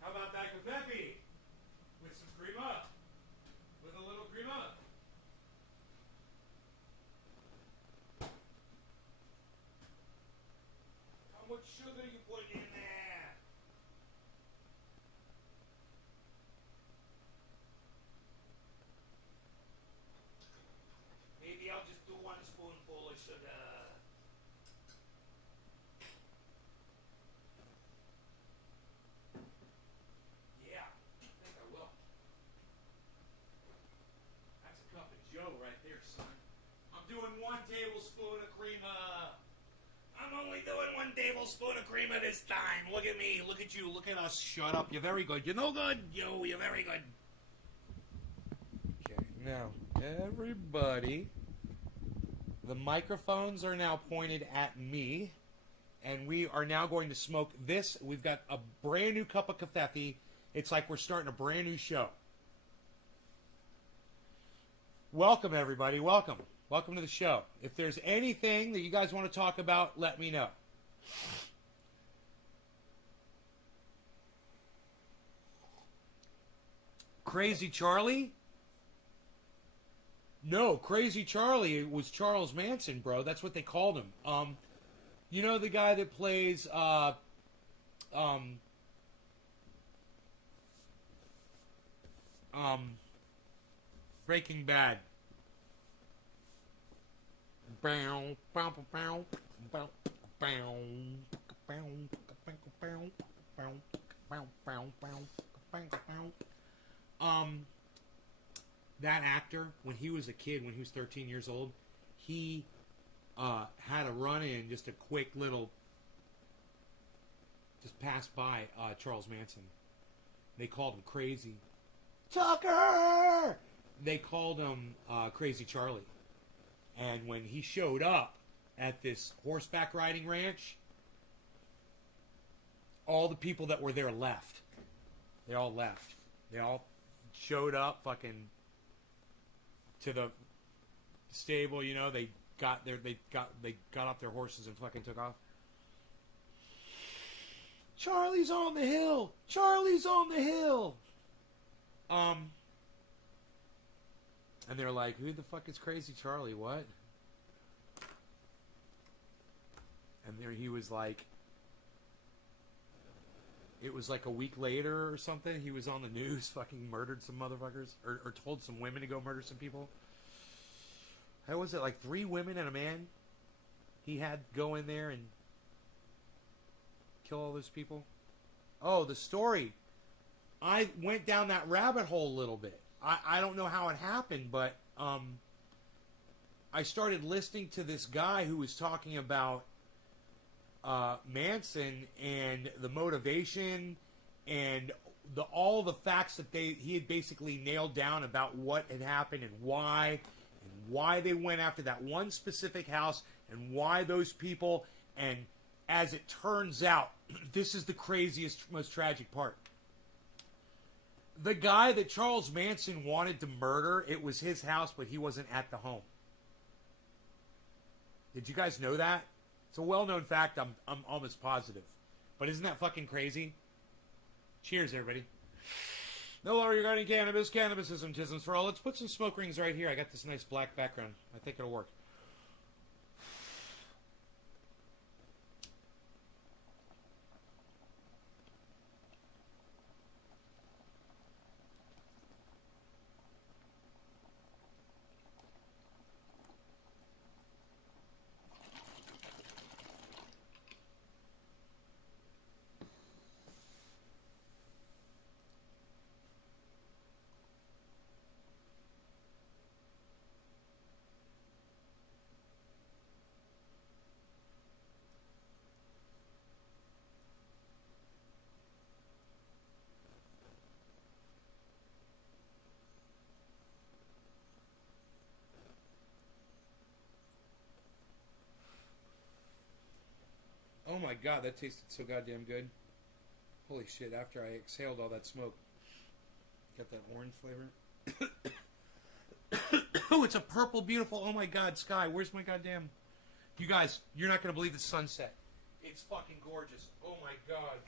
How about that confetti? With some crema? With a little crema? How much sugar you put in there? Maybe I'll just do 1 spoonful of sugar. Yeah, I think I will. That's a cup of Joe right there, son. I'm doing 1 tablespoon of crema. I'm only doing 1 tablespoon of crema this time. Look at me. Look at you. Look at us. Shut up. You're very good. You're no good. Yo, you're very good. Okay, now, everybody, the microphones are now pointed at me, and we are now going to smoke this. We've got a brand new cup of cafefe. It's like we're starting a brand new show. Welcome, everybody. Welcome. Welcome to the show. If there's anything that you guys want to talk about, let me know. Crazy Charlie? No, Crazy Charlie was Charles Manson, bro. That's what they called him. You know the guy that plays Breaking Bad. That actor, when he was a kid, when he was 13 years old, he had a run-in, just a quick little, just passed by Charles Manson. They called him Crazy Tucker. They called him Crazy Charlie. And when he showed up at this horseback riding ranch, all the people that were there left. They all left. They all showed up fucking to the stable, you know, they got off their horses and fucking took off. Charlie's on the hill. Charlie's on the hill. And they're like, who the fuck is Crazy Charlie? What? And there he was like, it was like a week later or something. He was on the news, fucking murdered some motherfuckers, or told some women to go murder some people. How was it? Like 3 women and a man he had go in there and kill all those people? Oh, the story. I went down that rabbit hole a little bit. I don't know how it happened, but I started listening to this guy who was talking about Manson and the motivation and all the facts that he had basically nailed down about what had happened and why they went after that one specific house and why those people. And as it turns out, this is the craziest, most tragic part. The guy that Charles Manson wanted to murder, it was his house, but he wasn't at the home. Did you guys know that? It's a well-known fact. I'm almost positive. But isn't that fucking crazy? Cheers, everybody. No law regarding cannabis. Cannabisism, tisms for all. Let's put some smoke rings right here. I got this nice black background. I think it'll work. my god, that tasted so goddamn good. Holy shit, after I exhaled all that smoke. Got that orange flavor. Oh, it's a purple, beautiful, oh my god, sky. Where's my goddamn... You guys, you're not going to believe the sunset. It's fucking gorgeous. Oh my god.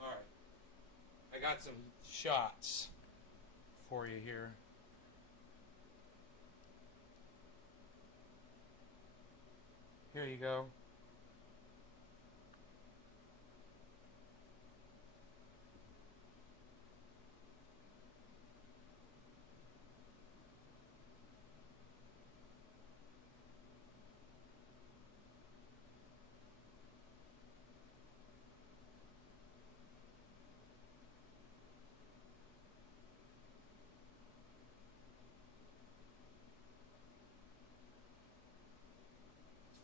Alright. I got some shots for you here. Here you go.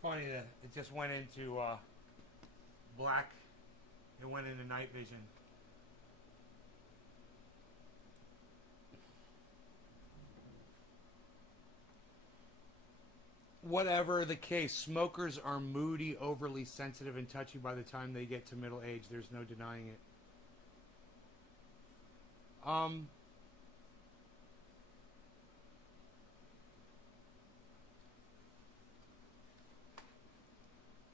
Funny that it just went into black. It went into night vision. Whatever the case, smokers are moody, overly sensitive, and touchy by the time they get to middle age. There's no denying it.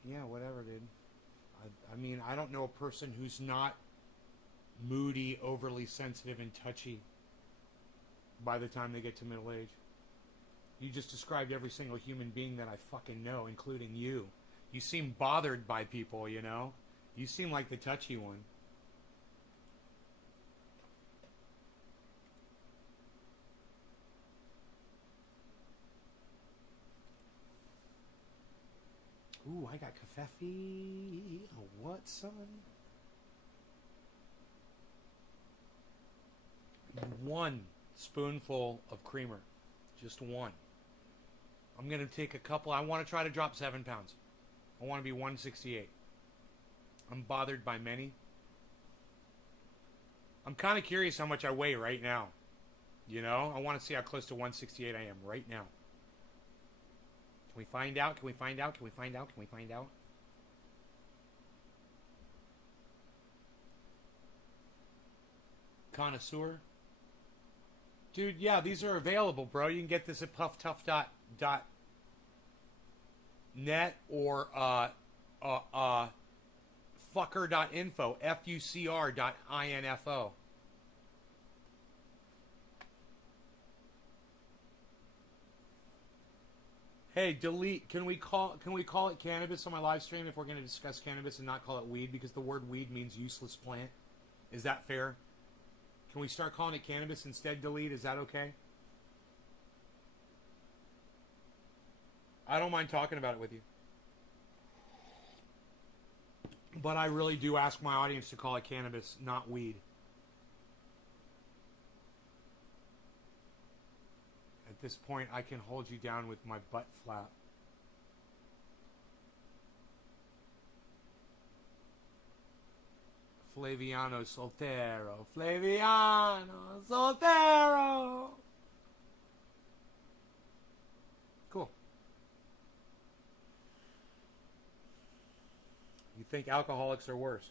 Yeah, whatever, dude. I mean, I don't know a person who's not moody, overly sensitive, and touchy by the time they get to middle age. You just described every single human being that I fucking know, including you. You seem bothered by people, you know? You seem like the touchy one. Ooh, I got kafefe. What, son? One spoonful of creamer. Just one. I'm going to take a couple. I want to try to drop 7 pounds. I want to be 168. I'm bothered by many. I'm kind of curious how much I weigh right now. You know? I want to see how close to 168 I am right now. Can we find out? Can we find out? Can we find out? Can we find out? Connoisseur. Dude, yeah, these are available, bro. You can get this at pufftough.net or fucker.info, fucr.info. Hey, delete. Can we call it cannabis on my live stream if we're going to discuss cannabis and not call it weed, because the word weed means useless plant? Is that fair? Can we start calling it cannabis instead? Delete. Is that okay? I don't mind talking about it with you. But I really do ask my audience to call it cannabis, not weed. At this point, I can hold you down with my butt flap. Flaviano Soltero. Flaviano Soltero. Cool. You think alcoholics are worse?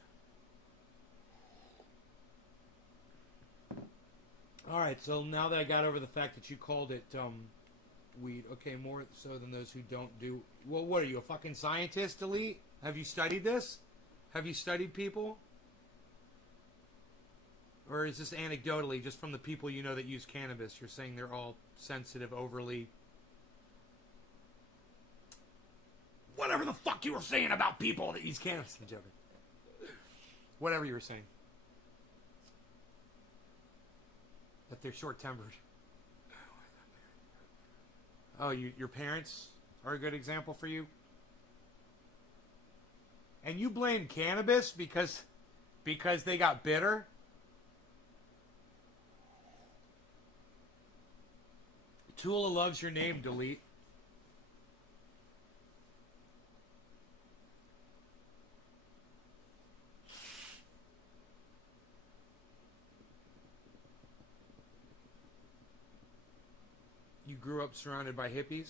Alright, so now that I got over the fact that you called it weed, okay, more so than those who don't do... Well, what are you, a fucking scientist, Delete? Have you studied this? Have you studied people? Or is this anecdotally, just from the people you know that use cannabis? You're saying they're all sensitive, overly... Whatever the fuck you were saying about people that use cannabis. I'm joking. Whatever you were saying. That they're short-tempered. Oh, your parents are a good example for you? And you blame cannabis because they got bitter? Tula loves your name, Delete. You grew up surrounded by hippies?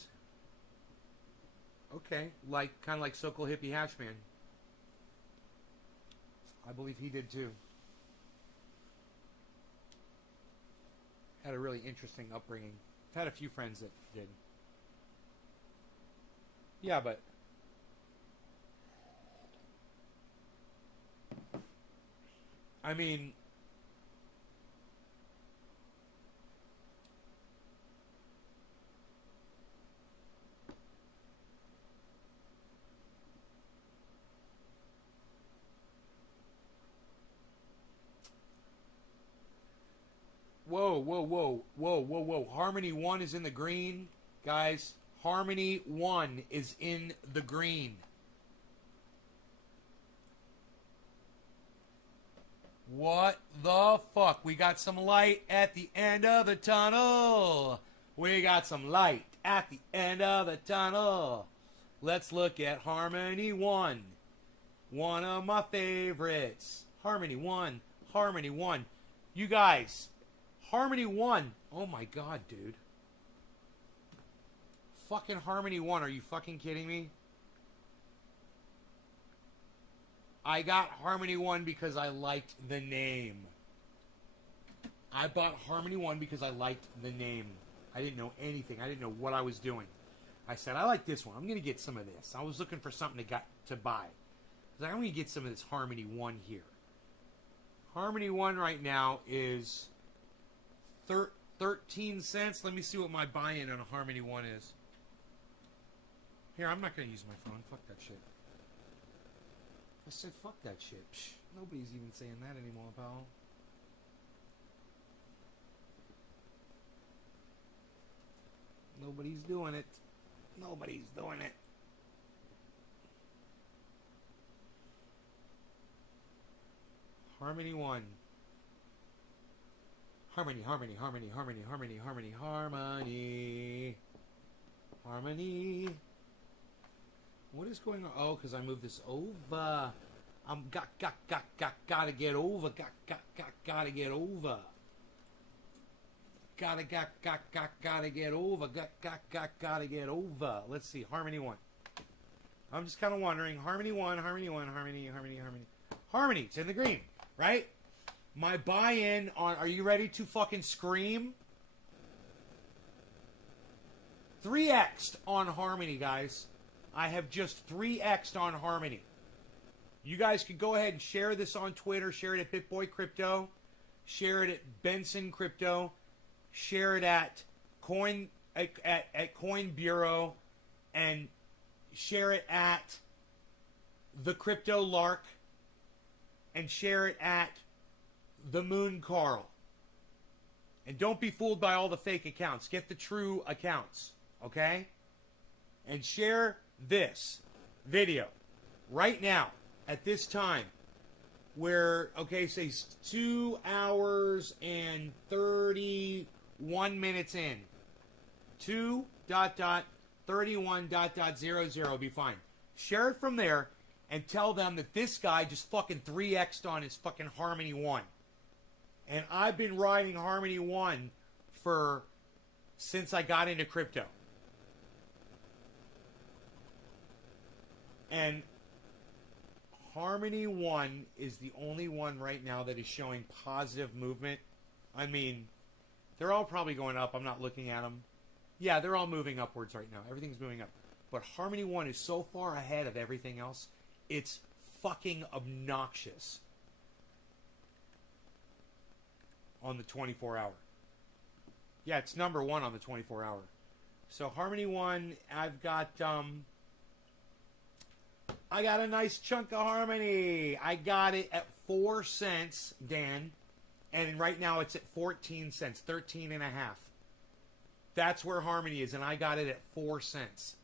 Okay, kind of like Sokol Hippie Hatchman. I believe he did too. Had a really interesting upbringing. I've had a few friends that did. Yeah, but I mean, Whoa. Harmony 1 is in the green. Guys, Harmony 1 is in the green. What the fuck? We got some light at the end of the tunnel. We got some light at the end of the tunnel. Let's look at Harmony 1. One of my favorites. Harmony 1. Harmony 1. You guys, Harmony 1. Oh my god, dude. Fucking Harmony 1. Are you fucking kidding me? I got Harmony 1 because I liked the name. I bought Harmony 1 because I liked the name. I didn't know anything. I didn't know what I was doing. I said, I like this one. I'm going to get some of this. I was looking for something to buy. I was like, I'm going to get some of this Harmony 1 here. Harmony 1 right now is 13 cents. Let me see what my buy-in on a Harmony 1 is. Here, I'm not going to use my phone. Fuck that shit. I said, fuck that shit. Psh, nobody's even saying that anymore, pal. Nobody's doing it. Nobody's doing it. Harmony 1. Harmony. What is going on? Oh, because I moved this over. I'm gotta get over. Gotta get over. Gotta get over. Gotta get over. Let's see. Harmony 1. I'm just kind of wondering. Harmony 1. Harmony. It's in the green, right? My buy-in on... Are you ready to fucking scream? 3x'd on Harmony, guys. I have just 3x'd on Harmony. You guys could go ahead and share this on Twitter. Share it at BitBoy Crypto. Share it at Benson Crypto. Share it at Coin Bureau. and share it at the Crypto Lark, and share it at the Moon Carl. And don't be fooled by all the fake accounts. Get the true accounts, okay? And share this video right now at this time. Where, okay, say 2 hours and 31 minutes in. 2.31.00 be fine. Share it from there and tell them that this guy just fucking 3x'd on his fucking Harmony 1. And I've been riding Harmony 1 since I got into crypto. And Harmony 1 is the only one right now that is showing positive movement. I mean, they're all probably going up. I'm not looking at them. Yeah, they're all moving upwards right now. Everything's moving up. But Harmony 1 is so far ahead of everything else, it's fucking obnoxious on the 24-hour. Yeah, it's number 1 on the 24-hour. So Harmony 1, I've got a nice chunk of Harmony. I got it at 4 cents, Dan. And right now it's at 14 cents, 13 and a half. That's where Harmony is, and I got it at 4 cents.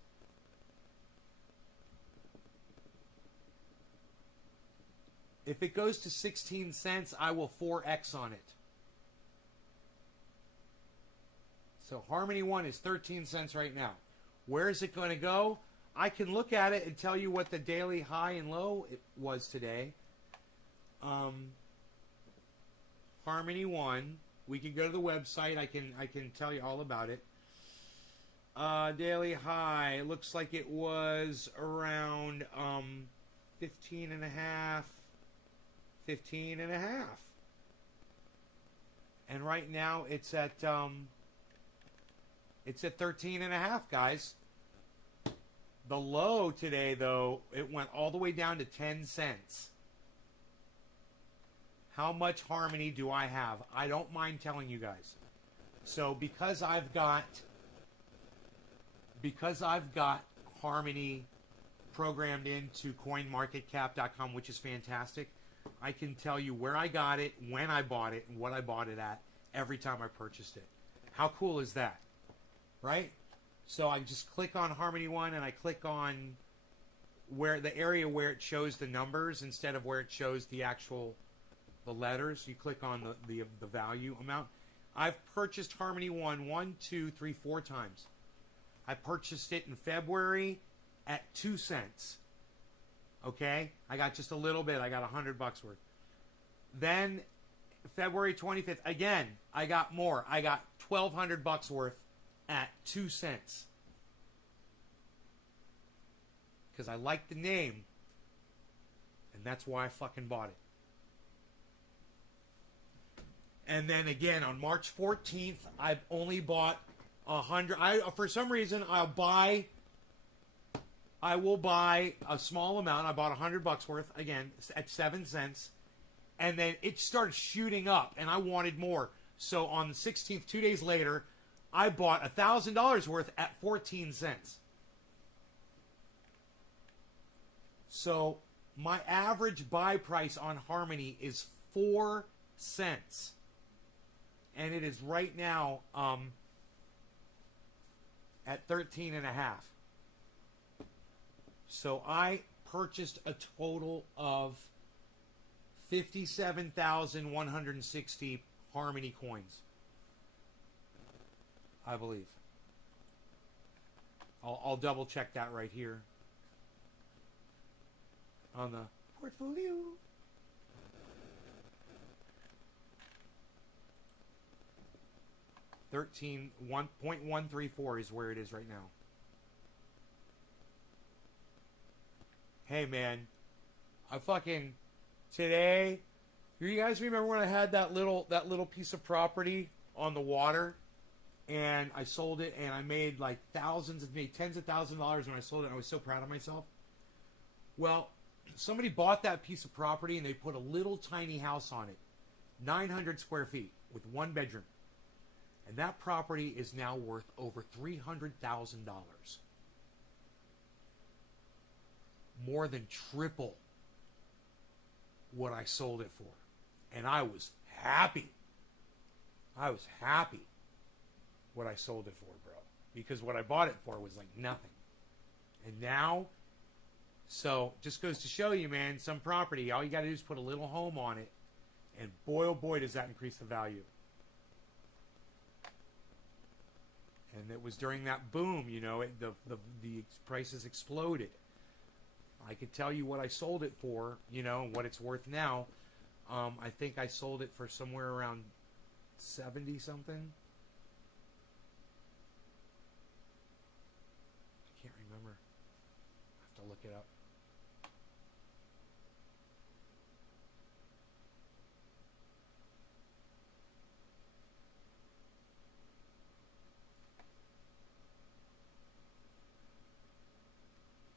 If it goes to 16 cents, I will 4x on it. So Harmony 1 is 13 cents right now. Where is it going to go? I can look at it and tell you what the daily high and low it was today. Harmony 1. We can go to the website. I can tell you all about it. Daily high. It looks like it was around 15 and a half. 15 and a half. And right now it's at 13 and a half, guys. The low today, though, it went all the way down to 10 cents. How much Harmony do I have? I don't mind telling you guys. So because I've got Harmony programmed into coinmarketcap.com, which is fantastic, I can tell you where I got it, when I bought it, and what I bought it at every time I purchased it. How cool is that? Right? So I just click on Harmony 1 and I click on where the area where it shows the numbers instead of where it shows the letters. You click on the value amount. I've purchased Harmony 1, 2, 3, 4 times. I purchased it in February at 2 cents. Okay? I got just a little bit. I got $100 worth. Then February 25th, again, I got more. I got $1,200 worth at 2 cents. Because I like the name. And that's why I fucking bought it. And then again, on March 14th, I've only bought 100. For some reason, I will buy a small amount. I bought $100 worth, again, at 7 cents. And then it started shooting up, and I wanted more. So on the 16th, 2 days later, I bought $1,000 worth at 14 cents. So my average buy price on Harmony is 4 cents. And it is right now at 13 and a half. So I purchased a total of 57,160 Harmony coins. I believe. I'll double check that right here on the portfolio. $1.134 is where it is right now. Hey man, I fucking today. You guys remember when I had that little piece of property on the water, and I sold it, and I made like made tens of thousands of dollars when I sold it. And I was so proud of myself. Well, somebody bought that piece of property and they put a little tiny house on it, 900 square feet with 1 bedroom. And that property is now worth over $300,000. more than triple what I sold it for. And I was happy. I was happy what I sold it for, bro. Because what I bought it for was like nothing. And now, so just goes to show you, man, some property, all you got to do is put a little home on it. And boy, oh boy, does that increase the value. And it was during that boom, you know, the prices exploded. I could tell you what I sold it for, you know, what it's worth now. I think I sold it for somewhere around 70 something. I can't remember. I have to look it up.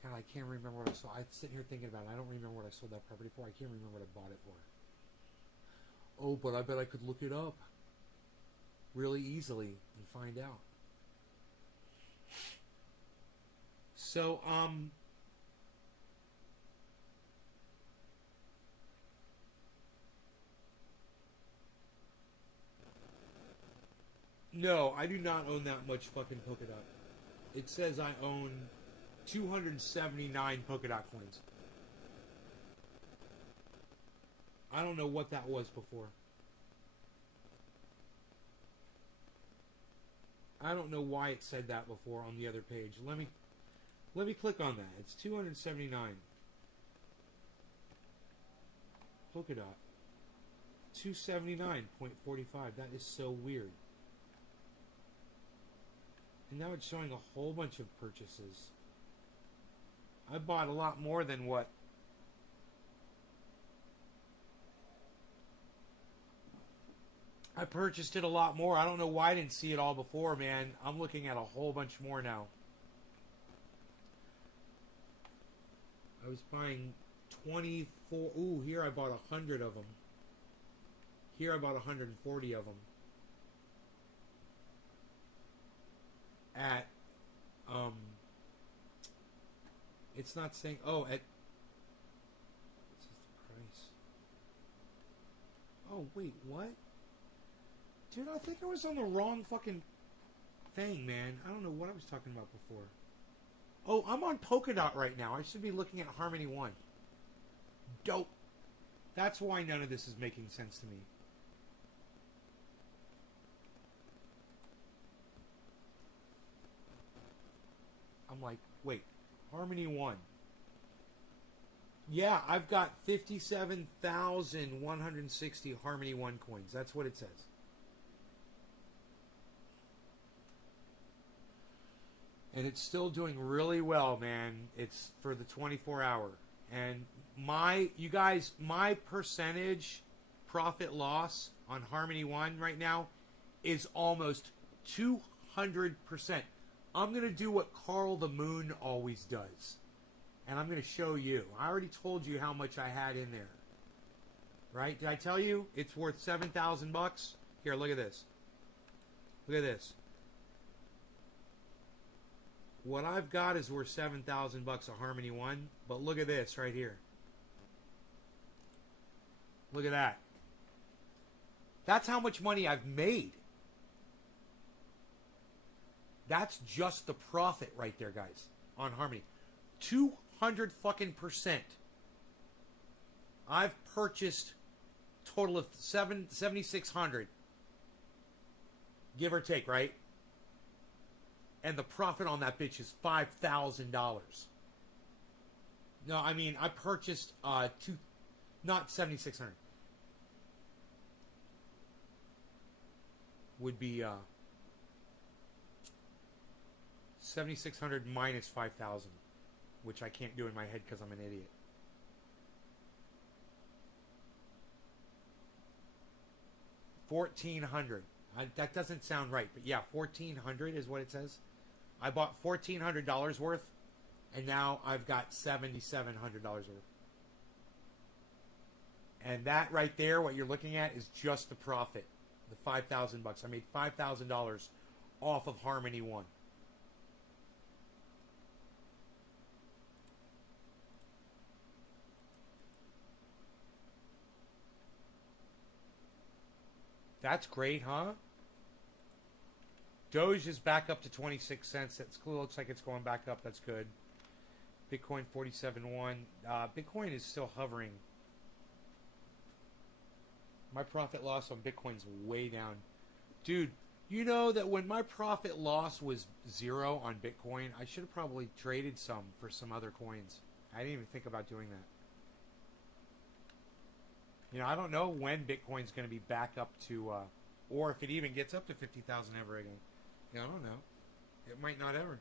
God, I can't remember what I sold. I'm sitting here thinking about it. I don't remember what I sold that property for. I can't remember what I bought it for. Oh, but I bet I could look it up really easily and find out. So, no, I do not own that much fucking polka dot. It says I own 279 polka dot coins. I don't know what that was before. I don't know why it said that before on the other page. Let me click on that. It's 279. Polka dot. 279.45. That is so weird. And now it's showing a whole bunch of purchases. I bought a lot more than what. I purchased it a lot more. I don't know why I didn't see it all before, man. I'm looking at a whole bunch more now. I was buying 24. Ooh, here I bought 100 of them. Here I bought 140 of them. At, it's not saying, oh, at, what's the price? Oh, wait, what? Dude, I think I was on the wrong fucking thing, man. I don't know what I was talking about before. Oh, I'm on Polkadot right now. I should be looking at Harmony 1. Dope. That's why none of this is making sense to me. I'm like, wait, Harmony 1. Yeah, I've got 57,160 Harmony 1 coins. That's what it says. And it's still doing really well, man. It's for the 24 hour. And you guys, my percentage profit loss on Harmony 1 right now is almost 200%. I'm going to do what Carl the Moon always does. And I'm going to show you. I already told you how much I had in there. Right? Did I tell you it's worth 7,000 bucks? Here, look at this. Look at this. What I've got is worth 7,000 bucks of Harmony 1, but look at this right here. Look at that. That's how much money I've made. That's just the profit right there, guys, on Harmony. 200 fucking percent. I've purchased total of 7,600, give or take, right? And the profit on that bitch is $5,000. No, I mean, I purchased not 7,600. Would be 7,600 minus 5,000, which I can't do in my head because I'm an idiot. $1,400. That doesn't sound right, but yeah, 1,400 is what it says. I bought $1,400 worth, and now I've got $7,700 worth. And that right there, what you're looking at, is just the profit, the 5,000 bucks. I made $5,000 off of Harmony 1. That's great, huh? Doge is back up to 26 cents. That's cool. Looks like it's going back up. That's good. Bitcoin 47.1. Bitcoin is still hovering. My profit loss on Bitcoin's way down. Dude, you know that when my profit loss was 0 on Bitcoin, I should have probably traded some for some other coins. I didn't even think about doing that. You know, I don't know when Bitcoin's going to be back up to, or if it even gets up to 50,000 ever again. Yeah, I don't know. It might not ever.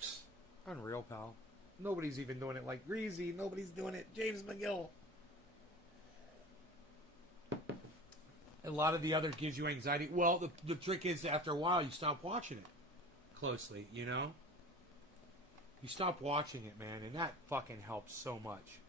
Psst, unreal, pal. Nobody's even doing it like Greasy. Nobody's doing it. James McGill. A lot of the other gives you anxiety. Well, the trick is after a while you stop watching it closely, you know? You stop watching it, man, and that fucking helps so much.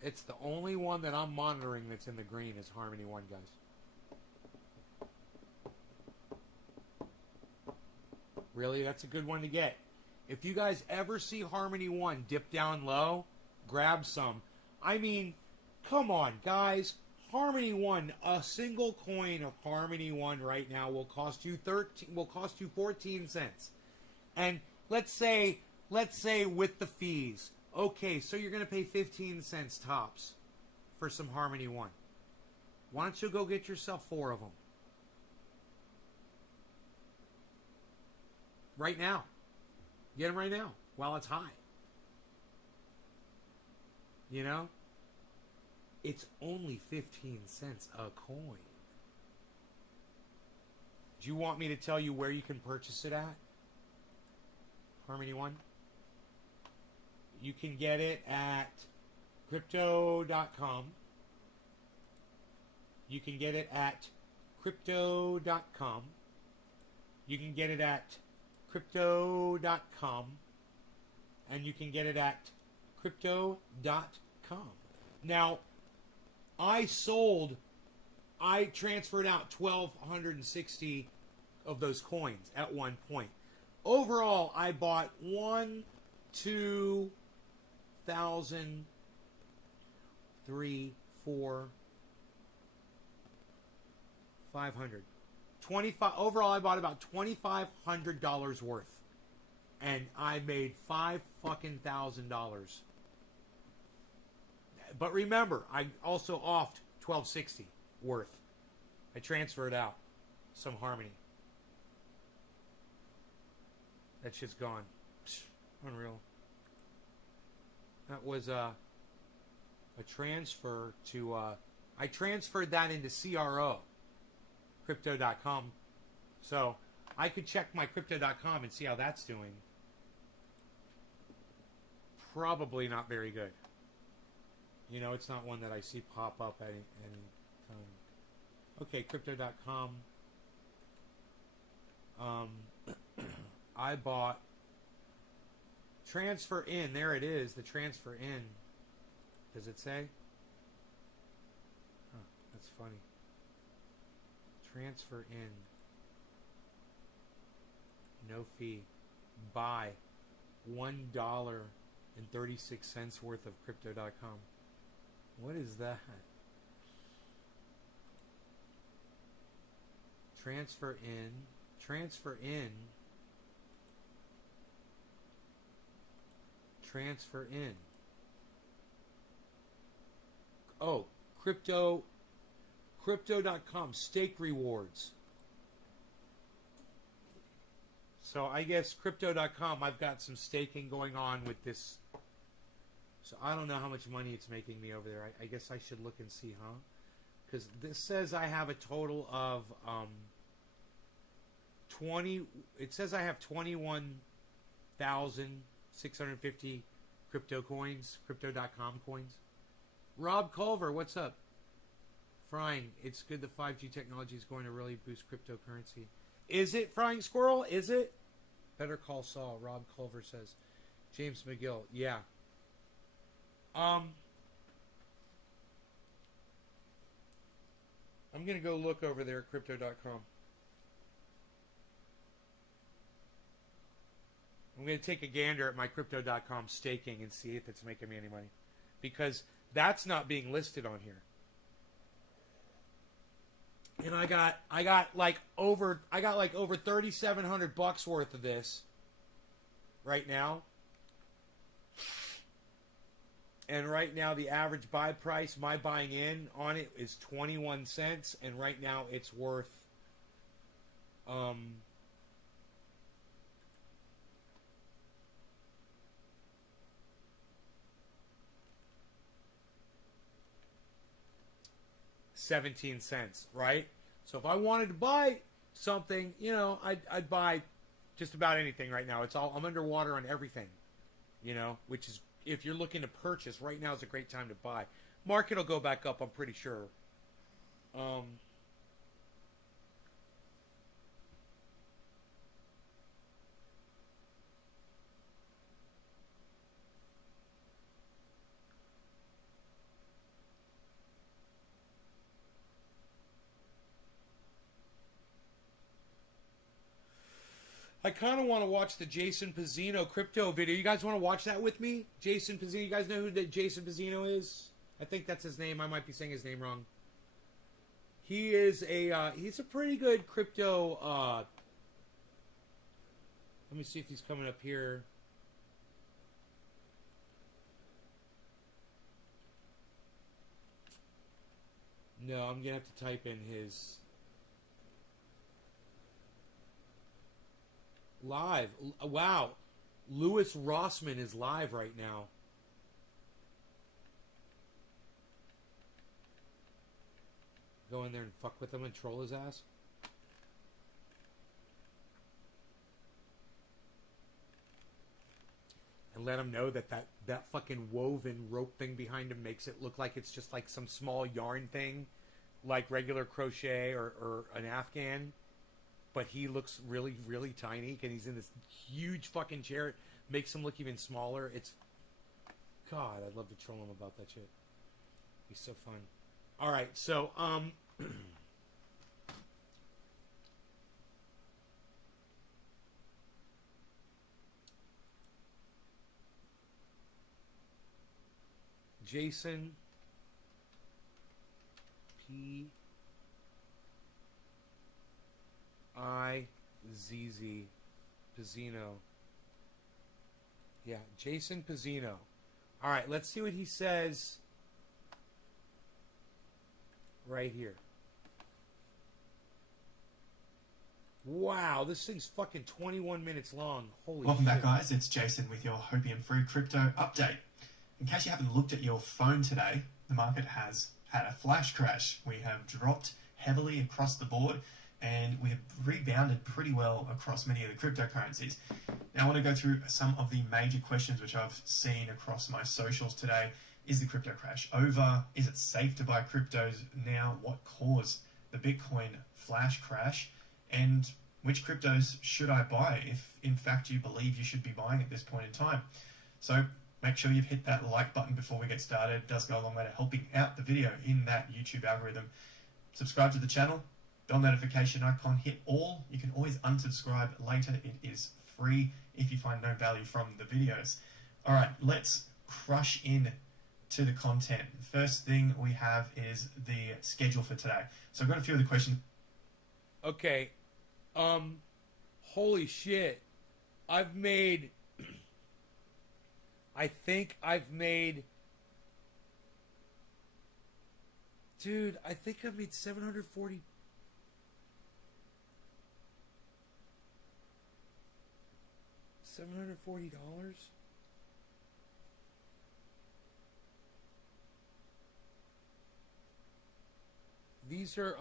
It's the only one that I'm monitoring that's in the green is Harmony One, guys. Really, that's a good one to get. If you guys ever see Harmony One dip down low, grab some. I mean, come on, guys. Harmony One, a single coin of Harmony One right now will cost you 14 cents. And let's say with the fees. Okay, so you're going to pay 15 cents tops for some Harmony One. Why don't you go get yourself 4 of them? Right now. Get them right now while it's high. You know? It's only 15 cents a coin. Do you want me to tell you where you can purchase it at? Harmony One? You can get it at crypto.com. You can get it at crypto.com. You can get it at crypto.com. And you can get it at crypto.com. Now, I transferred out 1,260 of those coins at one point. Overall, I bought 2,000, 3, 4, 500. 25 overall. I bought about $2,500 worth, and I made $5,000. But remember, I also offed $1,260 worth. I transferred out some Harmony. That shit's gone. Psh, unreal. That was a transfer to, I transferred that into CRO, crypto.com. So I could check my crypto.com and see how that's doing. Probably not very good. You know, it's not one that I see pop up at any time. Okay, crypto.com. I bought transfer in. There it is, the transfer in. Does it say? Huh, that's funny. Transfer in. No fee. Buy $1.36 worth of crypto.com. What is that? Transfer in. Transfer in. Transfer in. Oh, crypto.com stake rewards. So I guess crypto.com, I've got some staking going on with this. So I don't know how much money it's making me over there. I guess I should look and see, huh? Because this says I have a total of 20. It says I have 21,650 crypto coins, crypto.com coins. Rob Culver, what's up? Frying, it's good the 5G technology is going to really boost cryptocurrency. Is it, Frying Squirrel? Is it? Better call Saul, Rob Culver says. James McGill. Yeah. I'm going to go look over there at crypto.com. I'm going to take a gander at my crypto.com staking and see if it's making me any money. Because that's not being listed on here. And I got like over $3,700 worth of this right now. And right now the average buy price, my buying in on it is 21 cents, and right now it's worth 17 cents, right? So if I wanted to buy something, you know, I'd buy just about anything right now. I'm underwater on everything, you know, which is, if you're looking to purchase, right now is a great time to buy. Market will go back up, I'm pretty sure. I kind of want to watch the Jason Pizzino crypto video. You guys want to watch that with me? Jason Pizzino. You guys know who Jason Pizzino is? I think that's his name. I might be saying his name wrong. He is he's a pretty good crypto. Let me see if he's coming up here. No, I'm gonna have to type in his. Live. Wow. Louis Rossman is live right now. Go in there and fuck with him and troll his ass. And let him know that fucking woven rope thing behind him makes it look like it's just like some small yarn thing, like regular crochet or an Afghan. But he looks really, really tiny, and he's in this huge fucking chair. It makes him look even smaller. It's... God, I'd love to troll him about that shit. He's so fun. Alright, so, Jason P. I-Z-Z Pizzino. Yeah, Jason Pizzino. All right, let's see what he says right here. Wow, this thing's fucking 21 minutes long. Holy Welcome shit. back, guys. It's Jason with your Hopium Free Crypto Update. In case you haven't looked at your phone today, the market has had a flash crash. We have dropped heavily across the board, and we've rebounded pretty well across many of the cryptocurrencies. Now I want to go through some of the major questions which I've seen across my socials today. Is the crypto crash over? Is it safe to buy cryptos now? What caused the Bitcoin flash crash? And which cryptos should I buy if in fact you believe you should be buying at this point in time? So make sure you've hit that like button before we get started. It does go a long way to helping out the video in that YouTube algorithm. Subscribe to the channel. Bell notification icon, hit all. You can always unsubscribe later. It is free if you find no value from the videos. All right, let's crush in to the content. First thing we have is the schedule for today. So I've got a few of the questions. Okay. Holy shit. I think I've made $740. $740? These are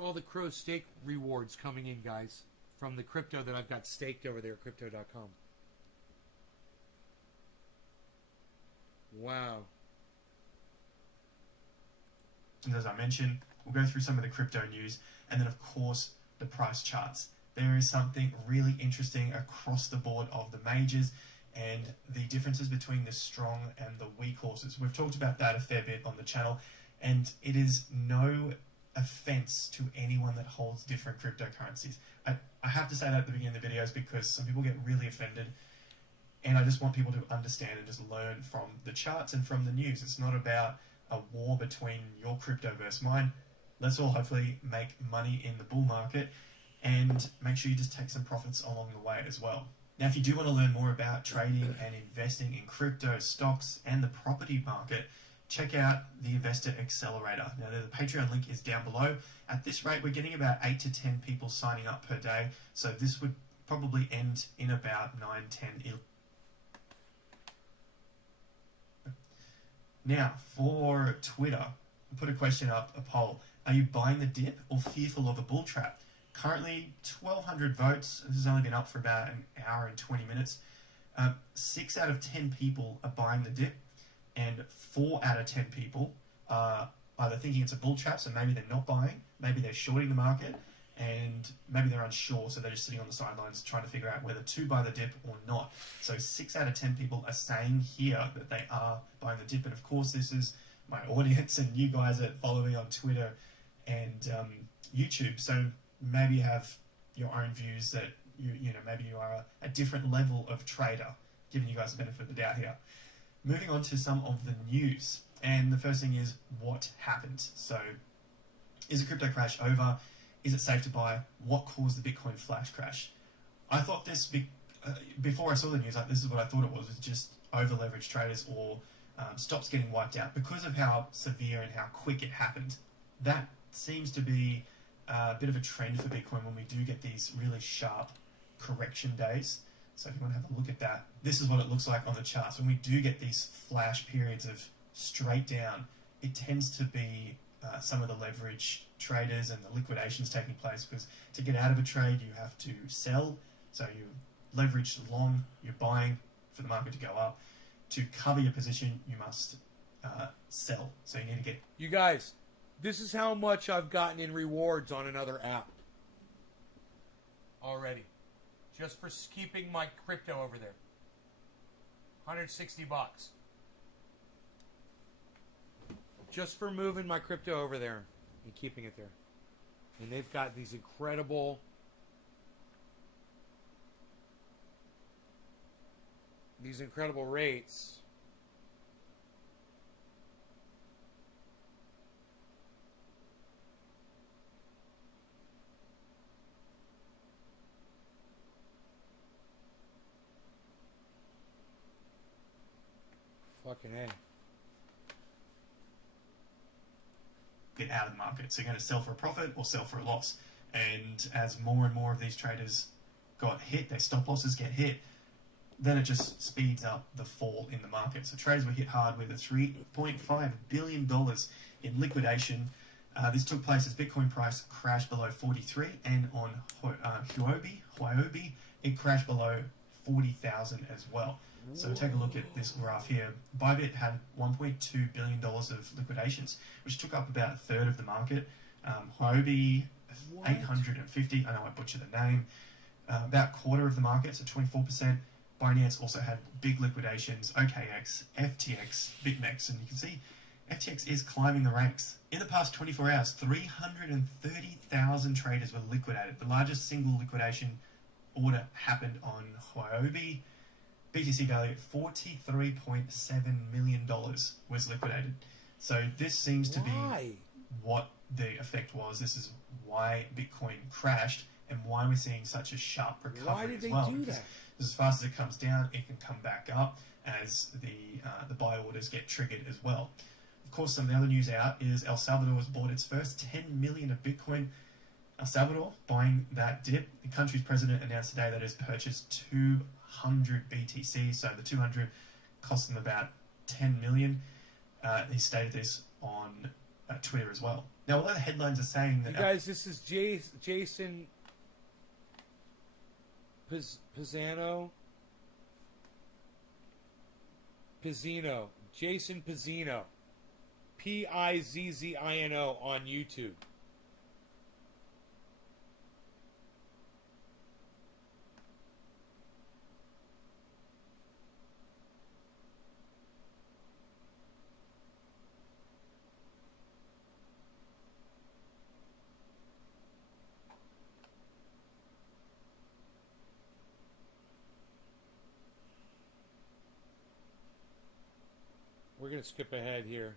all the Crow stake rewards coming in, guys, from the crypto that I've got staked over there at crypto.com. Wow. And as I mentioned, we'll go through some of the crypto news, and then of course the price charts. There is something really interesting across the board of the majors, and the differences between the strong and the weak horses. We've talked about that a fair bit on the channel, and it is no offense to anyone that holds different cryptocurrencies. I have to say that at the beginning of the videos because some people get really offended, and I just want people to understand and just learn from the charts and from the news. It's not about a war between your crypto versus mine. Let's all hopefully make money in the bull market, and make sure you just take some profits along the way as well. Now, if you do want to learn more about trading and investing in crypto, stocks, and the property market, check out the Investor Accelerator. Now, the Patreon link is down below. At this rate, we're getting about 8 to 10 people signing up per day, so this would probably end in about 9, 10, 11. Now, for Twitter, I put a question up, a poll. Are you buying the dip or fearful of a bull trap? Currently, 1,200 votes. This has only been up for about an hour and 20 minutes. 6 out of 10 people are buying the dip, and 4 out of 10 people are either thinking it's a bull trap, so maybe they're not buying, maybe they're shorting the market, and maybe they're unsure, so they're just sitting on the sidelines trying to figure out whether to buy the dip or not. So 6 out of 10 people are saying here that they are buying the dip, and of course this is my audience and you guys that follow me on Twitter and YouTube, so maybe you have your own views that you know, maybe you are a different level of trader, giving you guys the benefit of the doubt here. Moving on to some of the news, and the first thing is what happened. So, is a crypto crash over? Is it safe to buy? What caused the Bitcoin flash crash? I thought this, before I saw the news, this is what I thought it was just over-leveraged traders or stops getting wiped out because of how severe and how quick it happened. That seems to be a bit of a trend for Bitcoin when we do get these really sharp correction days. So if you want to have a look at that, this is what it looks like on the charts. When we do get these flash periods of straight down, it tends to be some of the leverage traders and the liquidations taking place, because to get out of a trade you have to sell. So you leverage long, you're buying for the market to go up. To cover your position, you must sell. So you need to get... You guys, this is how much I've gotten in rewards on another app already. Just for keeping my crypto over there. 160 bucks. Just for moving my crypto over there and keeping it there. And they've got these incredible rates. Fucking A. Get out of the market. So you're going to sell for a profit or sell for a loss. And as more and more of these traders got hit, their stop losses get hit, then it just speeds up the fall in the market. So traders were hit hard with a $3.5 billion in liquidation. This took place as Bitcoin price crashed below 43, and on Huobi, it crashed below 40,000 as well. So take a look at this graph here. Bybit had $1.2 billion of liquidations, which took up about a third of the market. Huobi, 850, I know I butchered the name, about a quarter of the market, so 24%. Binance also had big liquidations, OKX, FTX, BitMEX, and you can see FTX is climbing the ranks. In the past 24 hours, 330,000 traders were liquidated. The largest single liquidation order happened on Huobi. BTC value $43.7 million was liquidated. So this seems to be what the effect was. This is why Bitcoin crashed and why we're seeing such a sharp recovery as well. Why did they do that? As fast as it comes down, it can come back up as the buy orders get triggered as well. Of course, some of the other news out is El Salvador has bought its first 10 million of Bitcoin. El Salvador buying that dip. The country's president announced today that it has purchased 200 BTC, so the 200 cost them about 10 million. He stated this on Twitter as well. Now, although the headlines are saying that... You guys, this is Jason Pizzino. Jason Pizzino. Pizzino on YouTube. We're going to skip ahead here.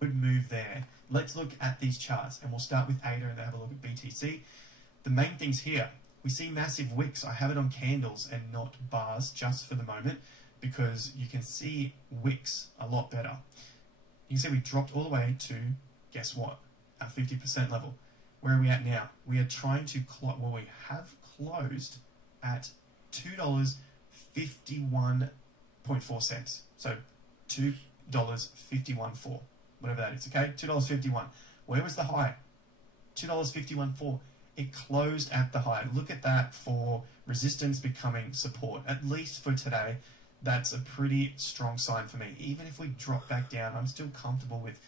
Good move there. Let's look at these charts, and we'll start with ADA and then have a look at BTC. The main things here, we see massive wicks. I have it on candles and not bars just for the moment because you can see wicks a lot better. You can see we dropped all the way to, guess what, our 50% level. Where are we at now? We are trying to well, we have closed at $2.51.4. So $2.51.4. Whatever that is, okay? $2.51. Where was the high? $2.51.4. It closed at the high. Look at that for resistance becoming support. At least for today, that's a pretty strong sign for me. Even if we drop back down, I'm still comfortable with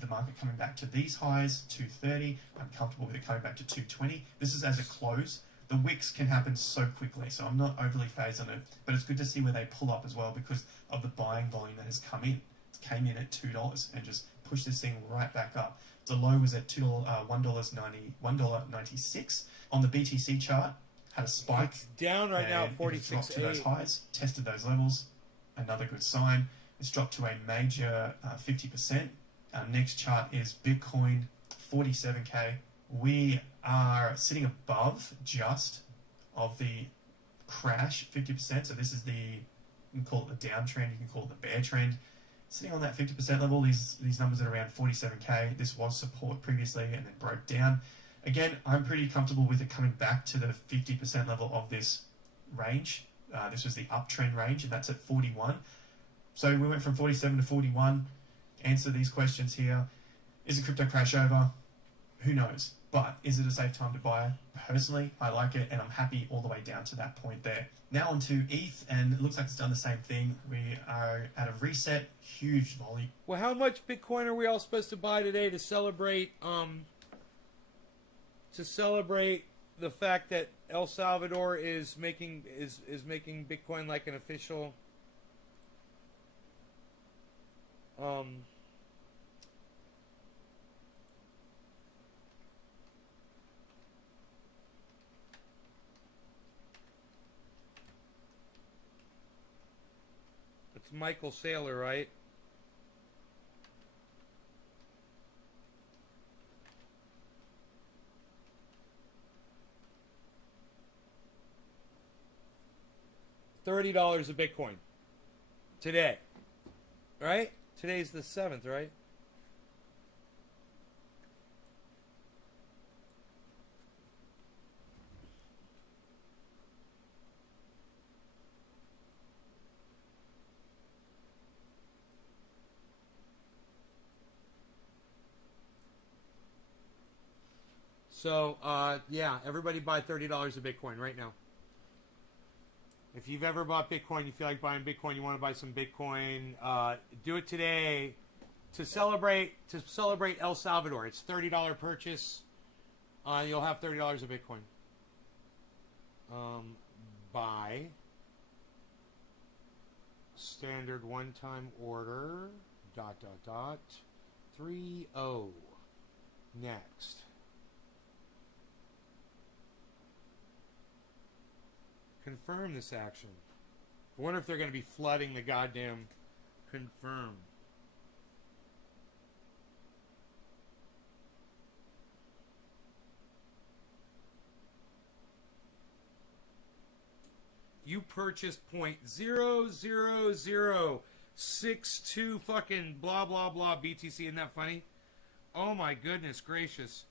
the market coming back to these highs, 230. I'm comfortable with it coming back to 220. This is as a close. The wicks can happen so quickly, so I'm not overly phased on it. But it's good to see where they pull up as well because of the buying volume that has come in. It came in at $2 and just pushed this thing right back up. The low was at $1.96. On the BTC chart, had a spike. It's down right now at 46.8. Dropped to those highs, tested those levels. Another good sign. It's dropped to a major 50%. Our next chart is Bitcoin, 47K. We are sitting above just of the crash, 50%. So this is you can call it the downtrend, you can call it the bear trend. Sitting on that 50% level, these numbers are around 47K. This was support previously and then broke down. Again, I'm pretty comfortable with it coming back to the 50% level of this range. This was the uptrend range, and that's at 41. So we went from 47 to 41. Answer these questions here. Is a crypto crash over? Who knows? But is it a safe time to buy? Personally, I like it, and I'm happy all the way down to that point there. Now on to ETH, and it looks like it's done the same thing. We are at a reset, huge volume. Well, how much Bitcoin are we all supposed to buy today to celebrate the fact that El Salvador is making Bitcoin like an official It's Michael Saylor, right? $30 a Bitcoin today, right? Today's the 7th, right? So, yeah, everybody buy $30 a Bitcoin right now. If you've ever bought Bitcoin, you feel like buying Bitcoin, you want to buy some Bitcoin, do it today to celebrate El Salvador. It's $30 purchase. You'll have $30 of Bitcoin. Buy. Standard one-time order. ... 30. Next. Confirm this action. I wonder if they're going to be flooding the goddamn confirm. You purchased 0.00062 fucking blah blah blah BTC. Isn't that funny? Oh my goodness gracious.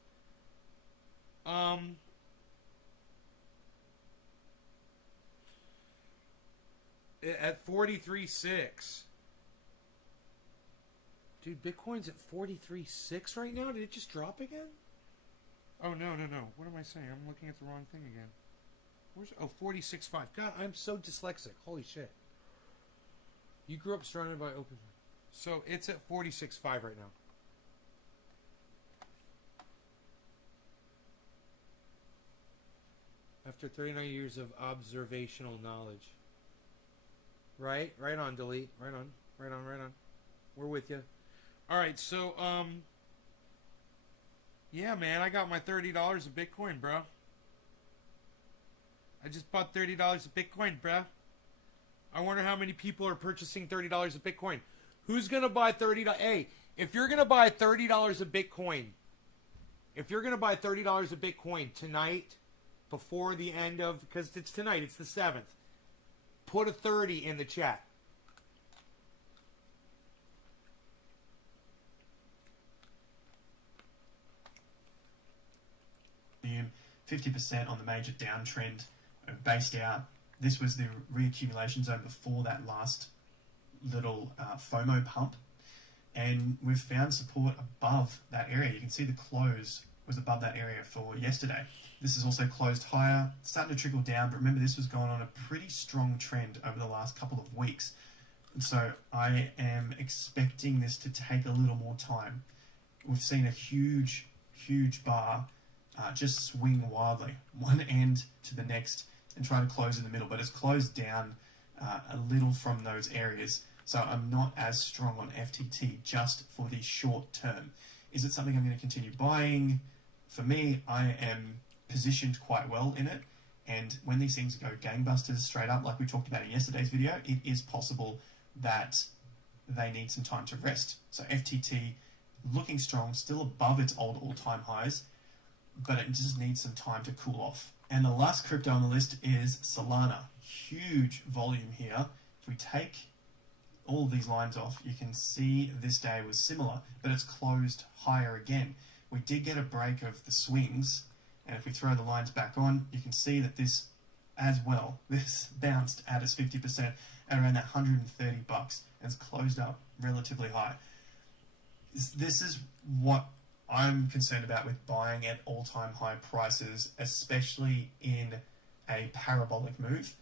At 43.6. Dude, Bitcoin's at 43.6 right now? Did it just drop again? Oh, no. What am I saying? I'm looking at the wrong thing again. Where's... Oh, 46.5. God, I'm so dyslexic. Holy shit. You grew up surrounded by open... So, it's at 46.5 right now. After 39 years of observational knowledge. Right on, delete. Right on. We're with you. All right, so yeah, man, I got my $30 of Bitcoin, bro. I just bought $30 of Bitcoin, bruh. I wonder how many people are purchasing $30 of Bitcoin. Who's going to buy $30? Hey, if you're going to buy $30 of Bitcoin, tonight, before the end of, because it's tonight, it's the 7th, put a 30 in the chat. volume, 50% on the major downtrend, based out. This was the reaccumulation zone before that last little FOMO pump, and we've found support above that area. You can see the close was above that area for yesterday. This is also closed higher, starting to trickle down, but remember this was going on a pretty strong trend over the last couple of weeks. And so I am expecting this to take a little more time. We've seen a huge bar just swing wildly, one end to the next, and try to close in the middle, but it's closed down a little from those areas. So I'm not as strong on FTT just for the short term. Is it something I'm going to continue buying? For me, I am positioned quite well in it, and when these things go gangbusters straight up, like we talked about in yesterday's video, it is possible that they need some time to rest. So FTT looking strong, still above its old all-time highs, but it just needs some time to cool off. And the last crypto on the list is Solana. Huge volume here. If we take all of these lines off, you can see this day was similar, but it's closed higher again. We did get a break of the swings, and if we throw the lines back on, you can see that this as well, this bounced at its 50% at around that $130 and it's closed up relatively high. This is what I'm concerned about with buying at all-time high prices, especially in a parabolic move.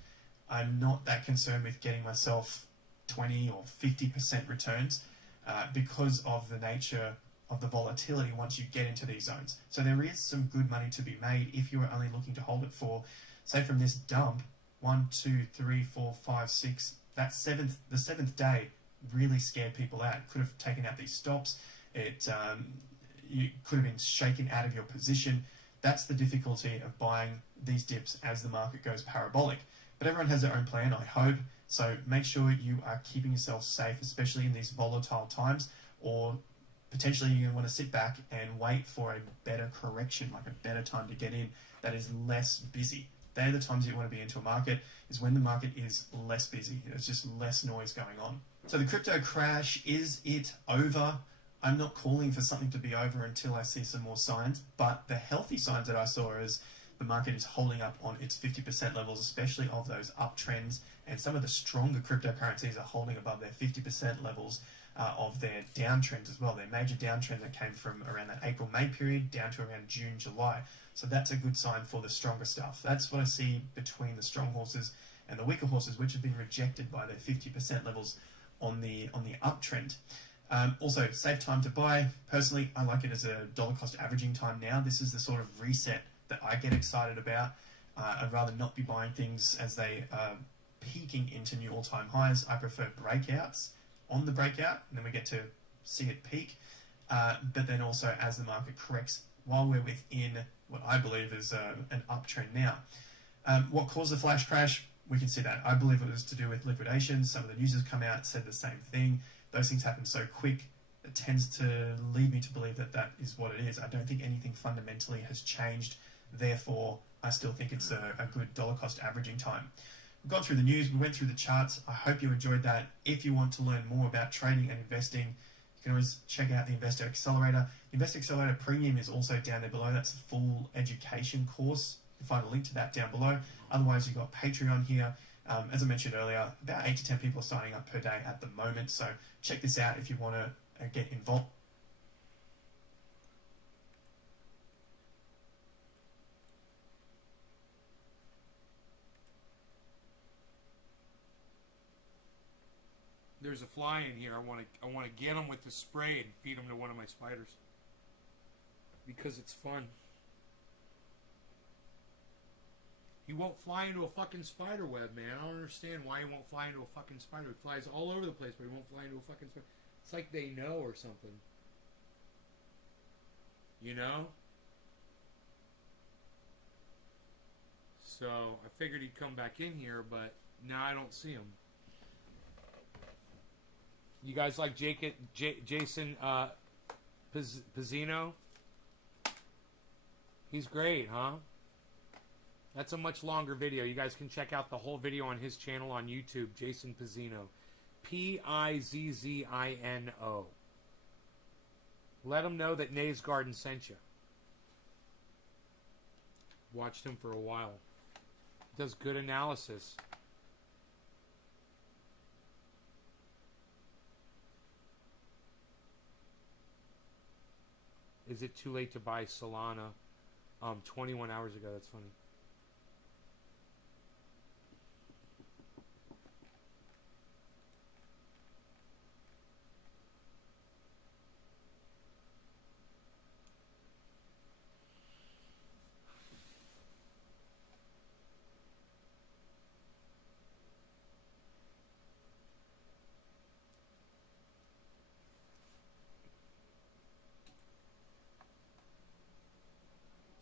I'm not that concerned with getting myself 20 or 50% returns because of the nature of the volatility once you get into these zones. So there is some good money to be made if you are only looking to hold it for, say from this dump, 1, 2, 3, 4, 5, 6, the seventh day really scared people out. It could have taken out these stops. You could have been shaken out of your position. That's the difficulty of buying these dips as the market goes parabolic. But everyone has their own plan, I hope. So make sure you are keeping yourself safe, especially in these volatile times, or potentially you're going to want to sit back and wait for a better correction, like a better time to get in that is less busy. They're the times you want to be into a market, is when the market is less busy. There's just less noise going on. So the crypto crash, is it over? I'm not calling for something to be over until I see some more signs, but the healthy signs that I saw is the market is holding up on its 50% levels, especially of those uptrends, and some of the stronger cryptocurrencies are holding above their 50% levels of their downtrends as well. Their major downtrend that came from around that April-May period down to around June-July. So that's a good sign for the stronger stuff. That's what I see between the strong horses and the weaker horses, which have been rejected by their 50% levels on the uptrend. Also, safe time to buy. Personally, I like it as a dollar cost averaging time now. This is the sort of reset that I get excited about. I'd rather not be buying things as they are peaking into new all-time highs. I prefer breakouts on the breakout, and then we get to see it peak. But then also as the market corrects while we're within what I believe is an uptrend now. What caused the flash crash? We can see that. I believe it was to do with liquidation. Some of the news has come out, said the same thing. Those things happen so quick, it tends to lead me to believe that that is what it is. I don't think anything fundamentally has changed. Therefore, I still think it's a good dollar cost averaging time. We've gone through the news, we went through the charts. I hope you enjoyed that. If you want to learn more about trading and investing, you can always check out the Investor Accelerator. The Investor Accelerator Premium is also down there below. That's the full education course. You can find a link to that down below. Otherwise, you've got Patreon here. As I mentioned earlier, about 8 to 10 people are signing up per day at the moment. So check this out if you want to get involved. There's a fly in here. I want to get him with the spray and feed him to one of my spiders because it's fun. He won't fly into a fucking spider web, man. I don't understand why he won't fly into a fucking spider. He flies all over the place, but he won't fly into a fucking spider. It's like they know or something. You know? So I figured he'd come back in here, but now I don't see him. You guys like Jason Pizzino? He's great, huh? That's a much longer video. You guys can check out the whole video on his channel on YouTube, Jason Pizzino. Pizzino. Let him know that Nays Garden sent you. Watched him for a while. Does good analysis. Is it too late to buy Solana? 21 hours ago. That's funny.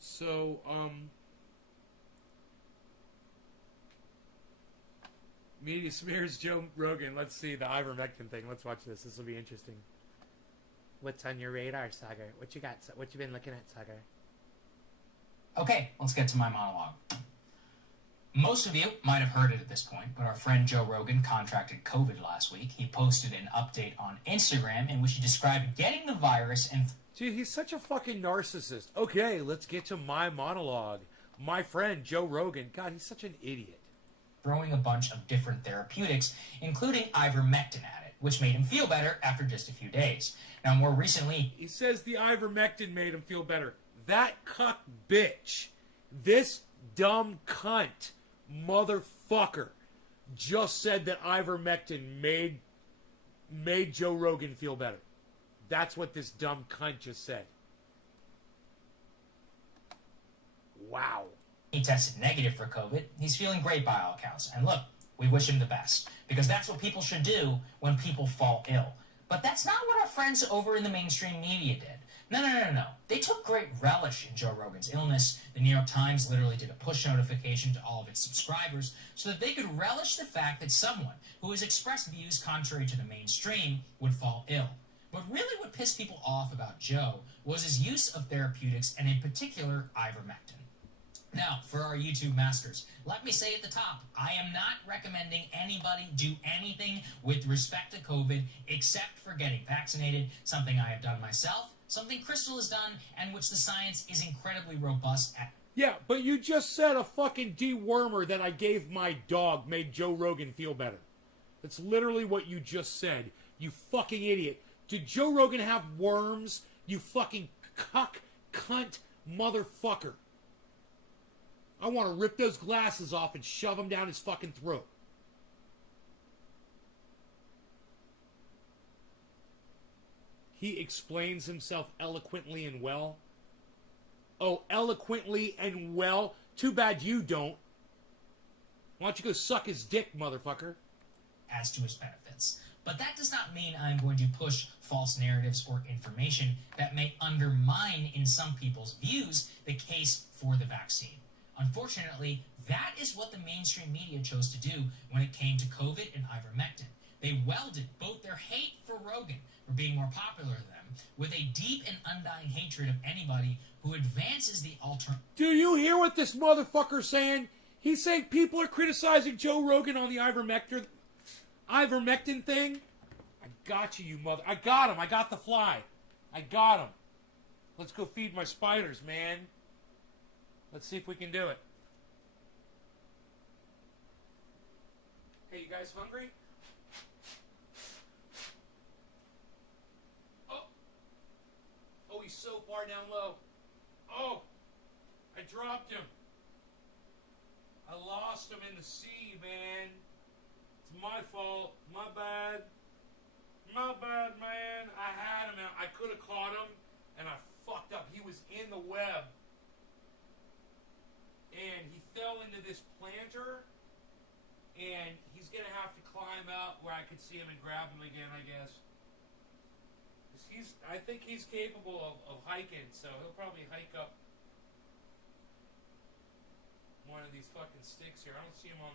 So, media smears Joe Rogan. Let's see the ivermectin thing. Let's watch this. This will be interesting. What's on your radar, Sagar? What you got? What you been looking at, Sagar? Okay, let's get to my monologue. Most of you might have heard it at this point, but our friend Joe Rogan contracted COVID last week. He posted an update on Instagram in which he described getting the virus and... Dude, he's such a fucking narcissist. Okay, let's get to my monologue. My friend Joe Rogan. God, he's such an idiot. Throwing a bunch of different therapeutics, including ivermectin at it, which made him feel better after just a few days. Now, more recently... He says the ivermectin made him feel better. That cuck bitch. This dumb cunt motherfucker just said that ivermectin made Joe Rogan feel better. That's what this dumb cunt just said. Wow. He tested negative for COVID. He's feeling great by all accounts. And look, we wish him the best. Because that's what people should do when people fall ill. But that's not what our friends over in the mainstream media did. No. They took great relish in Joe Rogan's illness. The New York Times literally did a push notification to all of its subscribers so that they could relish the fact that someone who has expressed views contrary to the mainstream would fall ill. But really what pissed people off about Joe was his use of therapeutics, and in particular, ivermectin. Now, for our YouTube masters, let me say at the top, I am not recommending anybody do anything with respect to COVID except for getting vaccinated, something I have done myself, something Crystal has done, and which the science is incredibly robust at. Yeah, but you just said a fucking dewormer that I gave my dog made Joe Rogan feel better. That's literally what you just said, you fucking idiot. Did Joe Rogan have worms, you fucking cunt motherfucker? I want to rip those glasses off and shove them down his fucking throat. He explains himself eloquently and well. Oh, eloquently and well? Too bad you don't. Why don't you go suck his dick, motherfucker? As to his benefits. But that does not mean I'm going to push false narratives or information that may undermine, in some people's views, the case for the vaccine. Unfortunately, that is what the mainstream media chose to do when it came to COVID and ivermectin. They welded both their hate for Rogan, for being more popular than them, with a deep and undying hatred of anybody who advances the alternative. Do you hear what this motherfucker's saying? He's saying people are criticizing Joe Rogan on the ivermectin thing. I got you, you mother. I got him. I got the fly. I got him. Let's go feed my spiders, man. Let's see if we can do it. Hey, you guys hungry? Oh, he's so far down low. Oh, I dropped him. I lost him in the sea, man. It's my fault. My bad. My bad, man. I had him. I could have caught him, and I fucked up. He was in the web. And he fell into this planter, and he's going to have to climb out where I could see him and grab him again, I guess. I think he's capable of hiking, so he'll probably hike up more of these fucking sticks here. I don't see him on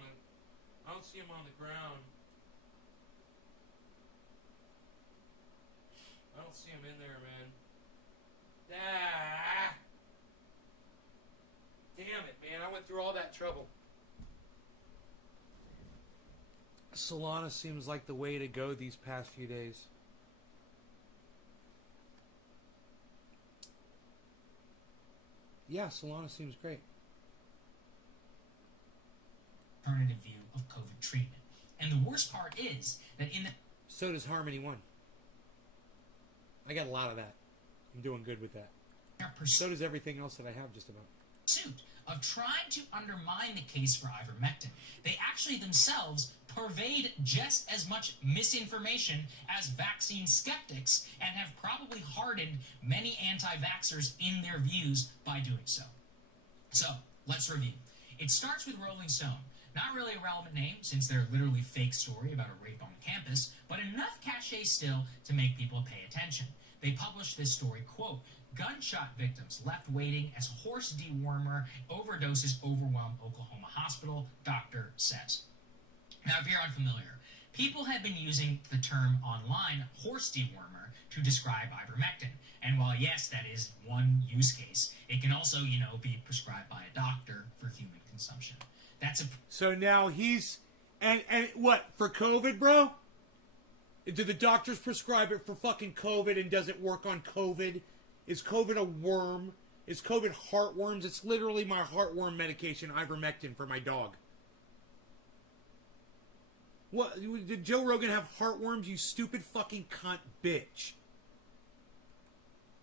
the ground. I don't see him in there, man. Ah! Damn it, man. I went through all that trouble. Solana seems like the way to go these past few days. Yeah, Solana seems great. Alternative view of COVID treatment. And the worst part is that in the... So does Harmony One. I got a lot of that. I'm doing good with that. So does everything else that I have just about. Pursuit of trying to undermine the case for ivermectin. They actually themselves pervade just as much misinformation as vaccine skeptics and have probably hardened many anti-vaxxers in their views by doing so. So, let's review. It starts with Rolling Stone. Not really a relevant name, since they're literally fake story about a rape on campus, but enough cachet still to make people pay attention. They published this story, quote, gunshot victims left waiting as horse dewormer overdoses overwhelm Oklahoma hospital, doctor says. Now, if you're unfamiliar, people have been using the term online horse dewormer to describe ivermectin. And while, yes, that is one use case, it can also, be prescribed by a doctor for human consumption. That's a... So now he's... And what, for COVID, bro? Do the doctors prescribe it for fucking COVID and does it work on COVID? Is COVID a worm? Is COVID heartworms? It's literally my heartworm medication, ivermectin, for my dog. What? Did Joe Rogan have heartworms, you stupid fucking cunt bitch?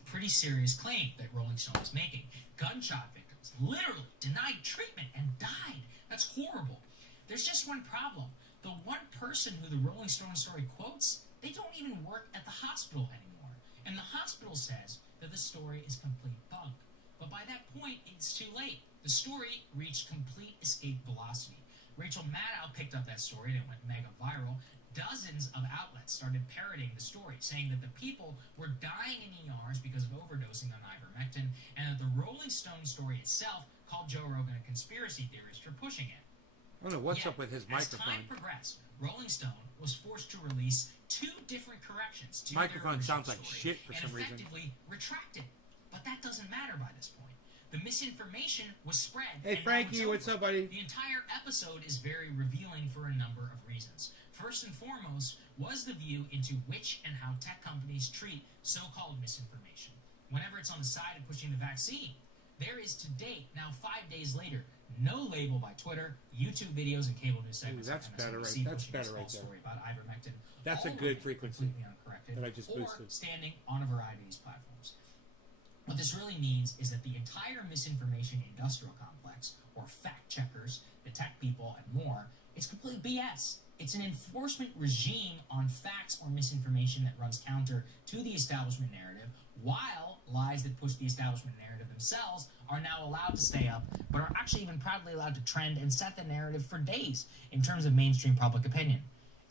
Pretty serious claim that Rolling Stone is making. Gunshot victims literally denied treatment and died. That's horrible. There's just one problem. The one person who the Rolling Stone story quotes, they don't even work at the hospital anymore. And the hospital says that the story is complete bunk. But by that point, it's too late. The story reached complete escape velocity. Rachel Maddow picked up that story and it went mega viral. Dozens of outlets started parroting the story, saying that the people were dying in ERs because of overdosing on ivermectin, and that the Rolling Stone story itself called Joe Rogan a conspiracy theorist for pushing it. I don't know what's up with his microphone. As time progressed, Rolling Stone was forced to release 2 different corrections to microphone their sounds like story shit for some reason. And effectively retracted. But that doesn't matter by this point. The misinformation was spread. Hey, Frankie, what's up, buddy? The entire episode is very revealing for a number of reasons. First and foremost was the view into which and how tech companies treat so-called misinformation. Whenever it's on the side of pushing the vaccine, there is to date, now 5 days later, no label by Twitter, YouTube videos, and cable news segments. Ooh, that's better, right? That's better right there. Story about ivermectin, that's a good frequency uncorrected, that I just boosted. Or standing on a variety of these platforms. What this really means is that the entire misinformation industrial complex, or fact checkers, the tech people, and more, is complete BS. It's an enforcement regime on facts or misinformation that runs counter to the establishment narrative, while lies that push the establishment narrative themselves are now allowed to stay up, but are actually even proudly allowed to trend and set the narrative for days in terms of mainstream public opinion.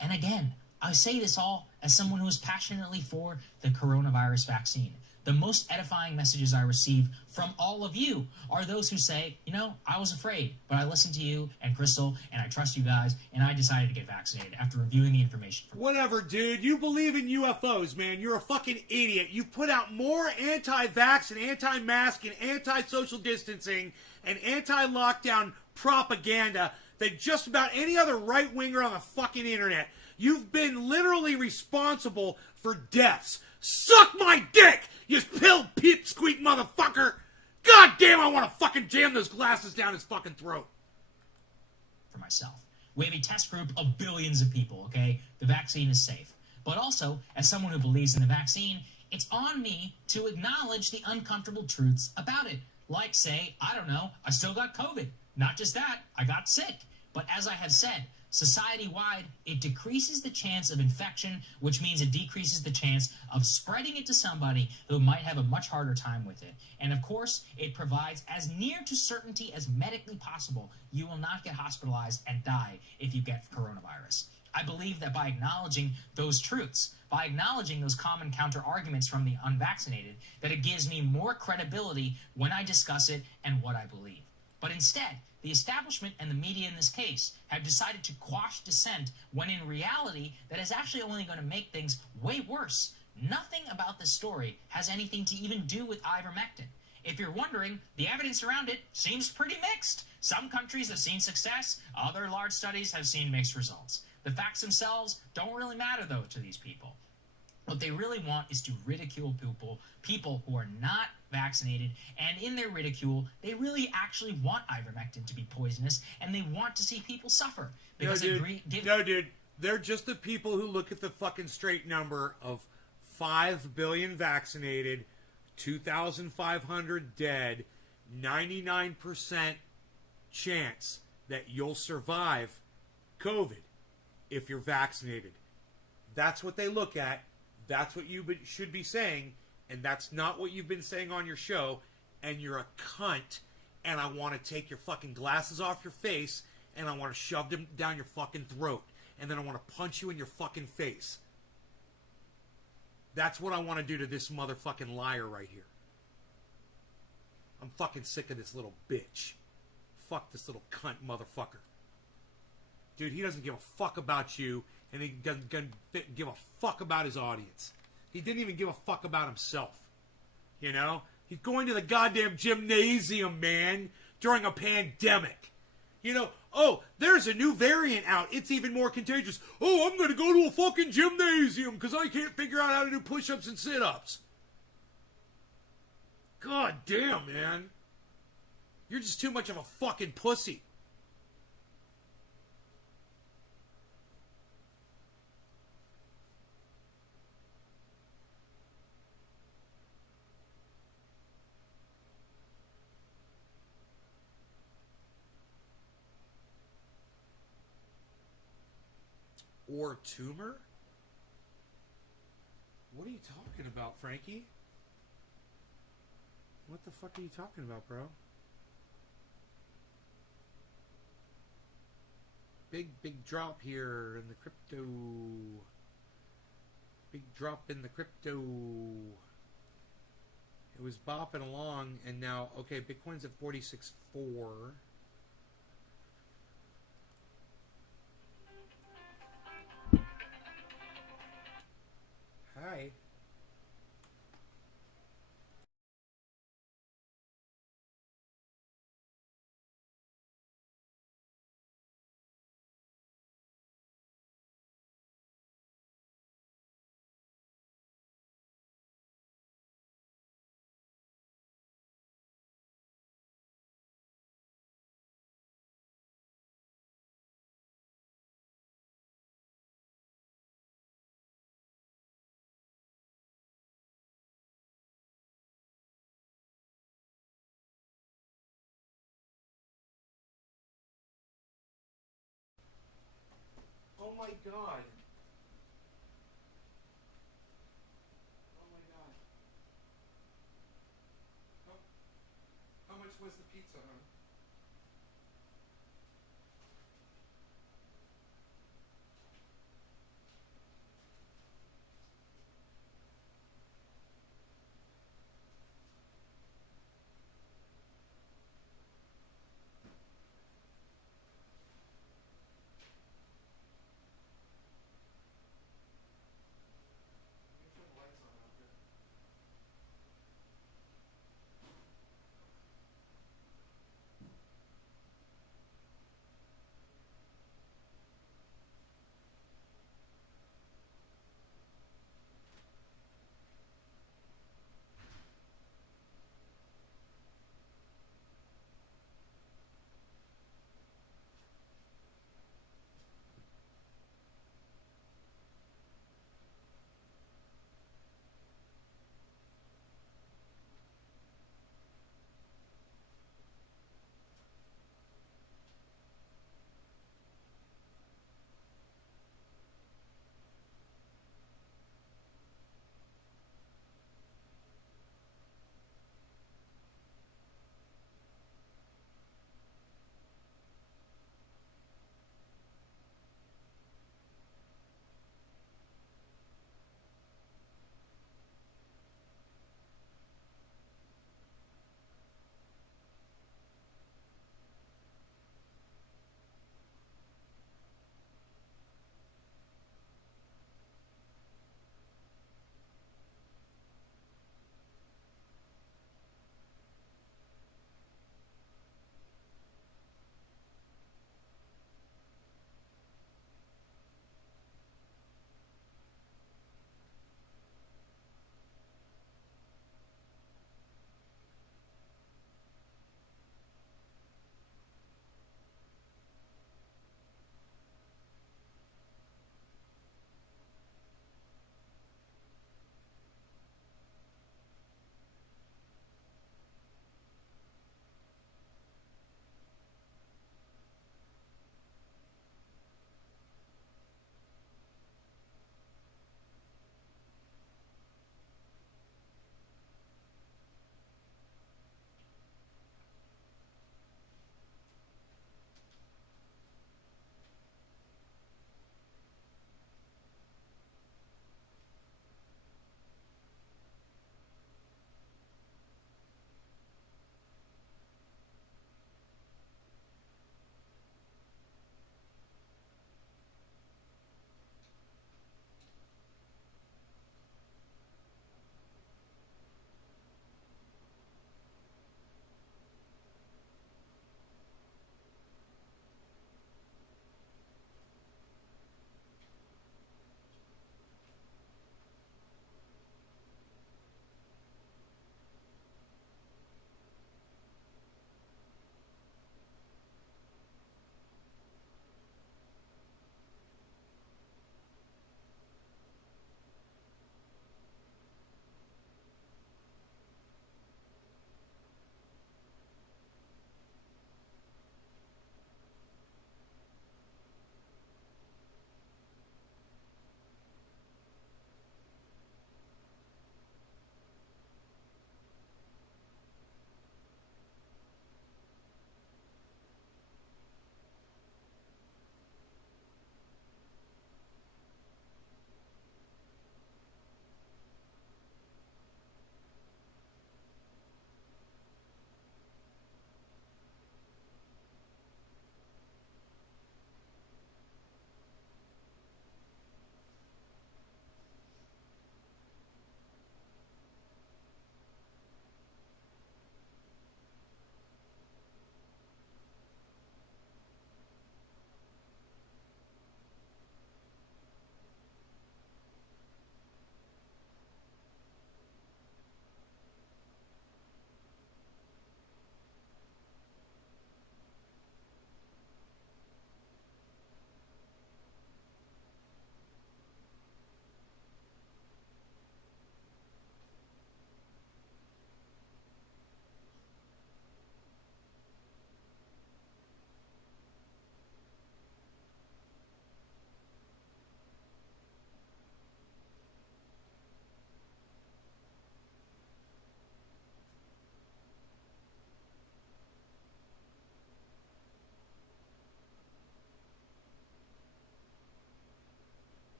And again, I say this all as someone who is passionately for the coronavirus vaccine. The most edifying messages I receive from all of you are those who say, I was afraid, but I listened to you and Crystal, and I trust you guys, and I decided to get vaccinated after reviewing the information. Whatever, dude. You believe in UFOs, man. You're a fucking idiot. You put out more anti-vax and anti-mask and anti-social distancing and anti-lockdown propaganda than just about any other right-winger on the fucking internet. You've been literally responsible for deaths. Suck my dick, you pill pipsqueak motherfucker! God damn, I want to fucking jam those glasses down his fucking throat. For myself. We have a test group of billions of people, okay? The vaccine is safe. But also, as someone who believes in the vaccine, it's on me to acknowledge the uncomfortable truths about it. Like, say, I don't know, I still got COVID. Not just that, I got sick. But as I have said, society-wide, it decreases the chance of infection, which means it decreases the chance of spreading it to somebody who might have a much harder time with it. And of course, it provides as near to certainty as medically possible you will not get hospitalized and die if you get coronavirus. I believe that by acknowledging those truths, by acknowledging those common counter-arguments from the unvaccinated, that it gives me more credibility when I discuss it and what I believe. But instead, the establishment and the media in this case have decided to quash dissent when in reality that is actually only going to make things way worse. Nothing about this story has anything to even do with ivermectin. If you're wondering, the evidence around it seems pretty mixed. Some countries have seen success, other large studies have seen mixed results. The facts themselves don't really matter, though, to these people. What they really want is to ridicule people who are not vaccinated, and in their ridicule, they really actually want ivermectin to be poisonous, and they want to see people suffer. Because No, dude. They're just the people who look at the fucking straight number of 5 billion vaccinated, 2,500 dead, 99% chance that you'll survive COVID if you're vaccinated. That's what they look at. That's what you should be saying, and that's not what you've been saying on your show, and you're a cunt, and I want to take your fucking glasses off your face, and I want to shove them down your fucking throat, and then I want to punch you in your fucking face. That's what I want to do to this motherfucking liar right here. I'm fucking sick of this little bitch. Fuck this little cunt motherfucker. Dude, he doesn't give a fuck about you, and he doesn't give a fuck about his audience. He didn't even give a fuck about himself. You know? He's going to the goddamn gymnasium, man, during a pandemic. You know, oh, there's a new variant out. It's even more contagious. Oh, I'm going to go to a fucking gymnasium because I can't figure out how to do push-ups and sit-ups. God damn, man. You're just too much of a fucking pussy. Or tumor? What are you talking about, Frankie? What the fuck are you talking about, bro? Big drop here in the crypto. Big drop in the crypto. It was bopping along, and now, okay, Bitcoin's at 46.4. Hi. Oh my god. Oh my god. How much was the pizza, huh?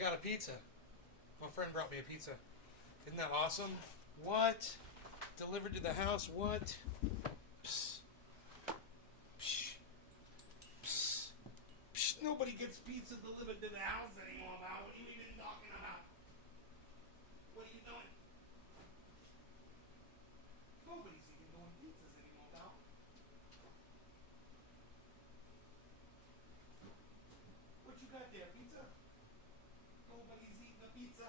got a pizza. My friend brought me a pizza. Isn't that awesome? What? Delivered to the house? What? Psst. Psh. Psst. Psst. Nobody gets pizza delivered to the house anymore, Val. What are you even talking about? What are you doing? Nobody's even doing pizzas anymore, Val. What you got there, pizza? Nobody's eating the pizza.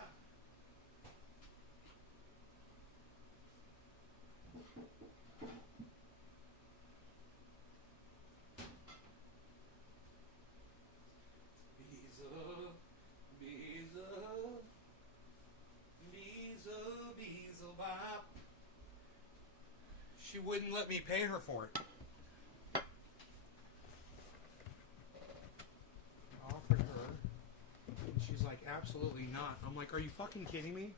Beelzebub. She wouldn't let me pay her for it. I offered her, and she's like, absolutely not. I'm like, are you fucking kidding me?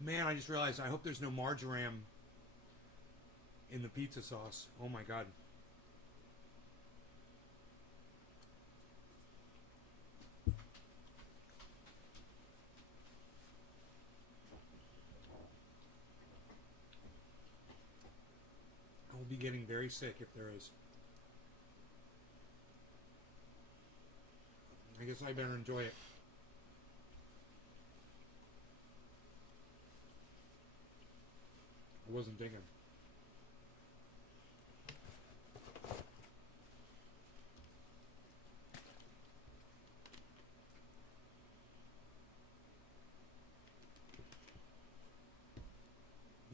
Man, I just realized I hope there's no marjoram in the pizza sauce. Oh my god. I will be getting very sick if there is. I guess I better enjoy it. I wasn't thinking.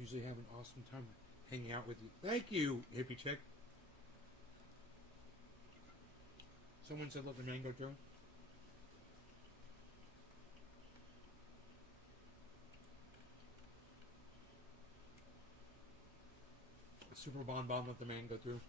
Usually have an awesome time hanging out with you. Thank you, hippie chick. Someone said let the mango too. Super Bonbon let the man go through.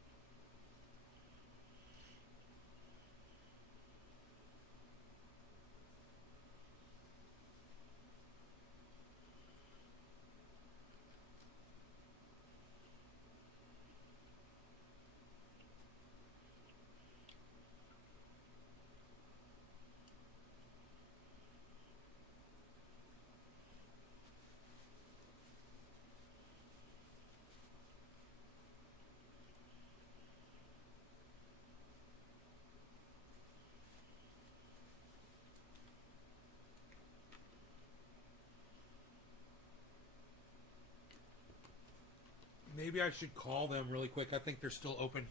Maybe I should call them really quick. I think they're still open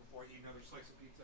before I eat another slice of pizza.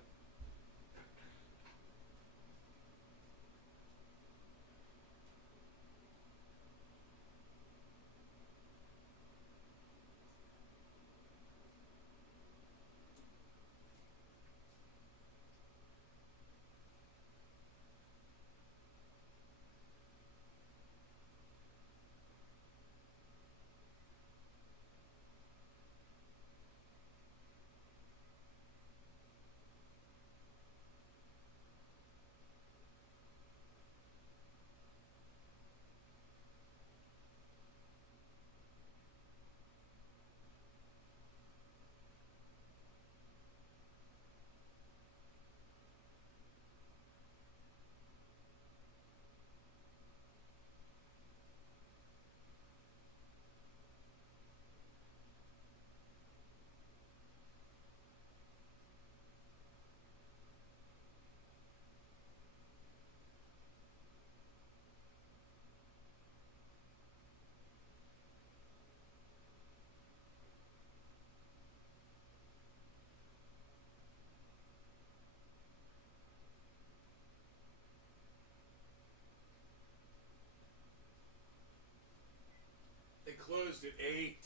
They closed at 8.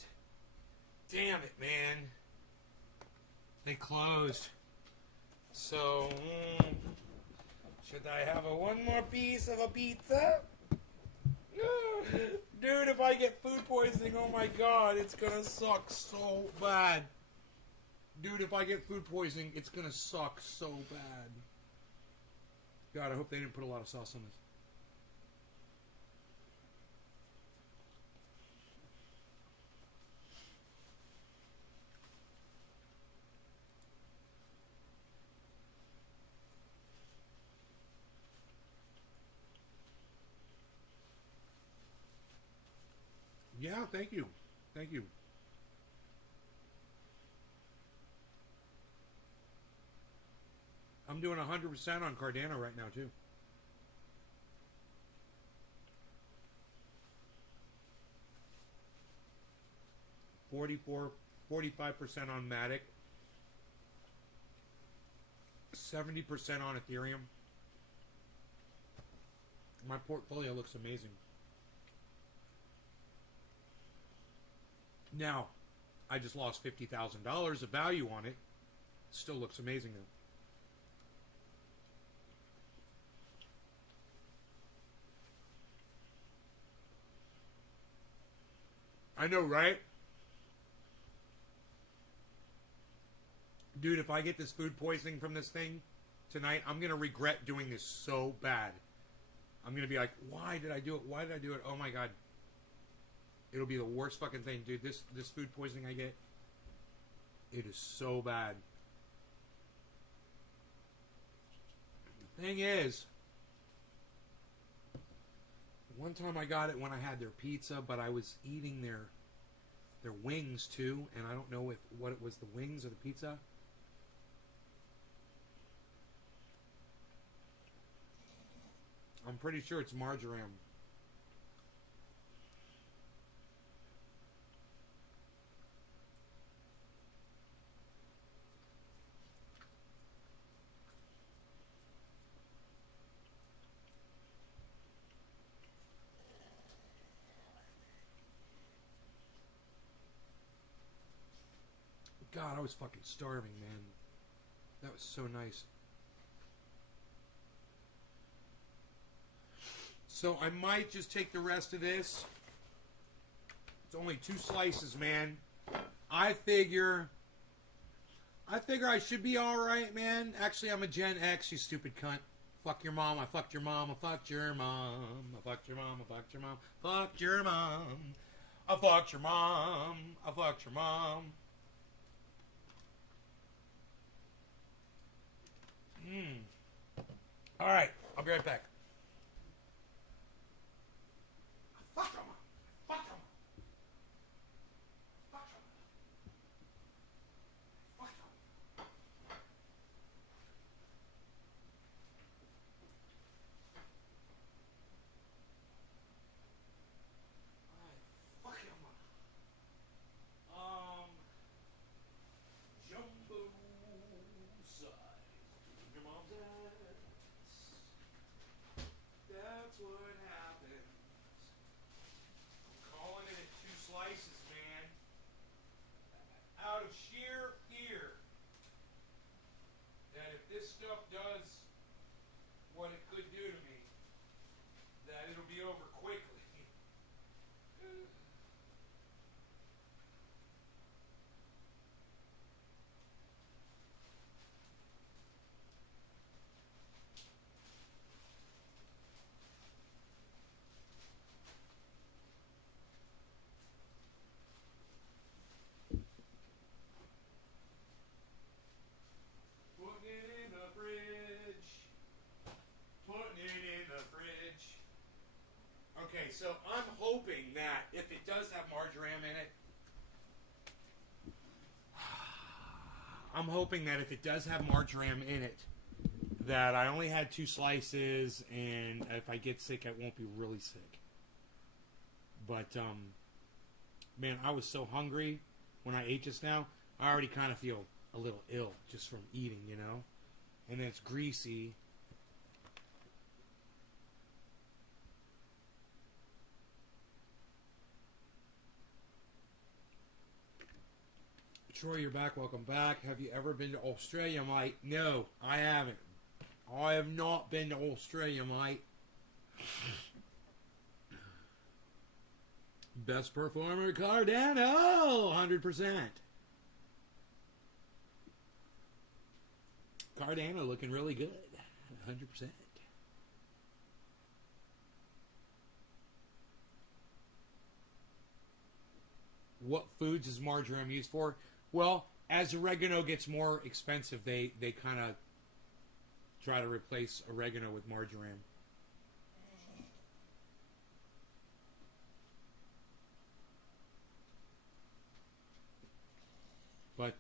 Damn it, man. They closed. So, should I have one more piece of a pizza? Dude, if I get food poisoning, oh my god, it's gonna suck so bad. Dude, if I get food poisoning, it's gonna suck so bad. God, I hope they didn't put a lot of sauce on this. Yeah, thank you. Thank you. I'm doing 100% on Cardano right now, too. $44, 45% on Matic. 70% on Ethereum. My portfolio looks amazing. Now, I just lost $50,000 of value on it. Still looks amazing though. I know, right? Dude, if I get this food poisoning from this thing tonight, I'm going to regret doing this so bad. I'm going to be like, why did I do it? Why did I do it? Oh my God. It'll be the worst fucking thing, dude. This food poisoning I get, it is so bad. The thing is, one time I got it when I had their pizza, but I was eating their wings too, and I don't know what it was, the wings or the pizza. I'm pretty sure it's marjoram. God, I was fucking starving, man. That was so nice. So I might just take the rest of this. It's only 2 slices, man. I figure I should be alright, man. Actually, I'm a Gen X, you stupid cunt. Fuck your mom, I fucked your mom, I fucked your mom. I fucked your mom, I fucked your mom. Fucked your mom. I fucked your mom. I fucked your mom. Alright, I'll be right back. Fuck him. Fuck him. Fuck him. Fuck him. Fuck him. Jumbo size. Your mom's ass. That's what happens. I'm calling it at 2 slices, man. Out of sheer fear that if this stuff does what it could do to me, that it'll be over quickly. Putting it in the fridge. Putting it in the fridge. Okay, so I'm hoping that if it does have marjoram in it, I'm hoping that if it does have marjoram in it, that I only had 2 slices, and if I get sick, I won't be really sick. But, man, I was so hungry when I ate just now. I already kind of feel a little ill just from eating, you know? And then it's greasy. Troy, you're back. Welcome back. Have you ever been to Australia, mate? No, I haven't. I have not been to Australia, mate. Best performer, Cardano, 100%. Cardano looking really good, 100%. What foods is marjoram used for? Well, as oregano gets more expensive, they kind of try to replace oregano with marjoram. But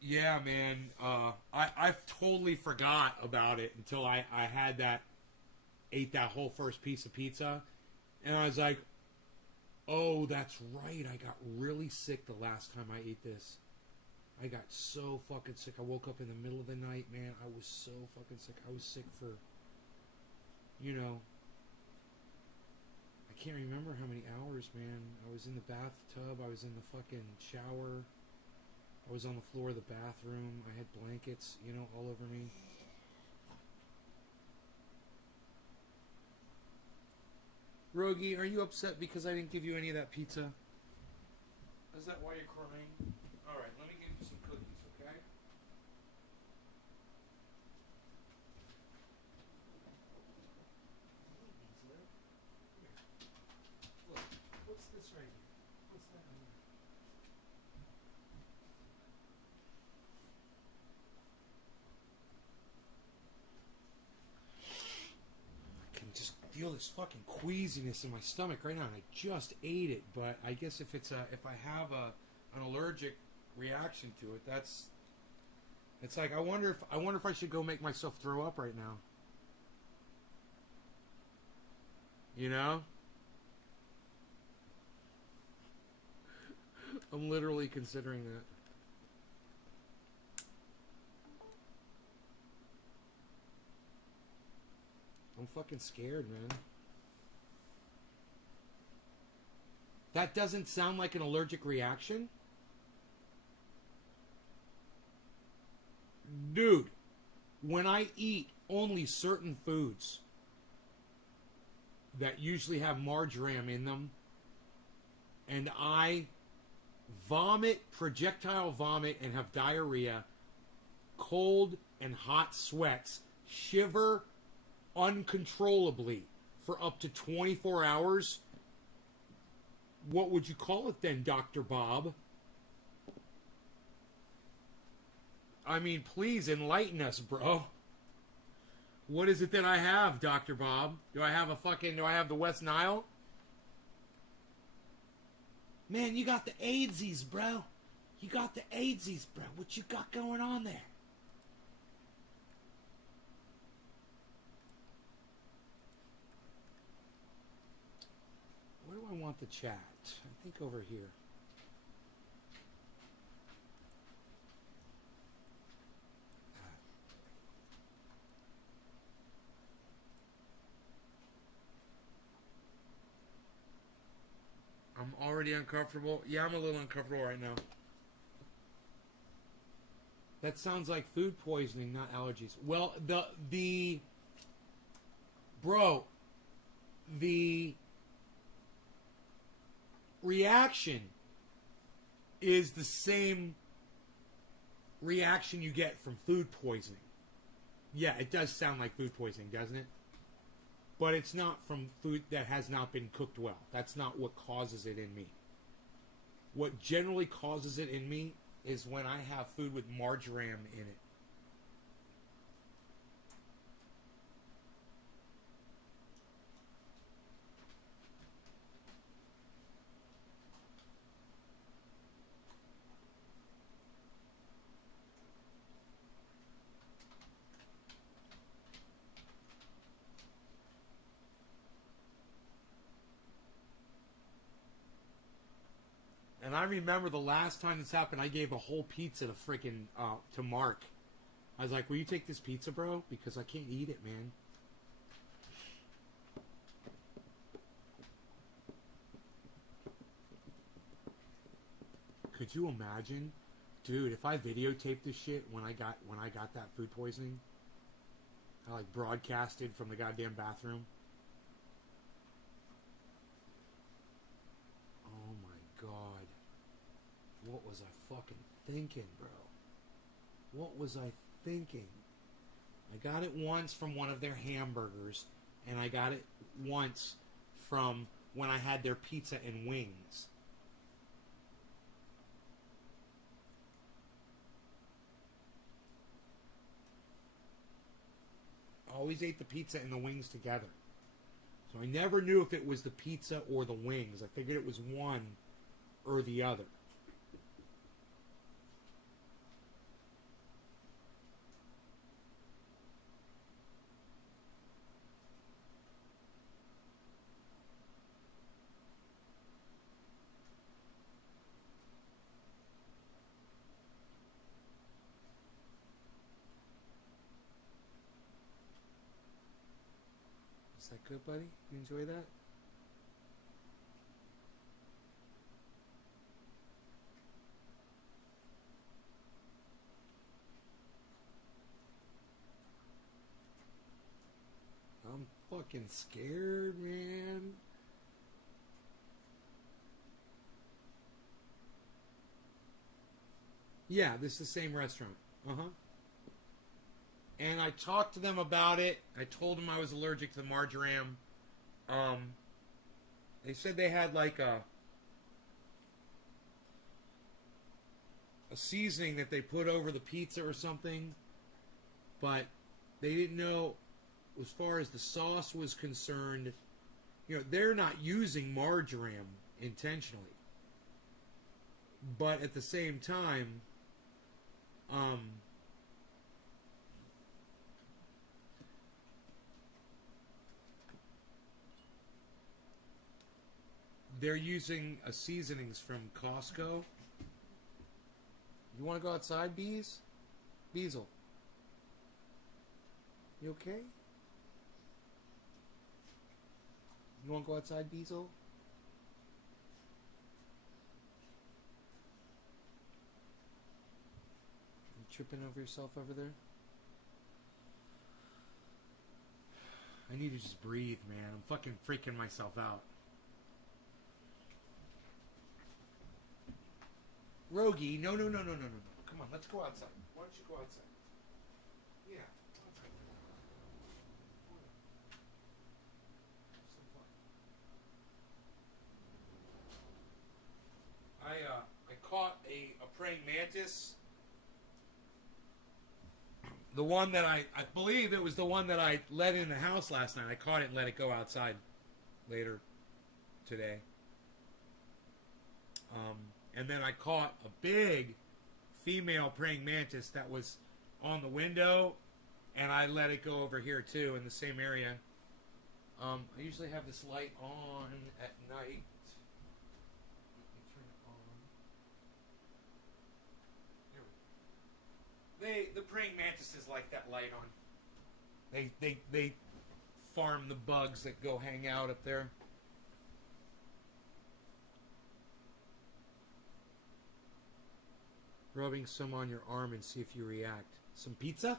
yeah, man, I totally forgot about it until I ate that whole first piece of pizza, and I was like, oh, that's right, I got really sick the last time I ate this. I got so fucking sick. I woke up in the middle of the night, man. I was so fucking sick. I was sick for, I can't remember how many hours, man. I was in the bathtub. I was in the fucking shower. I was on the floor of the bathroom. I had blankets, all over me. Rogie, are you upset because I didn't give you any of that pizza? Is that why you're crying? Alright, let me give you some cookies, okay? Look, what's this right here? What's that on there? I can just feel this fucking queasiness in my stomach right now, and I just ate it. But I guess if I have an allergic reaction to it, it's like I wonder if I should go make myself throw up right now. I'm literally considering that. I'm fucking scared, man. That doesn't sound like an allergic reaction? Dude, when I eat only certain foods that usually have marjoram in them, and I projectile vomit, and have diarrhea, cold and hot sweats, shiver uncontrollably for up to 24 hours, what would you call it then, Dr. Bob? I mean, please enlighten us, bro. What is it that I have, Dr. Bob? Do I have the West Nile? Man, you got the AIDSies, bro. You got the AIDSies, bro. What you got going on there? Where do I want the chat? I think over here. I'm already uncomfortable. Yeah, I'm a little uncomfortable right now. That sounds like food poisoning, not allergies. Well, the reaction is the same reaction you get from food poisoning. Yeah, it does sound like food poisoning, doesn't it? But it's not from food that has not been cooked well. That's not what causes it in me. What generally causes it in me is when I have food with marjoram in it. And I remember the last time this happened, I gave a whole pizza to freaking to Mark. I was like, "Will you take this pizza, bro? Because I can't eat it, man." Could you imagine, dude? If I videotaped this shit when I got that food poisoning, I like broadcasted from the goddamn bathroom. Oh my god. What was I fucking thinking, bro? What was I thinking? I got it once from one of their hamburgers, and I got it once from when I had their pizza and wings. I always ate the pizza and the wings together. So I never knew if it was the pizza or the wings. I figured it was one or the other. Is that good, buddy? You enjoy that? I'm fucking scared, man. Yeah, this is the same restaurant. Uh-huh. And I talked to them about it. I told them I was allergic to the marjoram. They said they had like a seasoning that they put over the pizza or something, but they didn't know as far as the sauce was concerned. You know, they're not using marjoram intentionally, but at the same time, they're using a seasonings from Costco. You want to go outside, Bees? Beazle. You okay? You want to go outside, Beazle? You tripping over yourself over there? I need to just breathe, man. I'm fucking freaking myself out. Rogie, no. Come on, let's go outside. Why don't you go outside? Yeah, outside. I caught a praying mantis. The one that I believe it was the one that I let in the house last night. I caught it and let it go outside later today. And then I caught a big female praying mantis that was on the window, and I let it go over here too in the same area. I usually have this light on at night. Let me turn it on. There we go. The praying mantises like that light on. They farm the bugs that go hang out up there. Rubbing some on your arm and see if you react. Some pizza?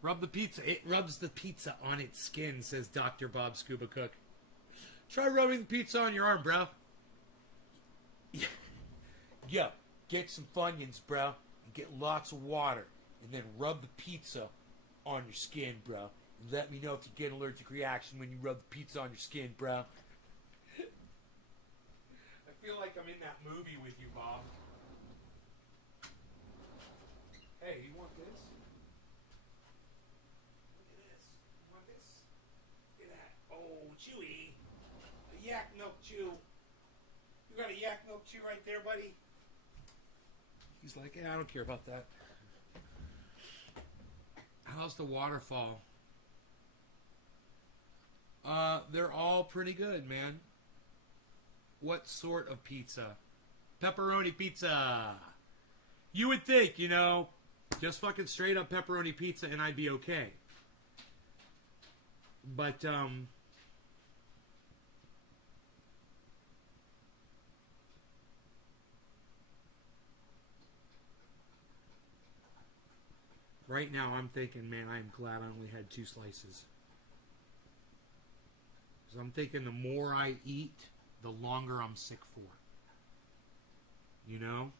Rub the pizza. It rubs the pizza on its skin, says Dr. Bob Scuba Cook. Try rubbing the pizza on your arm, bro. Yo, get some Funyuns, bro. And get lots of water. And then rub the pizza on your skin, bro. And let me know if you get an allergic reaction when you rub the pizza on your skin, bro. I feel like I'm in that movie with you, Bob. Hey, you want this? Look at this. You want this? Look at that. Oh, Chewy. A yak milk chew. You got a yak milk chew right there, buddy? He's like, yeah, I don't care about that. How's the waterfall? They're all pretty good, man. What sort of pizza? Pepperoni pizza. You would think, you know, just fucking straight up pepperoni pizza and I'd be okay. But, right now I'm thinking, man, I'm glad I only had 2 slices. Because I'm thinking the more I eat, the longer I'm sick for. You know?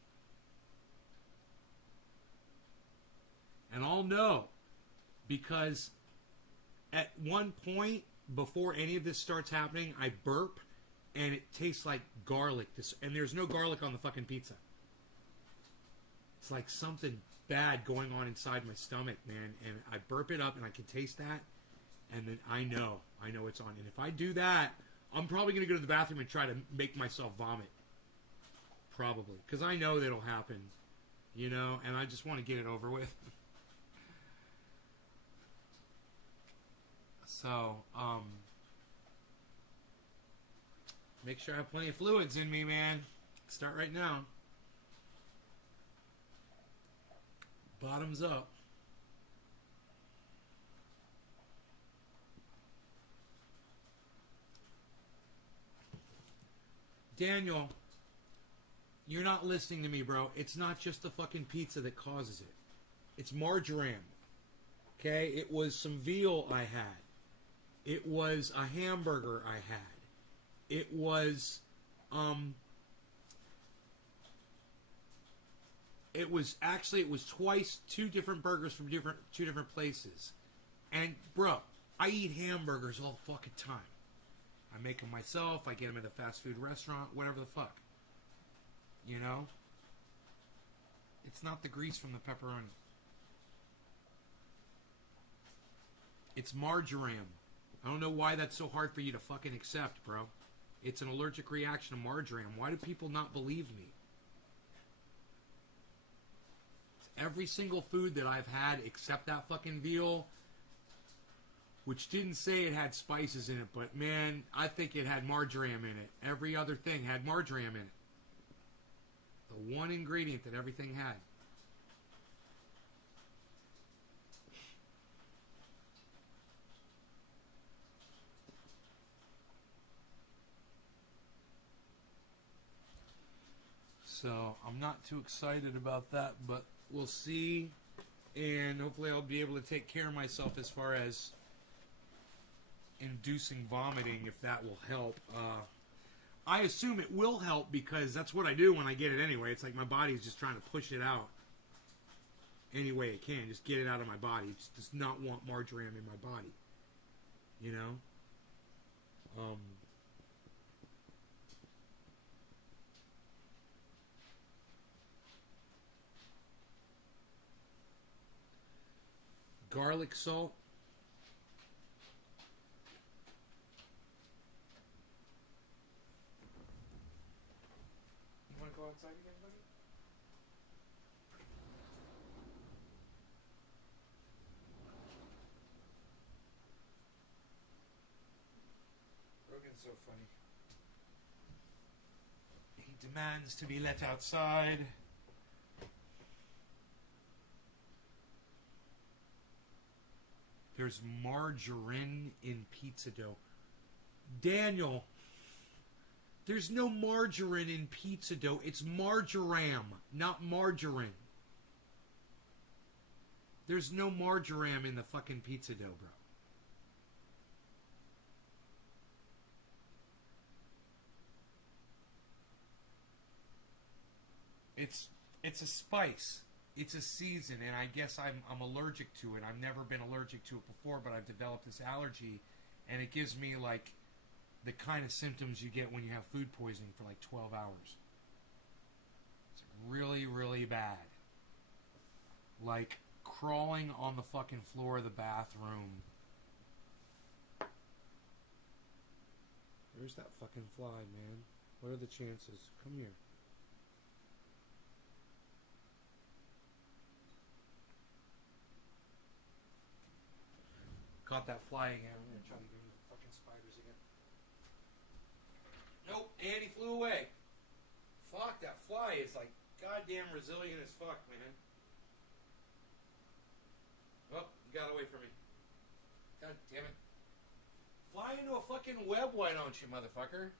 And I'll know, because at one point, before any of this starts happening, I burp, and it tastes like garlic. And there's no garlic on the fucking pizza. It's like something bad going on inside my stomach, man. And I burp it up, and I can taste that, and then I know it's on. And if I do that, I'm probably going to go to the bathroom and try to make myself vomit. Probably. Because I know that'll happen, you know, and I just want to get it over with. So, make sure I have plenty of fluids in me, man. Start right now. Bottoms up. Daniel, you're not listening to me, bro. It's not just the fucking pizza that causes it. It's marjoram. Okay? It was some veal I had. It was a hamburger I had. It was, it was twice, two different burgers from two different places. And, bro, I eat hamburgers all the fucking time. I make them myself. I get them at a fast food restaurant, whatever the fuck. You know? It's not the grease from the pepperoni. It's marjoram. I don't know why that's so hard for you to fucking accept, bro. It's an allergic reaction to marjoram. Why do people not believe me? Every single food that I've had except that fucking veal, which didn't say it had spices in it, but man, I think it had marjoram in it. Every other thing had marjoram in it. The one ingredient that everything had. So, I'm not too excited about that, but we'll see. And hopefully I'll be able to take care of myself as far as inducing vomiting, if that will help. I assume it will help because that's what I do when I get it anyway. It's like my body's just trying to push it out any way it can. Just get it out of my body. It just does not want marjoram in my body. You know? Garlic salt. You want to go outside again, buddy? Rogan's so funny. He demands to be let outside. There's margarine in pizza dough. Daniel, there's no margarine in pizza dough. It's marjoram, not margarine. There's no marjoram in the fucking pizza dough, bro. It's a spice. It's a season, and I guess I'm allergic to it. I've never been allergic to it before, but I've developed this allergy, and it gives me, like, the kind of symptoms you get when you have food poisoning for, like, 12 hours. It's really, really bad. Like, crawling on the fucking floor of the bathroom. Where's that fucking fly, man? What are the chances? Come here. Caught that fly again. I'm gonna try to get him the fucking spiders again. Nope, and he flew away. Fuck, that fly is like goddamn resilient as fuck, man. Oh, you got away from me. God damn it. Fly into a fucking web, why don't you, motherfucker?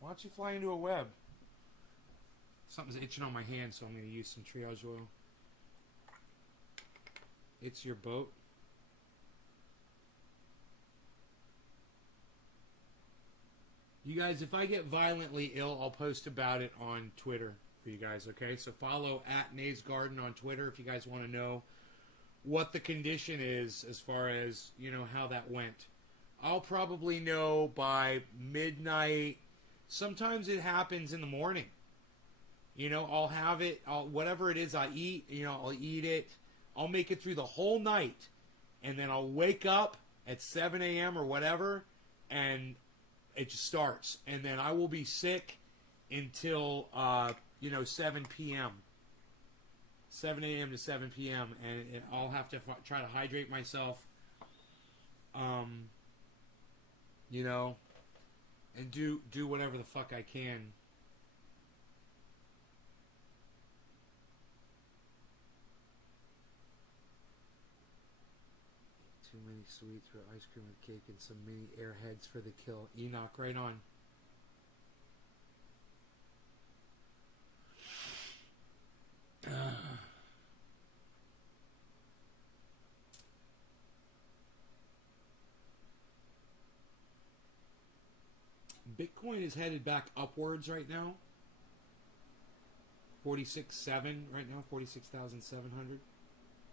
Why don't you fly into a web? Something's itching on my hand, so I'm gonna use some triage oil. It's your boat. You guys, if I get violently ill, I'll post about it on Twitter for you guys, okay? So follow @NaysGarden on Twitter if you guys want to know what the condition is as far as, you know, how that went. I'll probably know by midnight. Sometimes it happens in the morning. You know, I'll have it, whatever it is I eat, you know, I'll eat it. I'll make it through the whole night. And then I'll wake up at 7 a.m. or whatever, and it just starts, and then I will be sick until 7 p.m. 7 a.m. to 7 p.m. and I'll have to try to hydrate myself, you know, and do whatever the fuck I can. Too many sweets for ice cream with cake and some mini airheads for the kill. Enoch, right on. Bitcoin is headed back upwards right now. 46.7 right now, 46,700.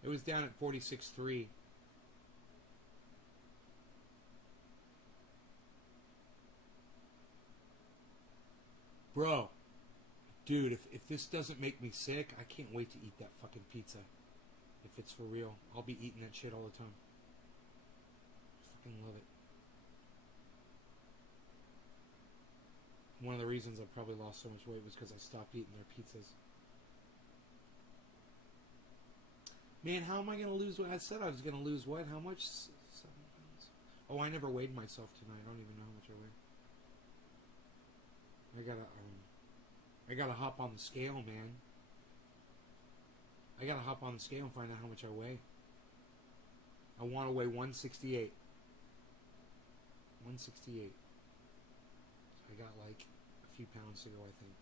It was down at 46.3. Bro, dude, if this doesn't make me sick, I can't wait to eat that fucking pizza. If it's for real, I'll be eating that shit all the time. I fucking love it. One of the reasons I probably lost so much weight was because I stopped eating their pizzas. Man, how am I going to lose weight? I said I was going to lose what? How much? 7 pounds. Oh, I never weighed myself tonight. I don't even know how much I weigh. I gotta hop on the scale, man. I gotta hop on the scale and find out how much I weigh. I want to weigh 168. 168. So I got like a few pounds to go, I think.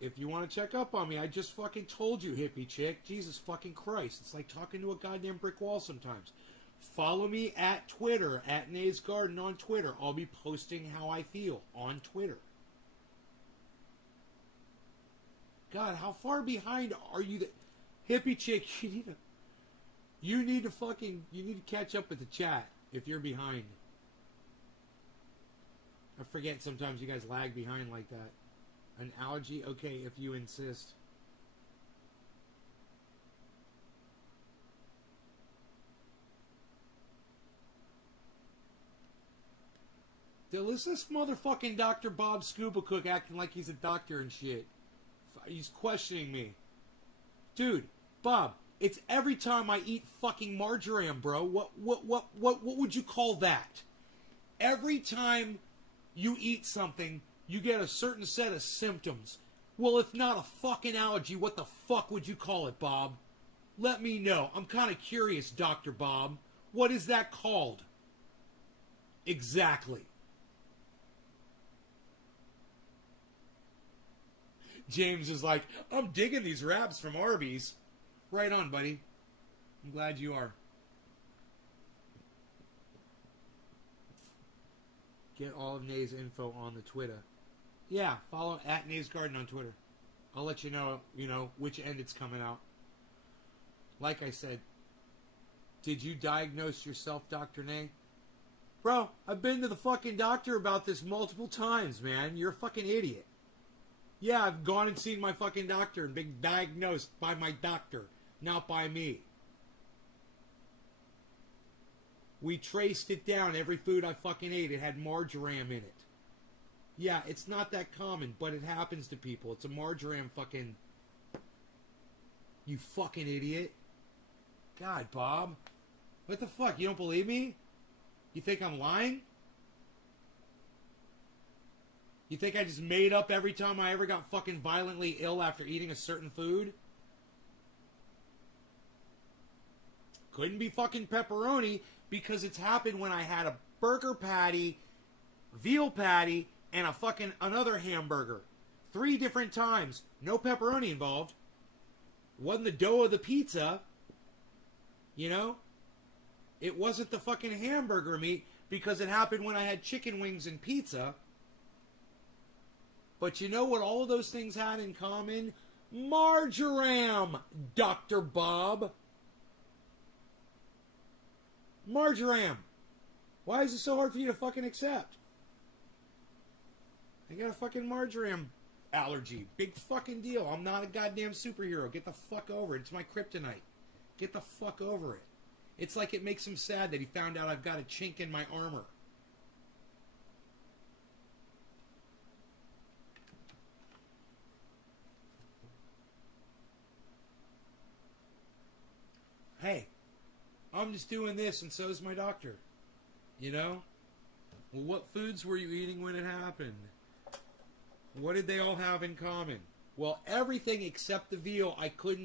If you want to check up on me, I just fucking told you, hippie chick. Jesus fucking Christ. It's like talking to a goddamn brick wall sometimes. Follow me at Twitter, at Nays Garden on Twitter. I'll be posting how I feel on Twitter. God, how far behind are you? Hippie chick, you need to catch up with the chat if you're behind. I forget sometimes you guys lag behind like that. An allergy? Okay, if you insist. Listen to this motherfucking Dr. Bob Scuba Cook acting like he's a doctor and shit. He's questioning me. Dude, Bob, it's every time I eat fucking marjoram, bro. What would you call that? Every time you eat something, you get a certain set of symptoms. Well, if not a fucking allergy, what the fuck would you call it, Bob? Let me know. I'm kind of curious, Dr. Bob. What is that called? Exactly. James is like, I'm digging these wraps from Arby's. Right on, buddy. I'm glad you are. Get all of Nay's info on the Twitter. Yeah, follow at Nay's Garden on Twitter. I'll let you know, which end it's coming out. Like I said, did you diagnose yourself, Dr. Nay? Bro, I've been to the fucking doctor about this multiple times, man. You're a fucking idiot. Yeah, I've gone and seen my fucking doctor and been diagnosed by my doctor, not by me. We traced it down. Every food I fucking ate, it had marjoram in it. Yeah, it's not that common, but it happens to people. It's a marjoram fucking... You fucking idiot. God, Bob. What the fuck? You don't believe me? You think I'm lying? You think I just made up every time I ever got fucking violently ill after eating a certain food? Couldn't be fucking pepperoni because it's happened when I had a burger patty, veal patty, and a fucking another hamburger. 3 different times. No pepperoni involved. Wasn't the dough of the pizza. It wasn't the fucking hamburger meat because it happened when I had chicken wings and pizza. But you know what all of those things had in common? Marjoram, Dr. Bob. Marjoram. Why is it so hard for you to fucking accept? I got a fucking marjoram allergy. Big fucking deal. I'm not a goddamn superhero. Get the fuck over it. It's my kryptonite. Get the fuck over it. It's like it makes him sad that he found out I've got a chink in my armor. Hey, I'm just doing this and so is my doctor. Well, what foods were you eating when it happened? What did they all have in common? Well, everything except the veal.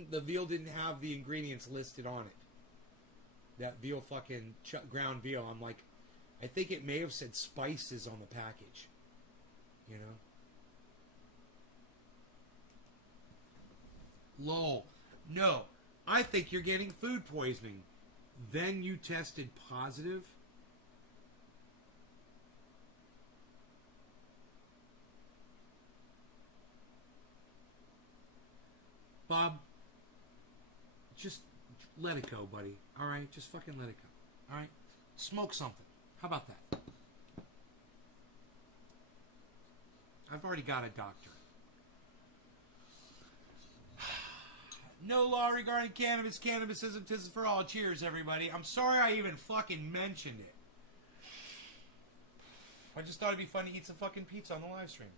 The veal didn't have the ingredients listed on it. That veal fucking ground veal. I'm like, I think it may have said spices on the package. Lol. No. I think you're getting food poisoning. Then you tested positive? Bob, just let it go, buddy. All right? Just fucking let it go. All right? Smoke something. How about that? I've already got a doctor. No law regarding cannabis. Cannabis isn't for all. Cheers, everybody. I'm sorry I even fucking mentioned it. I just thought it'd be fun to eat some fucking pizza on the live stream.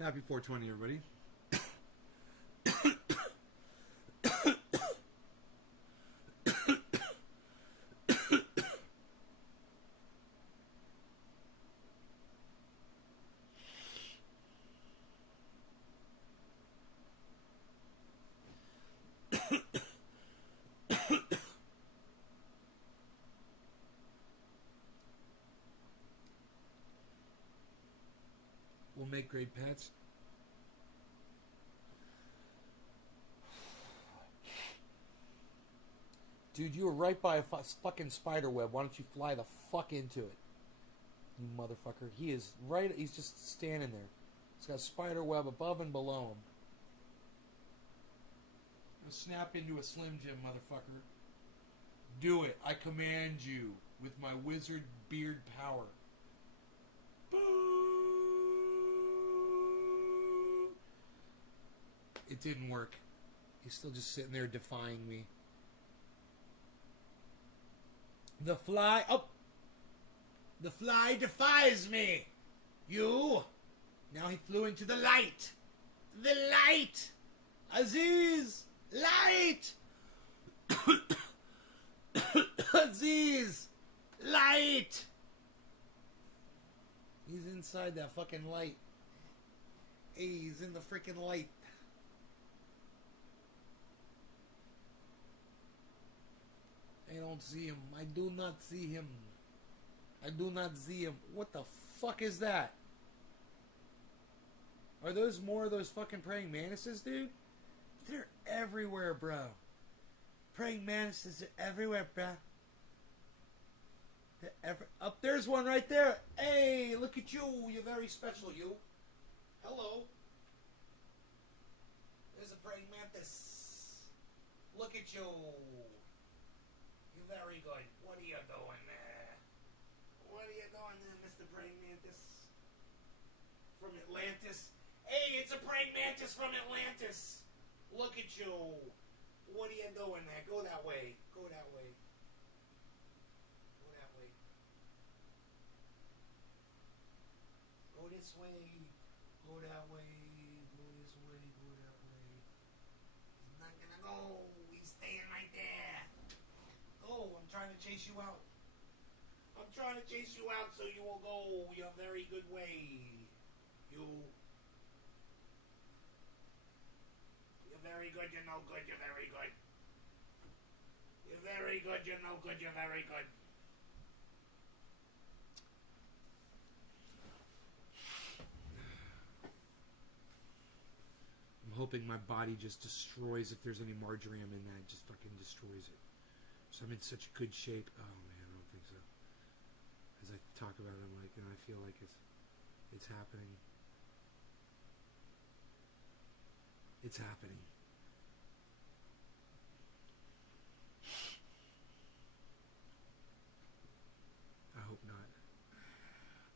Happy 420, everybody. We'll make great pets. Dude, you were right by a fucking spider web. Why don't you fly the fuck into it? You motherfucker. He is right. He's just standing there. He's got a spider web above and below him. Snap into a Slim Jim, motherfucker. Do it. I command you with my wizard beard power. Boo! It didn't work. He's still just sitting there defying me. The fly... Oh! The fly defies me! You! Now he flew into the light! The light! Aziz! Light! Aziz! Light! He's inside that fucking light. Hey, he's in the freaking light. I don't see him. I do not see him. I do not see him. What the fuck is that? Are those more of those fucking praying mantises, dude? They're everywhere, bro. Praying mantises are everywhere, bro. Up there's one right there. Hey, look at you. You're very special, you. Hello. There's a praying mantis. Look at you. You're very good. What are you doing there? What are you doing there, Mr. Praying Mantis? From Atlantis? Hey, it's a praying mantis from Atlantis. Look at you. What are you doing there? Go that way. Go that way. Go that way. Go this way. Go that way. Go this way. Go that way. He's not gonna go. He's staying right there. Go. I'm trying to chase you out. I'm trying to chase you out so you will go your very good way. You. You're very good, you're no good, you're very good. You're very good, you're no good, you're very good. I'm hoping my body just destroys, if there's any marjoram in that, just fucking destroys it. So I'm in such good shape. Oh man, I don't think so. As I talk about it, I'm like, and I feel like it's happening. It's happening. I hope not.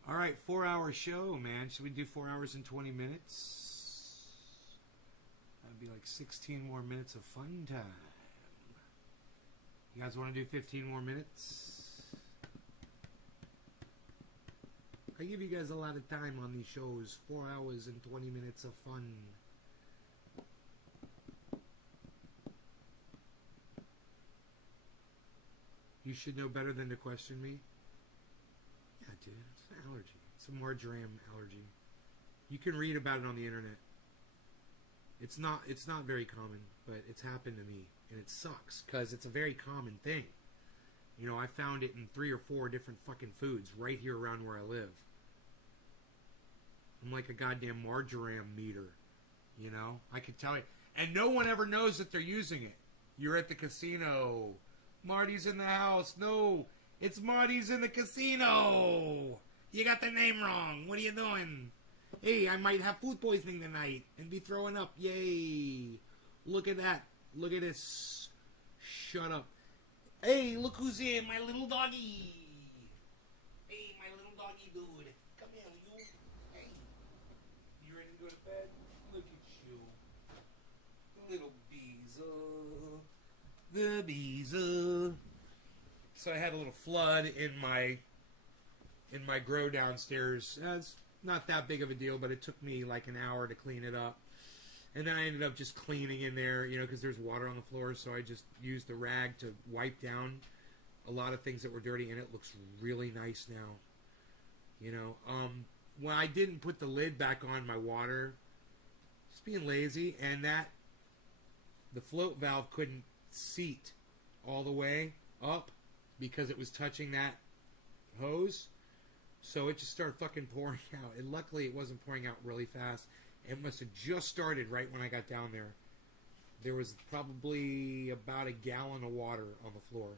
All right, 4-hour show, man. Should we do 4 hours and 20 minutes? That'd be like 16 more minutes of fun time. You guys want to do 15 more minutes? I give you guys a lot of time on these shows. 4 hours and 20 minutes of fun. You should know better than to question me. Yeah, dude, it's an allergy. It's a marjoram allergy. You can read about it on the internet. It's not very common, but it's happened to me, and it sucks because it's a very common thing. You know, I found it in 3 or 4 different fucking foods right here around where I live. I'm like a goddamn marjoram meter, you know? I could tell you. And no one ever knows that they're using it. You're at the casino. Marty's in the house. No, it's Marty's in the casino. You got the name wrong. What are you doing? Hey, I might have food poisoning tonight and be throwing up. Yay. Look at that. Look at this. Shut up. Hey, look who's in. My little doggy. Hey, my little doggy dude. Come here, you. Hey. You ready to go to bed? Look at you. The little beezer. The beezer. So I had a little flood in my grow downstairs. It's not that big of a deal, but it took me like an hour to clean it up. And then I ended up just cleaning in there, you know, because there's water on the floor. So I just used the rag to wipe down a lot of things that were dirty, and it looks really nice now. You know, when I didn't put the lid back on my water, just being lazy, and the float valve couldn't seat all the way up because it was touching that hose. So it just started fucking pouring out. And luckily it wasn't pouring out really fast. It must have just started right when I got down there. There was probably about a gallon of water on the floor.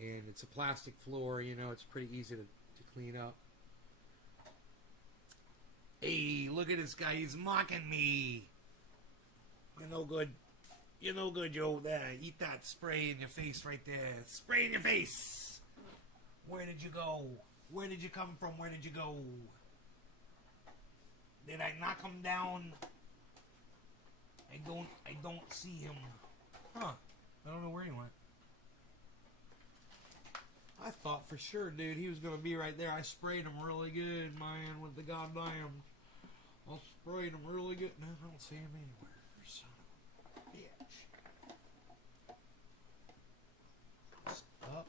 And it's a plastic floor, you know, it's pretty easy to clean up. Hey, look at this guy. He's mocking me. You're no good. You're no good, Joe. There, eat that spray in your face right there. Spray in your face. Where did you go? Where did you come from? Where did you go? Did I knock him down? I don't see him. Huh. I don't know where he went. I thought for sure, dude, he was going to be right there. I sprayed him really good, man, with the goddamn... I sprayed him really good. No, I don't see him anywhere. Son of a bitch. Just up.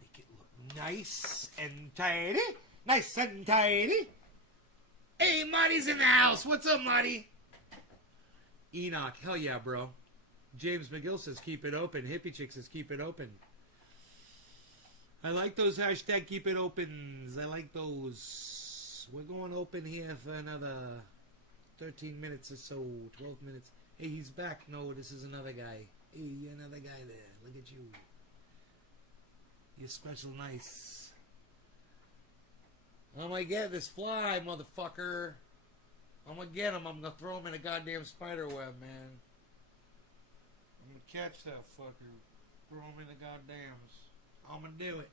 Make it look nice and tidy. Nice and tidy. Hey, Marty's in the house. What's up, Marty? Enoch, hell yeah, bro. James McGill says keep it open. Hippie Chick says keep it open. I like those hashtag keep it opens. I like those. We're going open here for another 13 minutes or so. 12 minutes. Hey, he's back. No, this is another guy. Hey, you're another guy there. Look at you. You're special nice. I'm gonna get this fly, motherfucker. I'm gonna get him. I'm gonna throw him in a goddamn spider web, man. I'm gonna catch that fucker. Throw him in the goddams. I'm gonna do it.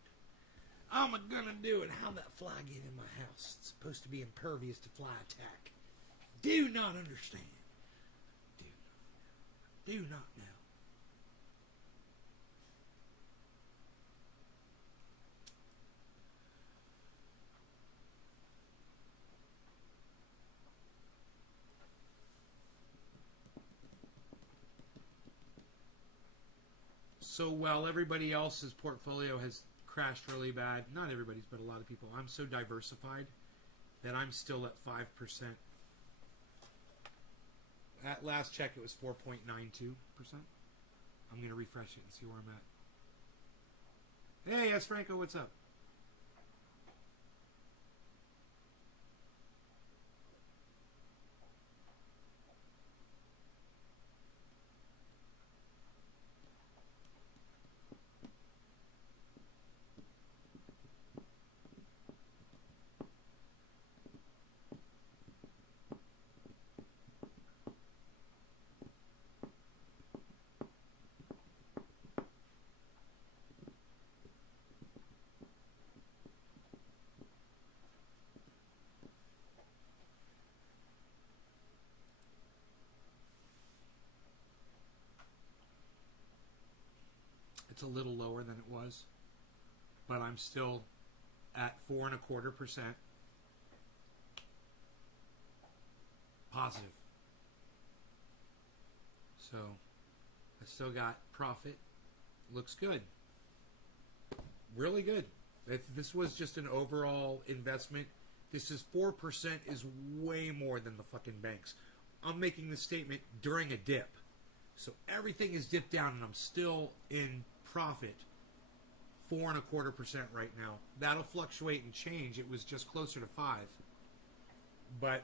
I'm gonna do it. How'd that fly get in my house? It's supposed to be impervious to fly attack. Do not understand. Do not know. So while everybody else's portfolio has crashed really bad, not everybody's, but a lot of people, I'm so diversified that I'm still at 5%. At last check, it was 4.92%. I'm going to refresh it and see where I'm at. Hey, S. Franco, what's up? It's a little lower than it was, but I'm still at 4.25% positive. So I still got profit. Looks good. really good. If this was just an overall investment, this is 4% is way more than the fucking banks. I'm making this statement during a dip. So everything is dipped down and I'm still in profit. 4.25% right now. That'll fluctuate and change. It was just closer to 5. But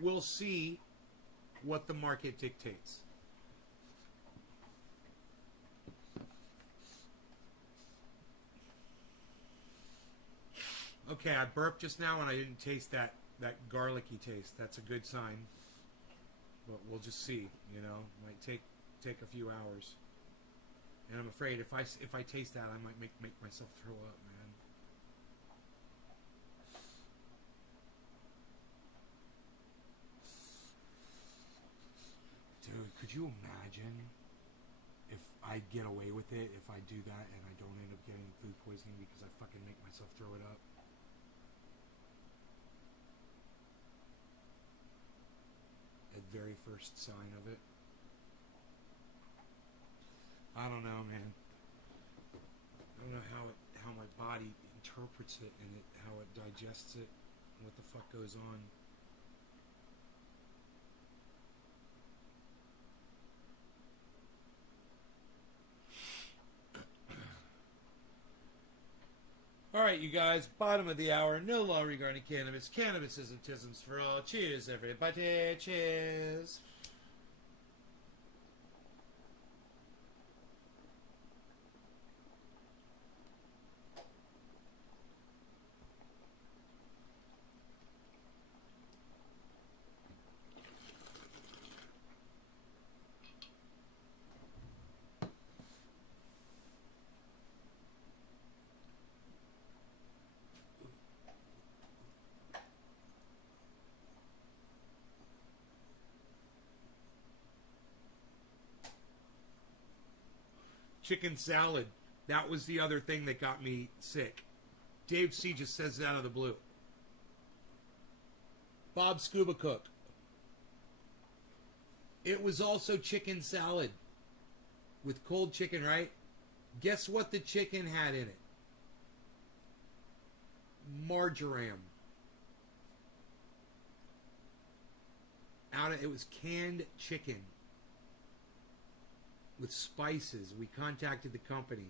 we'll see what the market dictates. Okay, I burped just now and I didn't taste that garlicky taste. That's a good sign. But we'll just see, you know. Might take a few hours. And I'm afraid if I taste that, I might make myself throw up, man. Dude, could you imagine if I get away with it, if I do that and I don't end up getting food poisoning because I fucking make myself throw it up? The very first sign of it. I don't know, man. I don't know how my body interprets it and how it digests it and what the fuck goes on. Alright, you guys, bottom of the hour, no law regarding cannabis. Cannabis isn't tisms for all. Cheers, everybody. Cheers. Chicken salad. That was the other thing that got me sick. Dave C. just says it out of the blue. Bob Scuba Cook. It was also chicken salad. With cold chicken, right? Guess what the chicken had in it? Marjoram. It was canned chicken. With spices. We contacted the company.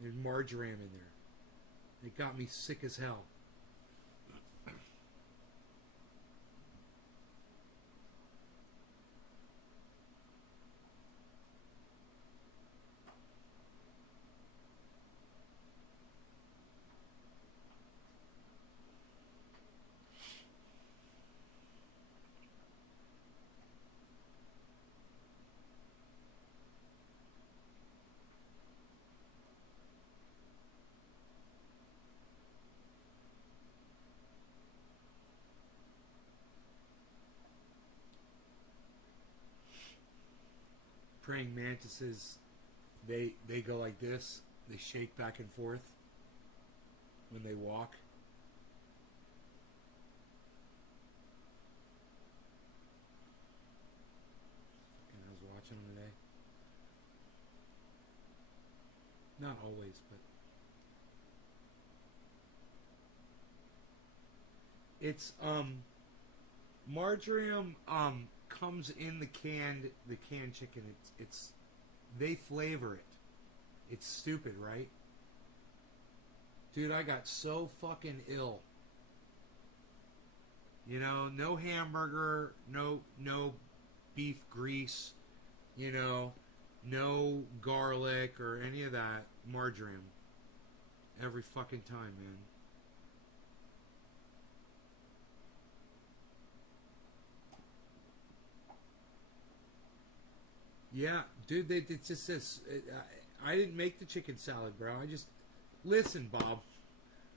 There's marjoram in there. It got me sick as hell. Praying mantises, they go like this. They shake back and forth when they walk. And I was watching them today. Not always, but it's marjoram comes in the canned chicken. It's they flavor it. It's stupid, right? Dude, I got so fucking ill. You know, no hamburger, no beef grease, you know, no garlic or any of that. Marjoram. Every fucking time, man. Yeah, dude, it just says, I didn't make the chicken salad, bro. I just, listen, Bob,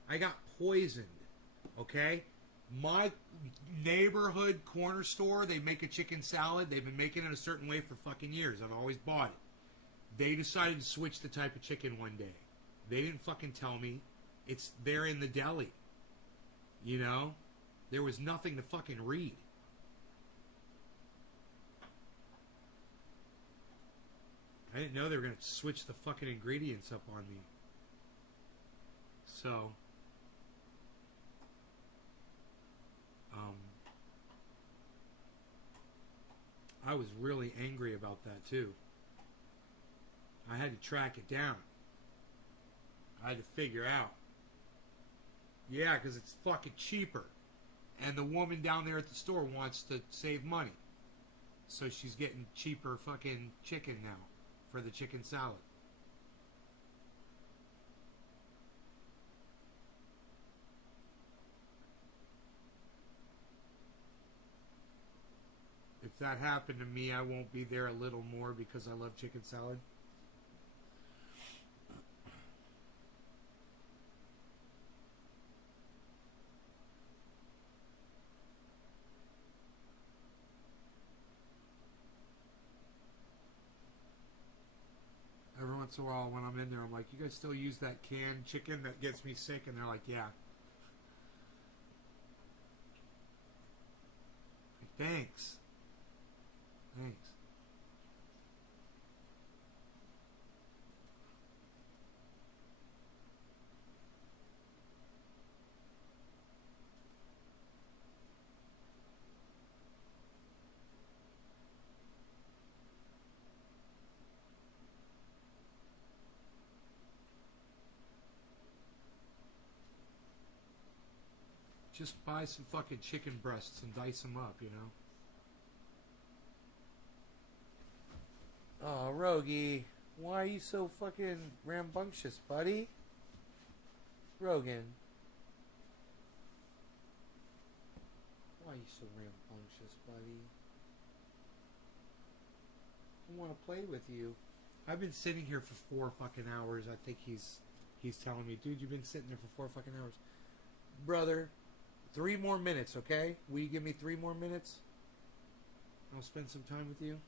I got poisoned, okay? My neighborhood corner store, they make a chicken salad. They've been making it a certain way for fucking years. I've always bought it. They decided to switch the type of chicken one day. They didn't fucking tell me. It's there in the deli. You know? There was nothing to fucking read. I didn't know they were going to switch the fucking ingredients up on me. So, I was really angry about that too. I had to track it down. I had to figure out. Yeah, because it's fucking cheaper. And the woman down there at the store wants to save money. So she's getting cheaper fucking chicken now for the chicken salad. If that happened to me, I won't be there a little more because I love chicken salad. Every once in a while when I'm in there, I'm like, you guys still use that canned chicken that gets me sick? And they're like, yeah. Like, thanks. Thanks. Just buy some fucking chicken breasts and dice them up, you know? Oh, Rogie, why are you so fucking rambunctious, buddy? Rogan. Why are you so rambunctious, buddy? I want to play with you. I've been sitting here for 4 fucking hours. I think he's telling me, dude, you've been sitting there for 4 fucking hours. Brother, 3 more minutes, okay? Will you give me 3 more minutes? I'll spend some time with you.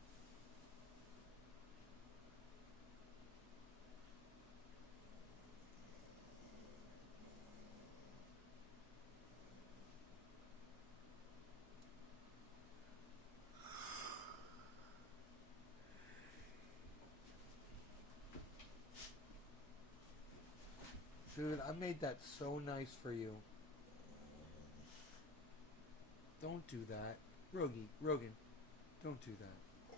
Dude, I made that so nice for you. Don't do that. Rogan, don't do that.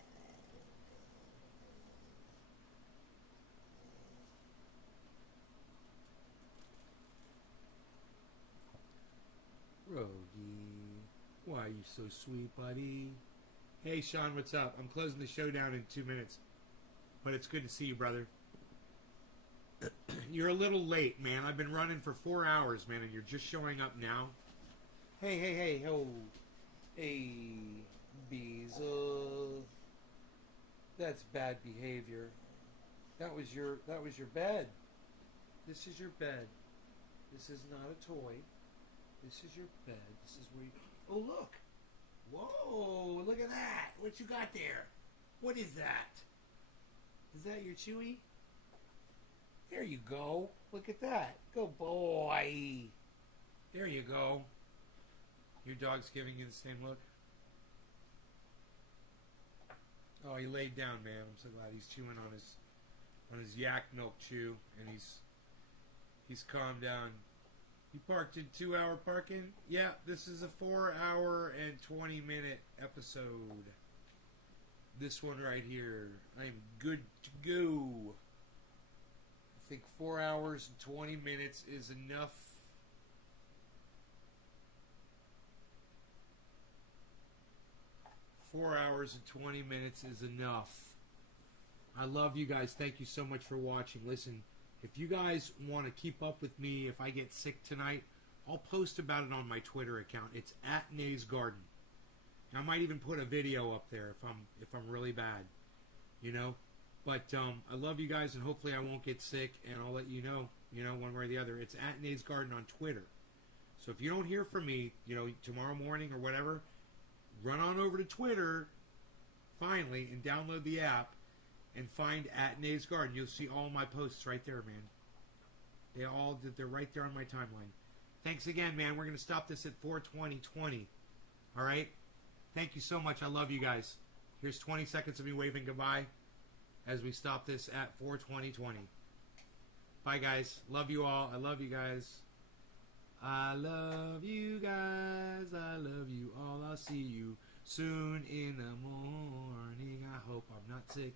Rogie, why are you so sweet, buddy? Hey, Sean, what's up? I'm closing the show down in 2 minutes. But it's good to see you, brother. You're a little late, man. I've been running for 4 hours, man, and you're just showing up now. Hey, oh. Hey, Beezle. That's bad behavior. That was your bed. This is your bed. This is not a toy. This is your bed. This is where you... Oh, look. Whoa, look at that. What you got there? What is that? Is that your Chewy? There you go. Look at that. Good boy. There you go. Your dog's giving you the same look? Oh, he laid down, man. I'm so glad he's chewing on his yak milk chew, and he's calmed down. You parked in 2-hour parking? Yeah, this is a 4-hour and 20-minute episode. This one right here. I'm good to go. I think 4 hours and 20 minutes is enough. Four hours and 20 minutes is enough. I love you guys. Thank you so much for watching. Listen, if you guys want to keep up with me, if I get sick tonight, I'll post about it on my Twitter account. It's at Nay's Garden. I might even put a video up there if I'm really bad, you know. But I love you guys, and hopefully I won't get sick, and I'll let you know, one way or the other. It's at Nay's Garden on Twitter. So if you don't hear from me, tomorrow morning or whatever, run on over to Twitter, finally, and download the app, and find at Nay's Garden. You'll see all my posts right there, man. They're right there on my timeline. Thanks again, man. We're going to stop this at 4:20:20. All right? Thank you so much. I love you guys. Here's 20 seconds of me waving goodbye as we stop this at 4:20:20. Bye, guys. Love you all. I love you guys. I love you guys. I love you all. I'll see you soon in the morning. I hope I'm not sick.